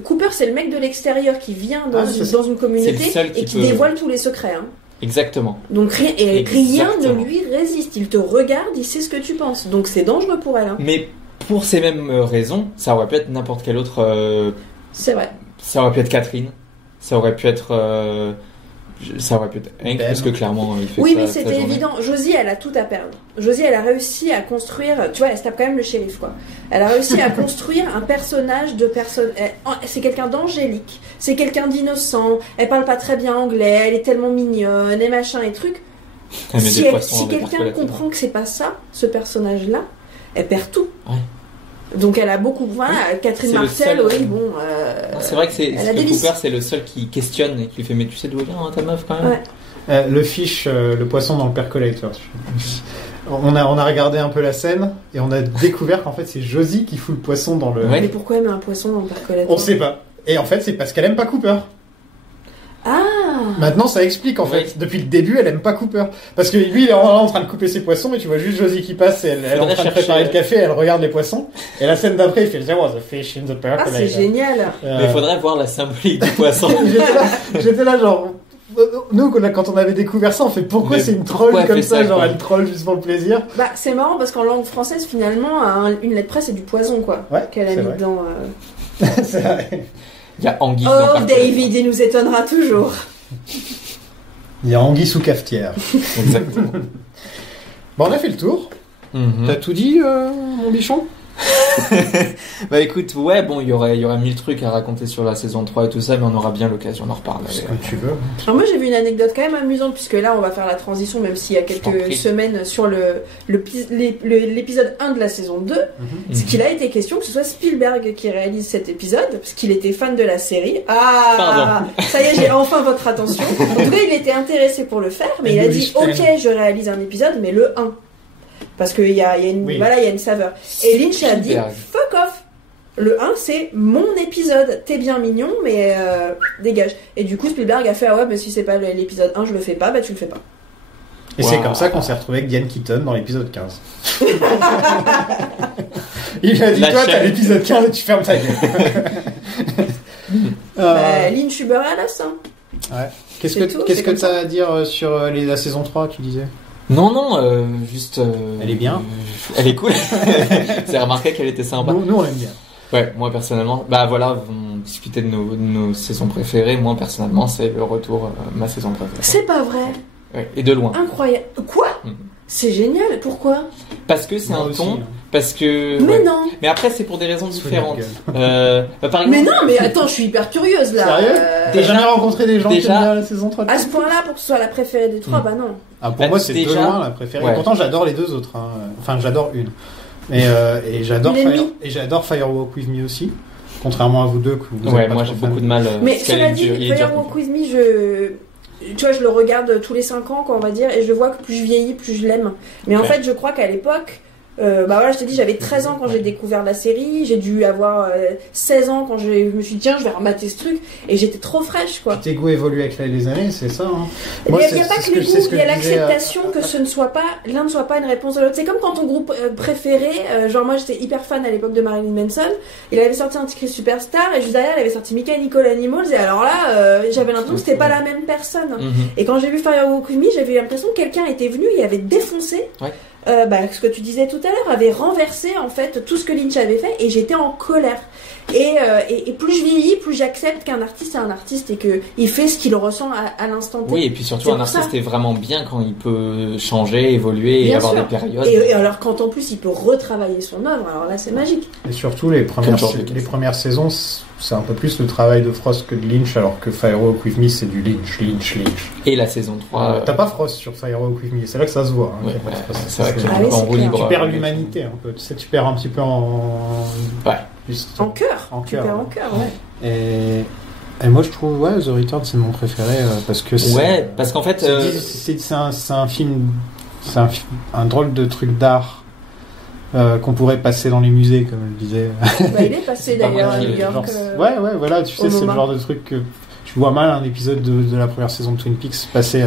Cooper, c'est le mec de l'extérieur qui vient dans une communauté et qui dévoile tous les secrets. Hein. Exactement. Donc rien ne lui résiste. Il te regarde, il sait ce que tu penses. Donc c'est dangereux pour elle. Hein. Mais pour ces mêmes raisons, ça aurait pu être n'importe quel autre. C'est vrai. Ça aurait pu être Catherine. Ça aurait pu être. Hank, parce que clairement il fait oui, mais c'était évident. Josie, elle a tout à perdre. Josie, elle a réussi à construire. Tu vois, elle se tape quand même le shérif, quoi. Elle a réussi à construire un personnage de personne. C'est quelqu'un d'angélique. C'est quelqu'un d'innocent. Elle parle pas très bien anglais. Elle est tellement mignonne et machin et trucs. Si quelqu'un comprend que c'est pas ça, ce personnage-là, elle perd tout. Ouais. Donc elle a beaucoup. Catherine Martel, oui, bon. C'est vrai que Cooper, c'est le seul qui questionne et qui lui fait mais tu sais d'où elle vient ta meuf quand même. Ouais. Le fish, le poisson dans le percolator. On a regardé un peu la scène et on a découvert qu'en fait c'est Josie qui fout le poisson dans le. Ouais. Mais pourquoi elle met un poisson dans le percolator? On sait pas. Et en fait c'est parce qu'elle aime pas Cooper. Ah. Maintenant ça explique en fait. Depuis le début elle aime pas Cooper parce que lui il est en train de couper ses poissons mais tu vois juste Josie qui passe et elle est en train de préparer le café, elle regarde les poissons et la scène d'après il fait there was a fish in the percolator. Ah c'est génial. Mais il faudrait voir la symbolique du poisson. J'étais là genre nous quand on avait découvert ça on fait pourquoi c'est une troll comme ça genre elle troll juste pour le plaisir. Bah c'est marrant parce qu'en langue française finalement une lettre près c'est du poison quoi qu'elle a mis dedans. C'est vrai. Il y a Anguille David, il nous étonnera toujours. Il y a anguille sous cafetière. Exactement. Bon, on a fait le tour. T'as tout dit, mon bichon? Bah écoute, ouais, bon, il y aurait 1000 trucs à raconter sur la saison 3 et tout ça, mais on aura bien l'occasion d'en reparler. Comme tu veux. Alors moi j'ai vu une anecdote quand même amusante, puisque là on va faire la transition, même s'il y a quelques semaines, sur l'épisode 1 de la saison 2, c'est qu'il a été question que ce soit Spielberg qui réalise cet épisode, parce qu'il était fan de la série. Pardon. Ça y est, j'ai enfin votre attention. En tout cas, il était intéressé pour le faire, mais il a dit ok, je réalise un épisode, mais le 1. Parce qu'il y a une saveur. Et Lynch a dit fuck off. Le 1 c'est mon épisode. T'es bien mignon, mais dégage. Et du coup Spielberg a fait ah ouais, mais si c'est pas l'épisode 1, je le fais pas, bah tu le fais pas. Et c'est comme ça qu'on s'est retrouvé avec Diane Keaton dans l'épisode 15. Il a dit toi t'as l'épisode 15 et tu fermes ta gueule. Lynch Huber à la fin. Ouais. Qu'est-ce que t'as à dire sur la saison 3, tu disais? Non, juste... elle est bien. Elle est cool. C'est remarqué qu'elle était sympa. Nous, on l'aime bien. Ouais, moi personnellement, bah voilà, on discutait de nos saisons préférées. Moi personnellement, c'est le retour, ma saison préférée. C'est pas vrai. Ouais, et de loin. Incroyable. Quoi? C'est génial. Pourquoi? Parce que c'est un ton. Parce que. Mais non. Mais après, c'est pour des raisons différentes. Par exemple. Mais non, mais attends, je suis hyper curieuse là. Sérieux? T'as jamais rencontré des gens qui aiment bien la saison 3? À ce point-là, pour que ce soit la préférée des trois, bah non. Ah, pour moi, c'est de loin la préférée. Ouais. Pourtant, j'adore les deux autres. Hein. Enfin, j'adore une. Et j'adore Firewalk With Me aussi. Contrairement à vous deux que vous ouais, moi j'ai beaucoup de mal. Mais cela dit, Firewalk With Me, tu vois, je le regarde tous les 5 ans, quoi, on va dire, et je vois que plus je vieillis, plus je l'aime. Mais en fait, je crois qu'à l'époque, bah voilà, je te dis, j'avais 13 ans quand j'ai découvert la série, j'ai dû avoir 16 ans quand je me suis dit, tiens, je vais remater ce truc, et j'étais trop fraîche, quoi. Tes goûts évoluent avec les années, c'est ça, hein. Il n'y a pas que les goûts, il y a l'acceptation que ce ne soit pas, l'un ne soit pas une réponse de l'autre. C'est comme quand ton groupe préféré, genre moi j'étais hyper fan à l'époque de Marilyn Manson, il avait sorti Antichrist Superstar, et juste derrière il avait sorti Michael Nicole Animals, et alors là, j'avais l'impression que c'était pas la même personne. Et quand j'ai vu Firewalk With Me, j'avais l'impression que quelqu'un était venu, il avait défoncé. Ce que tu disais tout à l'heure avait renversé en fait tout ce que Lynch avait fait, et j'étais en colère. Et plus je vieillis, plus j'accepte qu'un artiste est un artiste et que il fait ce qu'il ressent à l'instant T. Oui, et puis surtout un artiste est vraiment bien quand il peut changer, évoluer et avoir des périodes. Et alors quand en plus il peut retravailler son œuvre, alors là c'est magique. Et surtout les premières saisons, c'est un peu plus le travail de Frost que de Lynch, alors que Firewalk With Me c'est du Lynch. Et la saison 3... T'as pas Frost sur Firewalk With Me, c'est là que ça se voit. Hein, c'est vrai qu'il est en roue libre. Tu perds l'humanité un peu, tu perds un petit peu en... Ouais. En cœur. Tu perds en cœur, ouais. Et moi je trouve, The Return c'est mon préféré, parce que c'est... Ouais, parce qu'en fait... C'est un film, c'est un drôle de truc d'art. Qu'on pourrait passer dans les musées, comme je le disais. Il est passé d'ailleurs à New York. Ouais, voilà, tu sais, c'est le genre de truc que tu vois mal un épisode de la première saison de Twin Peaks passer.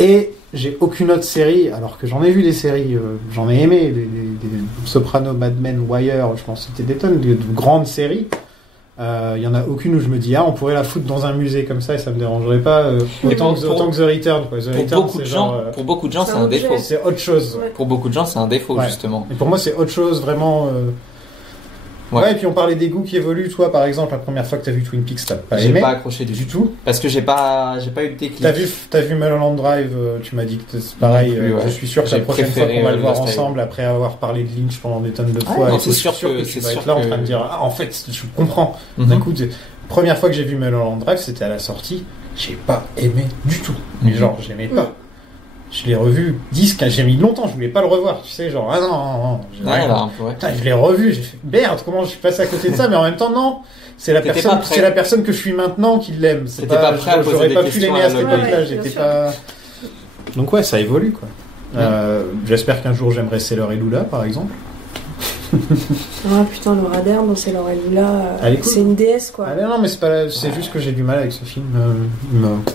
Et j'ai aucune autre série, alors que j'en ai vu des séries, j'en ai aimé, des Sopranos, Mad Men, Wire, je pense que c'était des tonnes de grandes séries. Il y en a aucune où je me dis on pourrait la foutre dans un musée comme ça et ça me dérangerait pas autant que The Return, quoi. Pour beaucoup de gens c'est un défaut. C'est autre chose. Ouais. Pour beaucoup de gens c'est un défaut, justement. Et pour moi c'est autre chose vraiment. Et puis on parlait des goûts qui évoluent. Toi par exemple, la première fois que t'as vu Twin Peaks, t'as pas aimé? J'ai pas accroché du tout. Parce que j'ai pas eu de déclic. T'as vu Mulholland Drive, tu m'as dit que c'est pareil. Je suis sûr que la prochaine fois qu'on va le voir ensemble, après avoir parlé de Lynch pendant des tonnes de fois, c'est sûr que tu vas être là en train de dire en fait je comprends. D'un coup, première fois que j'ai vu Mulholland Drive, c'était à la sortie, j'ai pas aimé du tout. Mais genre j'aimais pas. Je l'ai revu 10-15, j'ai mis longtemps, je voulais pas le revoir, tu sais, genre, non. Je l'ai revu, j'ai fait, merde, comment je suis passé à côté de ça, mais en même temps, non. C'est la personne que je suis maintenant qui l'aime. J'aurais pas pu l'aimer à cette époque-là, j'étais pas... Donc ça évolue, quoi. J'espère qu'un jour j'aimerai Sailor et Lula, par exemple. Putain, Laura Dern dans Sailor et Lula, c'est une déesse, quoi. Non, mais c'est juste que j'ai du mal avec ce film,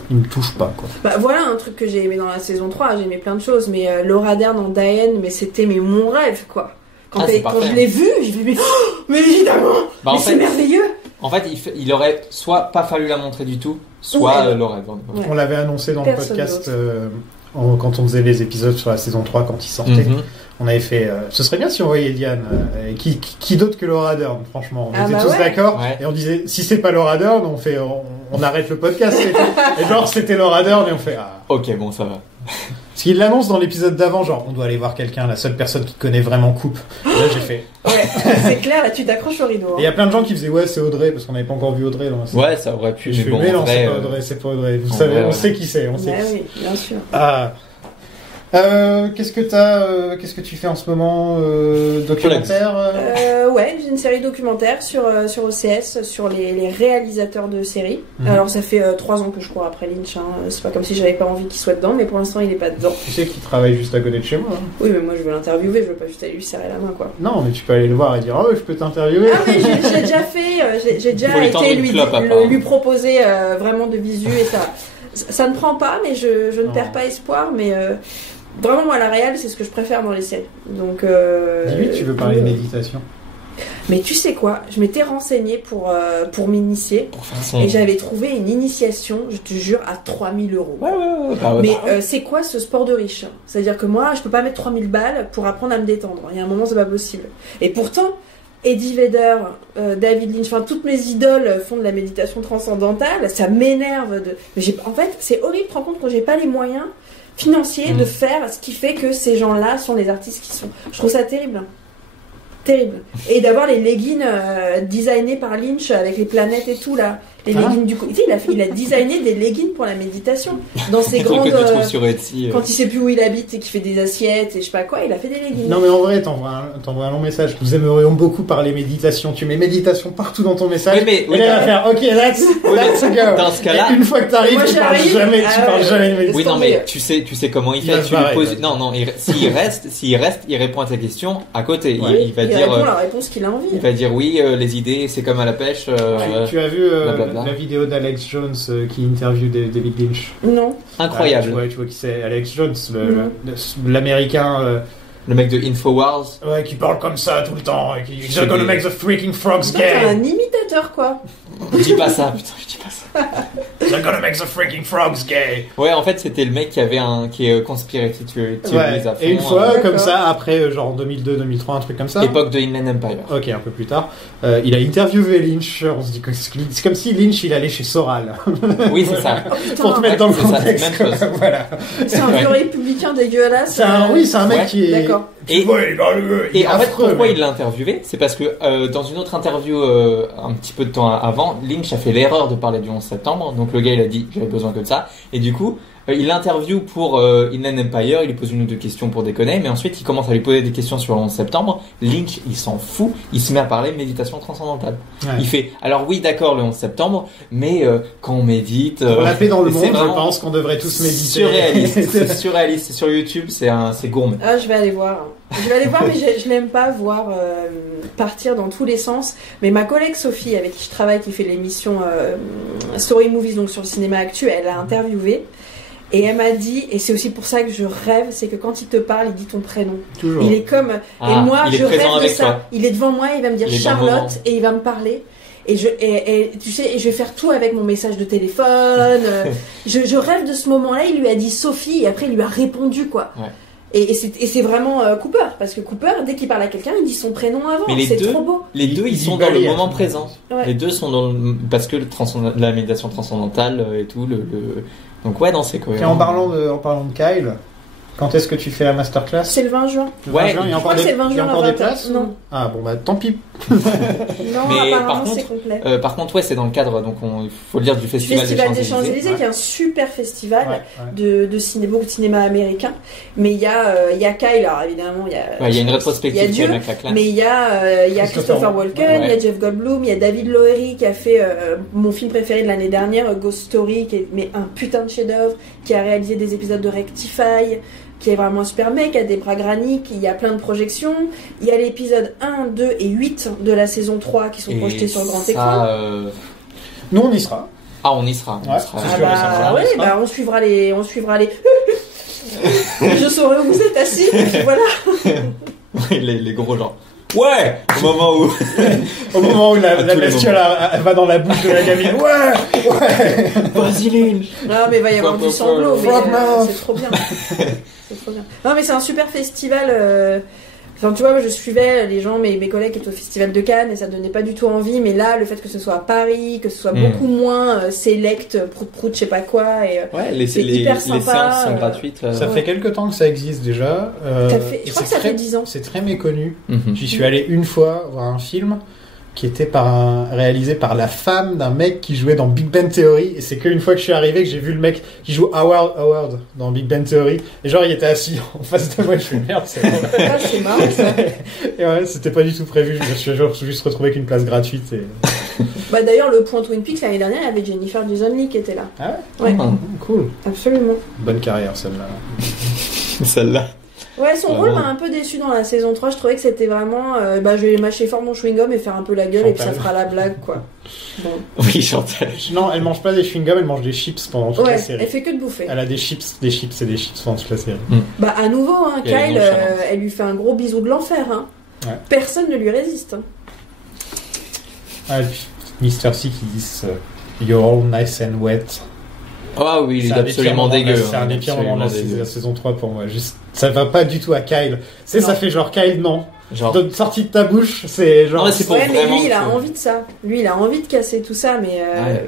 il me touche pas, quoi. Bah voilà un truc que j'ai aimé dans la saison 3, j'ai aimé plein de choses, mais Laura Dern en Diane, mais c'était mon rêve, quoi. Quand je l'ai vu, j'ai fait mais évidemment, c'est merveilleux. En fait, il aurait soit pas fallu la montrer du tout, soit Laura Dern. On l'avait annoncé dans le podcast quand on faisait les épisodes sur la saison 3 quand ils sortaient. On avait fait, ce serait bien si on voyait Diane. Qui d'autre que Laura Dern, franchement. On était tous d'accord. Et on disait, si c'est pas Laura Dern, on arrête le podcast. Et genre, c'était Laura Dern et on fait, Ok, bon, ça va. Parce qu'il l'annonce dans l'épisode d'avant, genre, on doit aller voir quelqu'un, la seule personne qui connaît vraiment Coupe. Et là, j'ai fait. Ouais, c'est clair, là, tu t'accroches au rideau. Et il y a plein de gens qui faisaient, ouais, c'est Audrey, parce qu'on n'avait pas encore vu Audrey dans la série. Ouais, ça aurait pu, mais bon, non, c'est pas Audrey. Vous savez, on sait qui c'est, on sait. Oui, bien sûr. Qu'est-ce que tu fais en ce moment, documentaire Ouais, j'ai une série documentaire sur OCS, sur les réalisateurs de séries. Alors ça fait 3 ans que je cours après Lynch, hein. C'est pas comme si j'avais pas envie qu'il soit dedans, mais pour l'instant il est pas dedans. Tu sais qu'il travaille juste à côté de chez moi. Hein. Oui, mais moi je veux l'interviewer, je veux pas juste aller lui serrer la main, quoi. Non, mais tu peux aller le voir et dire, oh, je peux t'interviewer. Ah mais j'ai déjà fait, j'ai déjà été lui proposer vraiment de visu et ça ne prend pas, mais je ne perds pas espoir, mais... Vraiment, moi, la réal, c'est ce que je préfère dans les séries. Donc, dis-lui, tu veux parler de méditation. Mais tu sais quoi, je m'étais renseignée pour m'initier et j'avais trouvé une initiation, je te jure, à 3000 €. Mais c'est quoi ce sport de riche? C'est-à-dire que moi, je peux pas mettre 3000 balles pour apprendre à me détendre. Il y a un moment, c'est pas possible. Et pourtant, Eddie Vedder, David Lynch, enfin toutes mes idoles font de la méditation transcendantale. Ça m'énerve Mais en fait, c'est horrible. Tu te rends compte quand j'ai pas les moyens financiers de faire ce qui fait que ces gens-là sont les artistes qui sont. Je trouve ça terrible. Terrible. Et d'avoir les leggings designés par Lynch avec les planètes et tout là. Les leggings du coup. Tu sais, il a designé des leggings pour la méditation. Dans ses grandes. Sur Etsy, quand il sait plus où il habite et qu'il fait des assiettes et je sais pas quoi, il a fait des leggings. Non mais en vrai, t'envoies un long message. Nous aimerions beaucoup parler méditation. Tu mets méditation partout dans ton message. Et là, il va faire OK, let's go. Dans ce cas-là, et une fois que t'arrives, tu parles jamais de méditation. Oui, non mais tu sais comment il fait. Tu lui poses. Non, s'il reste, il répond à ta question à côté. Il va dire. Il répond la réponse qu'il a envie. Il va dire oui, les idées, c'est comme à la pêche. Tu as vu la vidéo d'Alex Jones qui interview David Lynch? Non. Incroyable. Tu vois qui c'est, Alex Jones, l'américain. Le mec de Infowars. Ouais, qui parle comme ça tout le temps. Et qui They're gonna make the freaking frogs gay. T'es un imitateur, quoi. Je dis pas ça, putain, je dis pas ça. They're gonna make the freaking frogs gay. Ouais, en fait, c'était le mec qui avait qui est conspiracy theories à fond. Et une fois, comme ça, après, genre en 2002, 2003, un truc comme ça. Époque de Inland Empire. Ok, un peu plus tard. Il a interviewé Lynch. On se dit que c'est comme si Lynch, il allait chez Soral. Oui, c'est ça. Pour te mettre dans le contexte. Voilà. C'est un vieux républicain dégueulasse. C'est un mec qui est. D'accord. Et en fait, pourquoi il l'a interviewé? C'est parce que dans une autre interview un petit peu de temps avant, Lynch a fait l'erreur de parler du 11 septembre. Donc le gars, il a dit j'avais besoin que de ça. Et du coup, il l'interview pour Inland Empire. Il lui pose une ou deux questions pour déconner. Mais ensuite, il commence à lui poser des questions sur le 11 septembre. Lynch, il s'en fout. Il se met à parler méditation transcendantale. Ouais. Il fait alors oui, d'accord, le 11 septembre, mais quand on médite, pour la paix dans le monde, je pense qu'on devrait tous méditer. C'est surréaliste. C'est sur YouTube. C'est gourmet. Ah, je vais aller voir. Mais je n'aime pas voir partir dans tous les sens. Mais ma collègue Sophie, avec qui je travaille, qui fait l'émission Story Movies, donc sur le cinéma actu, elle a interviewé. Et elle m'a dit, et c'est aussi pour ça que je rêve, c'est que quand il te parle, il dit ton prénom. Toujours. Il est comme... et moi, je rêve de ça. Toi. Il est devant moi, il va me dire Charlotte, et il va me parler. Et tu sais, je vais faire tout avec mon message de téléphone. Je rêve de ce moment-là. Il lui a dit Sophie, et après il lui a répondu, quoi. Ouais. Et c'est vraiment Cooper, parce que Cooper, dès qu'il parle à quelqu'un, il dit son prénom avant. C'est trop beau. Les deux, ils sont dans le moment présent. Ouais. Les deux sont dans parce que la méditation transcendantale et tout. Donc ouais, non, c'est cohérent. Et en parlant de Kyle, quand est-ce que tu fais la masterclass? C'est le 20 juin. Le 20 juin, il y a encore des places? Non. Ah bon, bah tant pis. Non, mais apparemment c'est complet. Par contre, ouais, c'est dans le cadre, donc il faut le dire, du Festival des Champs-Élysées, qui est un super festival de cinéma américain. Mais il y a Kyle, alors évidemment, il y a une rétrospective Dieu, mais il y a Christopher Walken, il y a Jeff Goldblum, il y a David Lowery qui a fait mon film préféré de l'année dernière, Ghost Story, qui est un putain de chef-d'œuvre, qui a réalisé des épisodes de Rectify, qui est vraiment un super mec, il y a des bras graniques, il y a plein de projections. Il y a l'épisode 1, 2 et 8 de la saison 3 qui sont projetés sur le grand écran. Nous, on y sera. Ah, on y sera. On suivra les... Je saurai où vous êtes assis, voilà. les gros gens. Ouais. Au moment où la bestiole elle va dans la bouche de la gamine. Ouais. Vaseline. Non, mais il va y avoir du sanglot, mais c'est trop bien. C'est trop bien. Non, mais c'est un super festival. Enfin, tu vois, moi, je suivais les gens, mes collègues qui étaient au Festival de Cannes et ça donnait pas du tout envie. Mais là, le fait que ce soit à Paris, que ce soit beaucoup moins select, prout, je sais pas quoi. Et, c'est hyper sympa. Les séances sont gratuites. Ça fait quelques temps que ça existe déjà. Je crois que ça fait 10 ans. C'est très méconnu. J'y suis allé une fois voir un film qui était réalisé par la femme d'un mec qui jouait dans Big Bang Theory, et c'est qu'une fois que je suis arrivé que j'ai vu le mec qui joue Howard dans Big Bang Theory, et genre il était assis en face de moi, je fais merde, c'est marrant ça. Et ouais, c'était pas du tout prévu, je me suis juste retrouvé qu'une place gratuite. Et... Bah d'ailleurs, le point Twin Peaks l'année dernière, il y avait Jennifer Jason Leigh qui était là. Ah ouais? Cool. Absolument. Bonne carrière celle-là. Celle-là. Ouais, son rôle m'a un peu déçu dans la saison 3. Je trouvais que c'était vraiment je vais mâcher fort mon chewing-gum et faire un peu la gueule, Chantal. Et puis ça fera la blague, quoi. Bon. Oui, Chantal. Non, elle mange pas des chewing-gums, elle mange des chips pendant toute la série. Elle fait que de bouffer. Elle a des chips pendant toute la série. Bah, à nouveau, Kyle, elle lui fait un gros bisou de l'enfer. Ouais. Personne ne lui résiste. Ah, et puis Mr. C qui dit You're all nice and wet. Ah oui, il est absolument dégueu. C'est un des pires moments de la saison 3 pour moi. Juste, ça va pas du tout à Kyle. Ça fait genre Kyle, non. Genre... sorti de ta bouche, c'est genre... Non, c'est mais lui, il a envie de ça. Lui, il a envie de casser tout ça, mais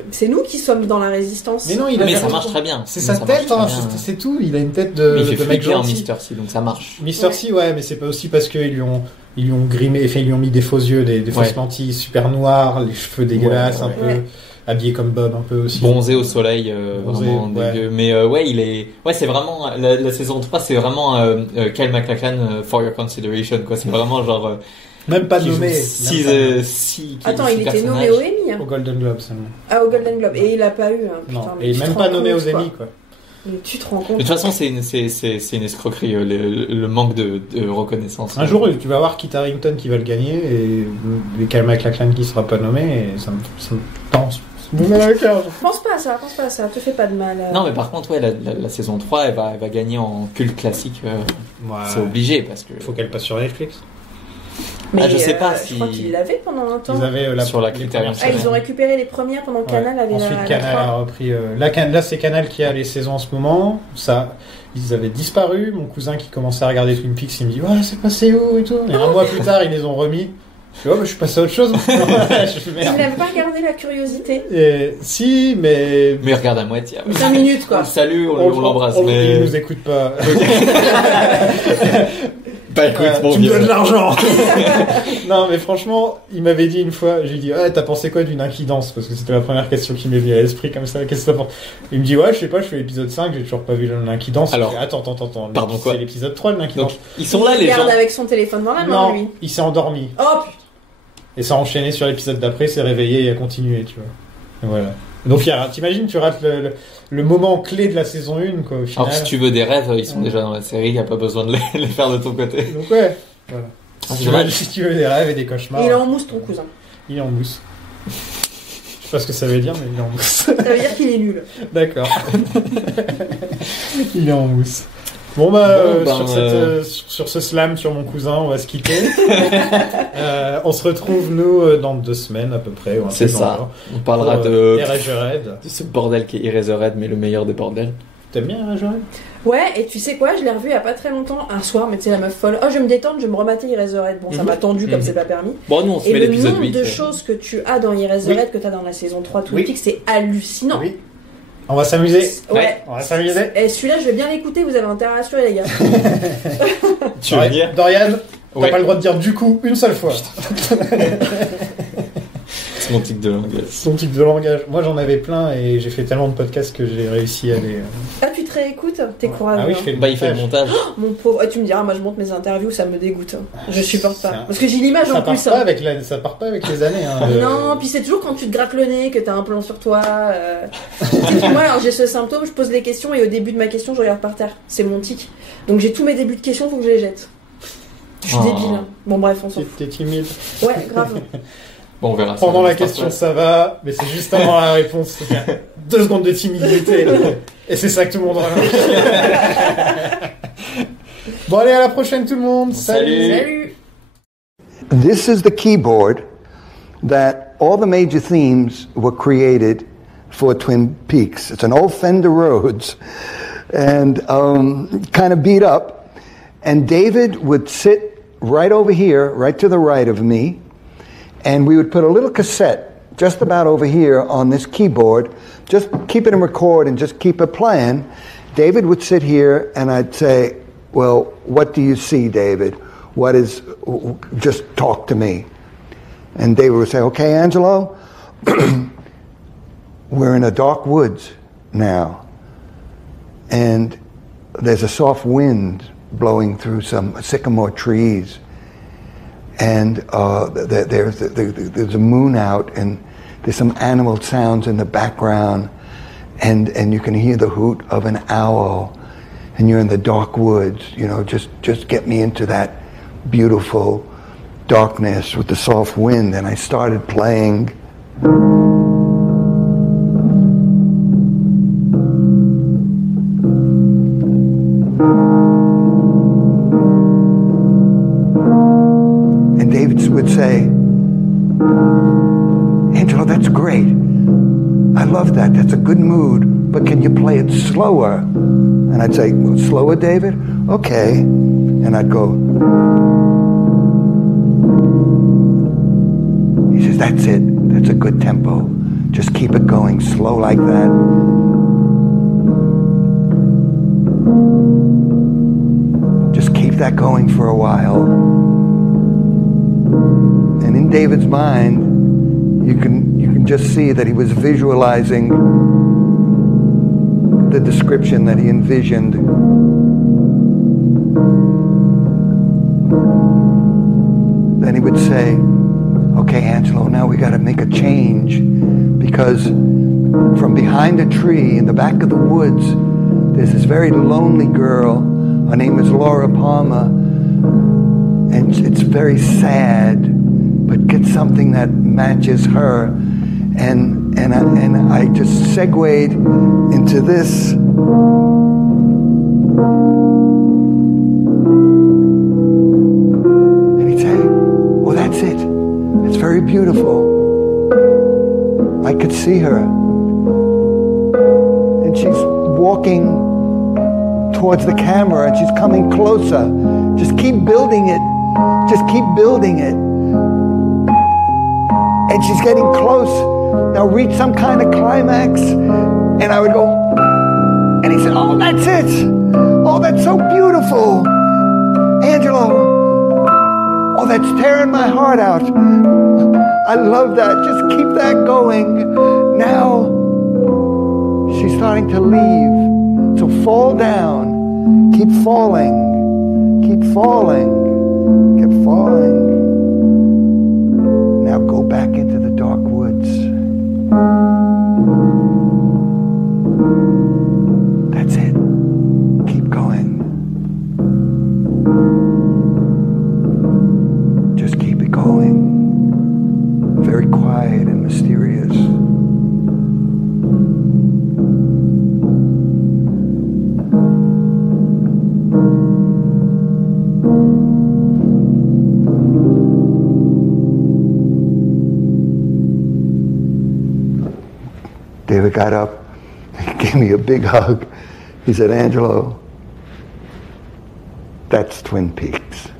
c'est nous qui sommes dans la résistance. Mais non, mais ça marche très bien. C'est sa tête, c'est tout. Il a une tête de mec gentil. Mr. C, donc ça marche. Mr. C, ouais, mais c'est pas aussi parce qu'ils lui ont grimé, enfin, ils lui ont mis des faux yeux, des fausses lentilles super noires, les cheveux dégueulasses, un peu... habillé comme Bob un peu aussi, bronzé au soleil, vraiment dégueu. Mais c'est vraiment la saison 3, c'est vraiment Kyle MacLachlan for your consideration, quoi. C'est vraiment genre même pas nommé. Attends, il était nommé au Emmy. Au Golden Globe seulement. Ah, au Golden Globe, et il a pas eu. Non, et même pas nommé aux Emmy, quoi. Mais tu te rends compte. De toute façon, c'est une escroquerie, le manque de reconnaissance. Un jour, tu vas voir Kit Harington qui va le gagner et Kyle MacLachlan qui sera pas nommé, et ça me tense. Pense pas à ça, te fais pas de mal. Non, mais par contre, la saison 3, elle va gagner en culte classique. C'est obligé parce que. Faut qu'elle passe sur Netflix. Mais je sais pas si. Je crois qu'ils l'avaient pendant un temps. Ils avaient sur la Criterion. Ils ont récupéré les premières pendant Canal avait ensuite Canal a repris. Là, c'est Canal qui a les saisons en ce moment. Ils avaient disparu. Mon cousin qui commençait à regarder Twin Peaks, il me dit ouais, c'est passé où et tout. Et un mois plus tard, ils les ont remis. Je suis passé à autre chose. Tu n'avais pas regardé la curiosité. Si, mais regarde à moitié. 5 minutes, quoi. Salut, on l'embrasse. Mais... Il nous écoute pas. Bah écoute, tu me donnes de l'argent. Non, mais franchement, il m'avait dit une fois, j'ai dit t'as pensé quoi d'une inquidance, parce que c'était la première question qui m'est venue à l'esprit comme ça. Qu'est-ce que ça pense? Il me dit je sais pas, je fais l'épisode 5, j'ai toujours pas vu l'inquidance. Alors, attends. Pardon, quoi? C'est l'épisode 3 de l'inquidance. Donc, ils sont là, les gens. Il regarde avec son téléphone dans la main, non, lui. Il s'est endormi. Oh putain. Et ça a enchaîné sur l'épisode d'après, s'est réveillé et a continué, tu vois. Et voilà. Donc t'imagines, tu rates le moment clé de la saison 1, quoi, au final. Alors si tu veux des rêves, ils sont déjà dans la série, il n'y a pas besoin de les faire de ton côté. Donc voilà. Si tu veux des rêves et des cauchemars. Et il est en mousse, ton cousin. Il est en mousse. Je sais pas ce que ça veut dire, mais il est en mousse. Ça veut dire qu'il est nul. D'accord. Il est en mousse. Bon sur ce slam sur mon cousin, on va se quitter. On se retrouve nous dans 2 semaines à peu près. C'est ça. On parlera de Eraserhead. De ce bordel qui est Eraserhead, mais le meilleur des bordels. T'aimes bien Eraserhead? Ouais, et tu sais quoi, je l'ai revu il y a pas très longtemps, un soir, mais tu sais la meuf folle. Je vais me détendre, je vais me remater Eraserhead. Bon, ça m'a tendu comme c'est pas permis. Bon, nous on se met l'épisode 8. Et le nombre de choses que tu as dans Eraserhead que tu as dans la saison 3 Twin Peaks, c'est hallucinant. Oui. On va s'amuser. Ouais. On va s'amuser. Et celui-là, je vais bien l'écouter, vous avez intérêt à assurer, les gars. Tu veux dire Dorian, t'as pas le droit de dire du coup une seule fois. C'est mon tic de langage. Son tic de langage. Moi, j'en avais plein et j'ai fait tellement de podcasts que j'ai réussi à les... Ah, tu te réécoutes? T'es courageux. Ah oui, il fait le montage. Oh, mon pauvre. Tu me diras, moi je monte mes interviews, ça me dégoûte. Je supporte pas. Parce que j'ai l'image en plus. Ça part pas avec les années. Non, puis c'est toujours quand tu te grattes le nez que t'as un plan sur toi. Moi, alors, j'ai ce symptôme, je pose des questions et au début de ma question, je regarde par terre. C'est mon tic. Donc j'ai tous mes débuts de questions, faut que je les jette. Je suis débile. Bon, bref, on s'en fout. T'es timide. Ouais, grave. Bon, on verra. Pendant la question, ça va, mais c'est juste avant la réponse. 2 secondes de timidité. Et c'est ça que tout le monde remarque. Bon, allez, à la prochaine, tout le monde. Salut. Salut. this is the keyboard that all the major themes were created for Twin Peaks. It's an old Fender Rhodes, and kind of beat up. And David would sit right over here, right to the right of me, and we would put a little cassette just about over here on this keyboard, just keep it in record and just keep it playing. David would sit here, and I'd say, well, what do you see, David? What is, just talk to me. And David would say, okay, Angelo, we're in a dark woods now, and there's a soft wind blowing through some sycamore trees, and there's a moon out, and there's some animal sounds in the background, and you can hear the hoot of an owl, and you're in the dark woods. You know, just get me into that beautiful darkness with the soft wind. And I started playing. And David would say, Angelo, that's great. I love that. That's a good mood. But can you play it slower? And I'd say, slower, David? Okay. And I'd go. He says, that's it. That's a good tempo. Just keep it going slow like that. Just keep that going for a while. And in David's mind, you can just see that he was visualizing the description that he envisioned. Then he would say, okay, Angelo, now we got to make a change, because from behind a tree in the back of the woods, there's this very lonely girl. Her name is Laura Palmer, and it's very sad, but get something that matches her. And I just segued into this. And he'd say, well, that's it. It's very beautiful. I could see her. And she's walking towards the camera, and she's coming closer. Just keep building it. Just keep building it. And she's getting close. Now reach some kind of climax. And I would go, and he said, oh, that's it. Oh, that's so beautiful. Angelo, oh, that's tearing my heart out. I love that. Just keep that going. Now, she's starting to leave. So fall down. Keep falling. Keep falling. Keep falling. Now go back into the dark woods. That's it. Keep going. Just keep it going. Very quiet and mysterious. David got up, he gave me a big hug. He said, Angelo, that's Twin Peaks.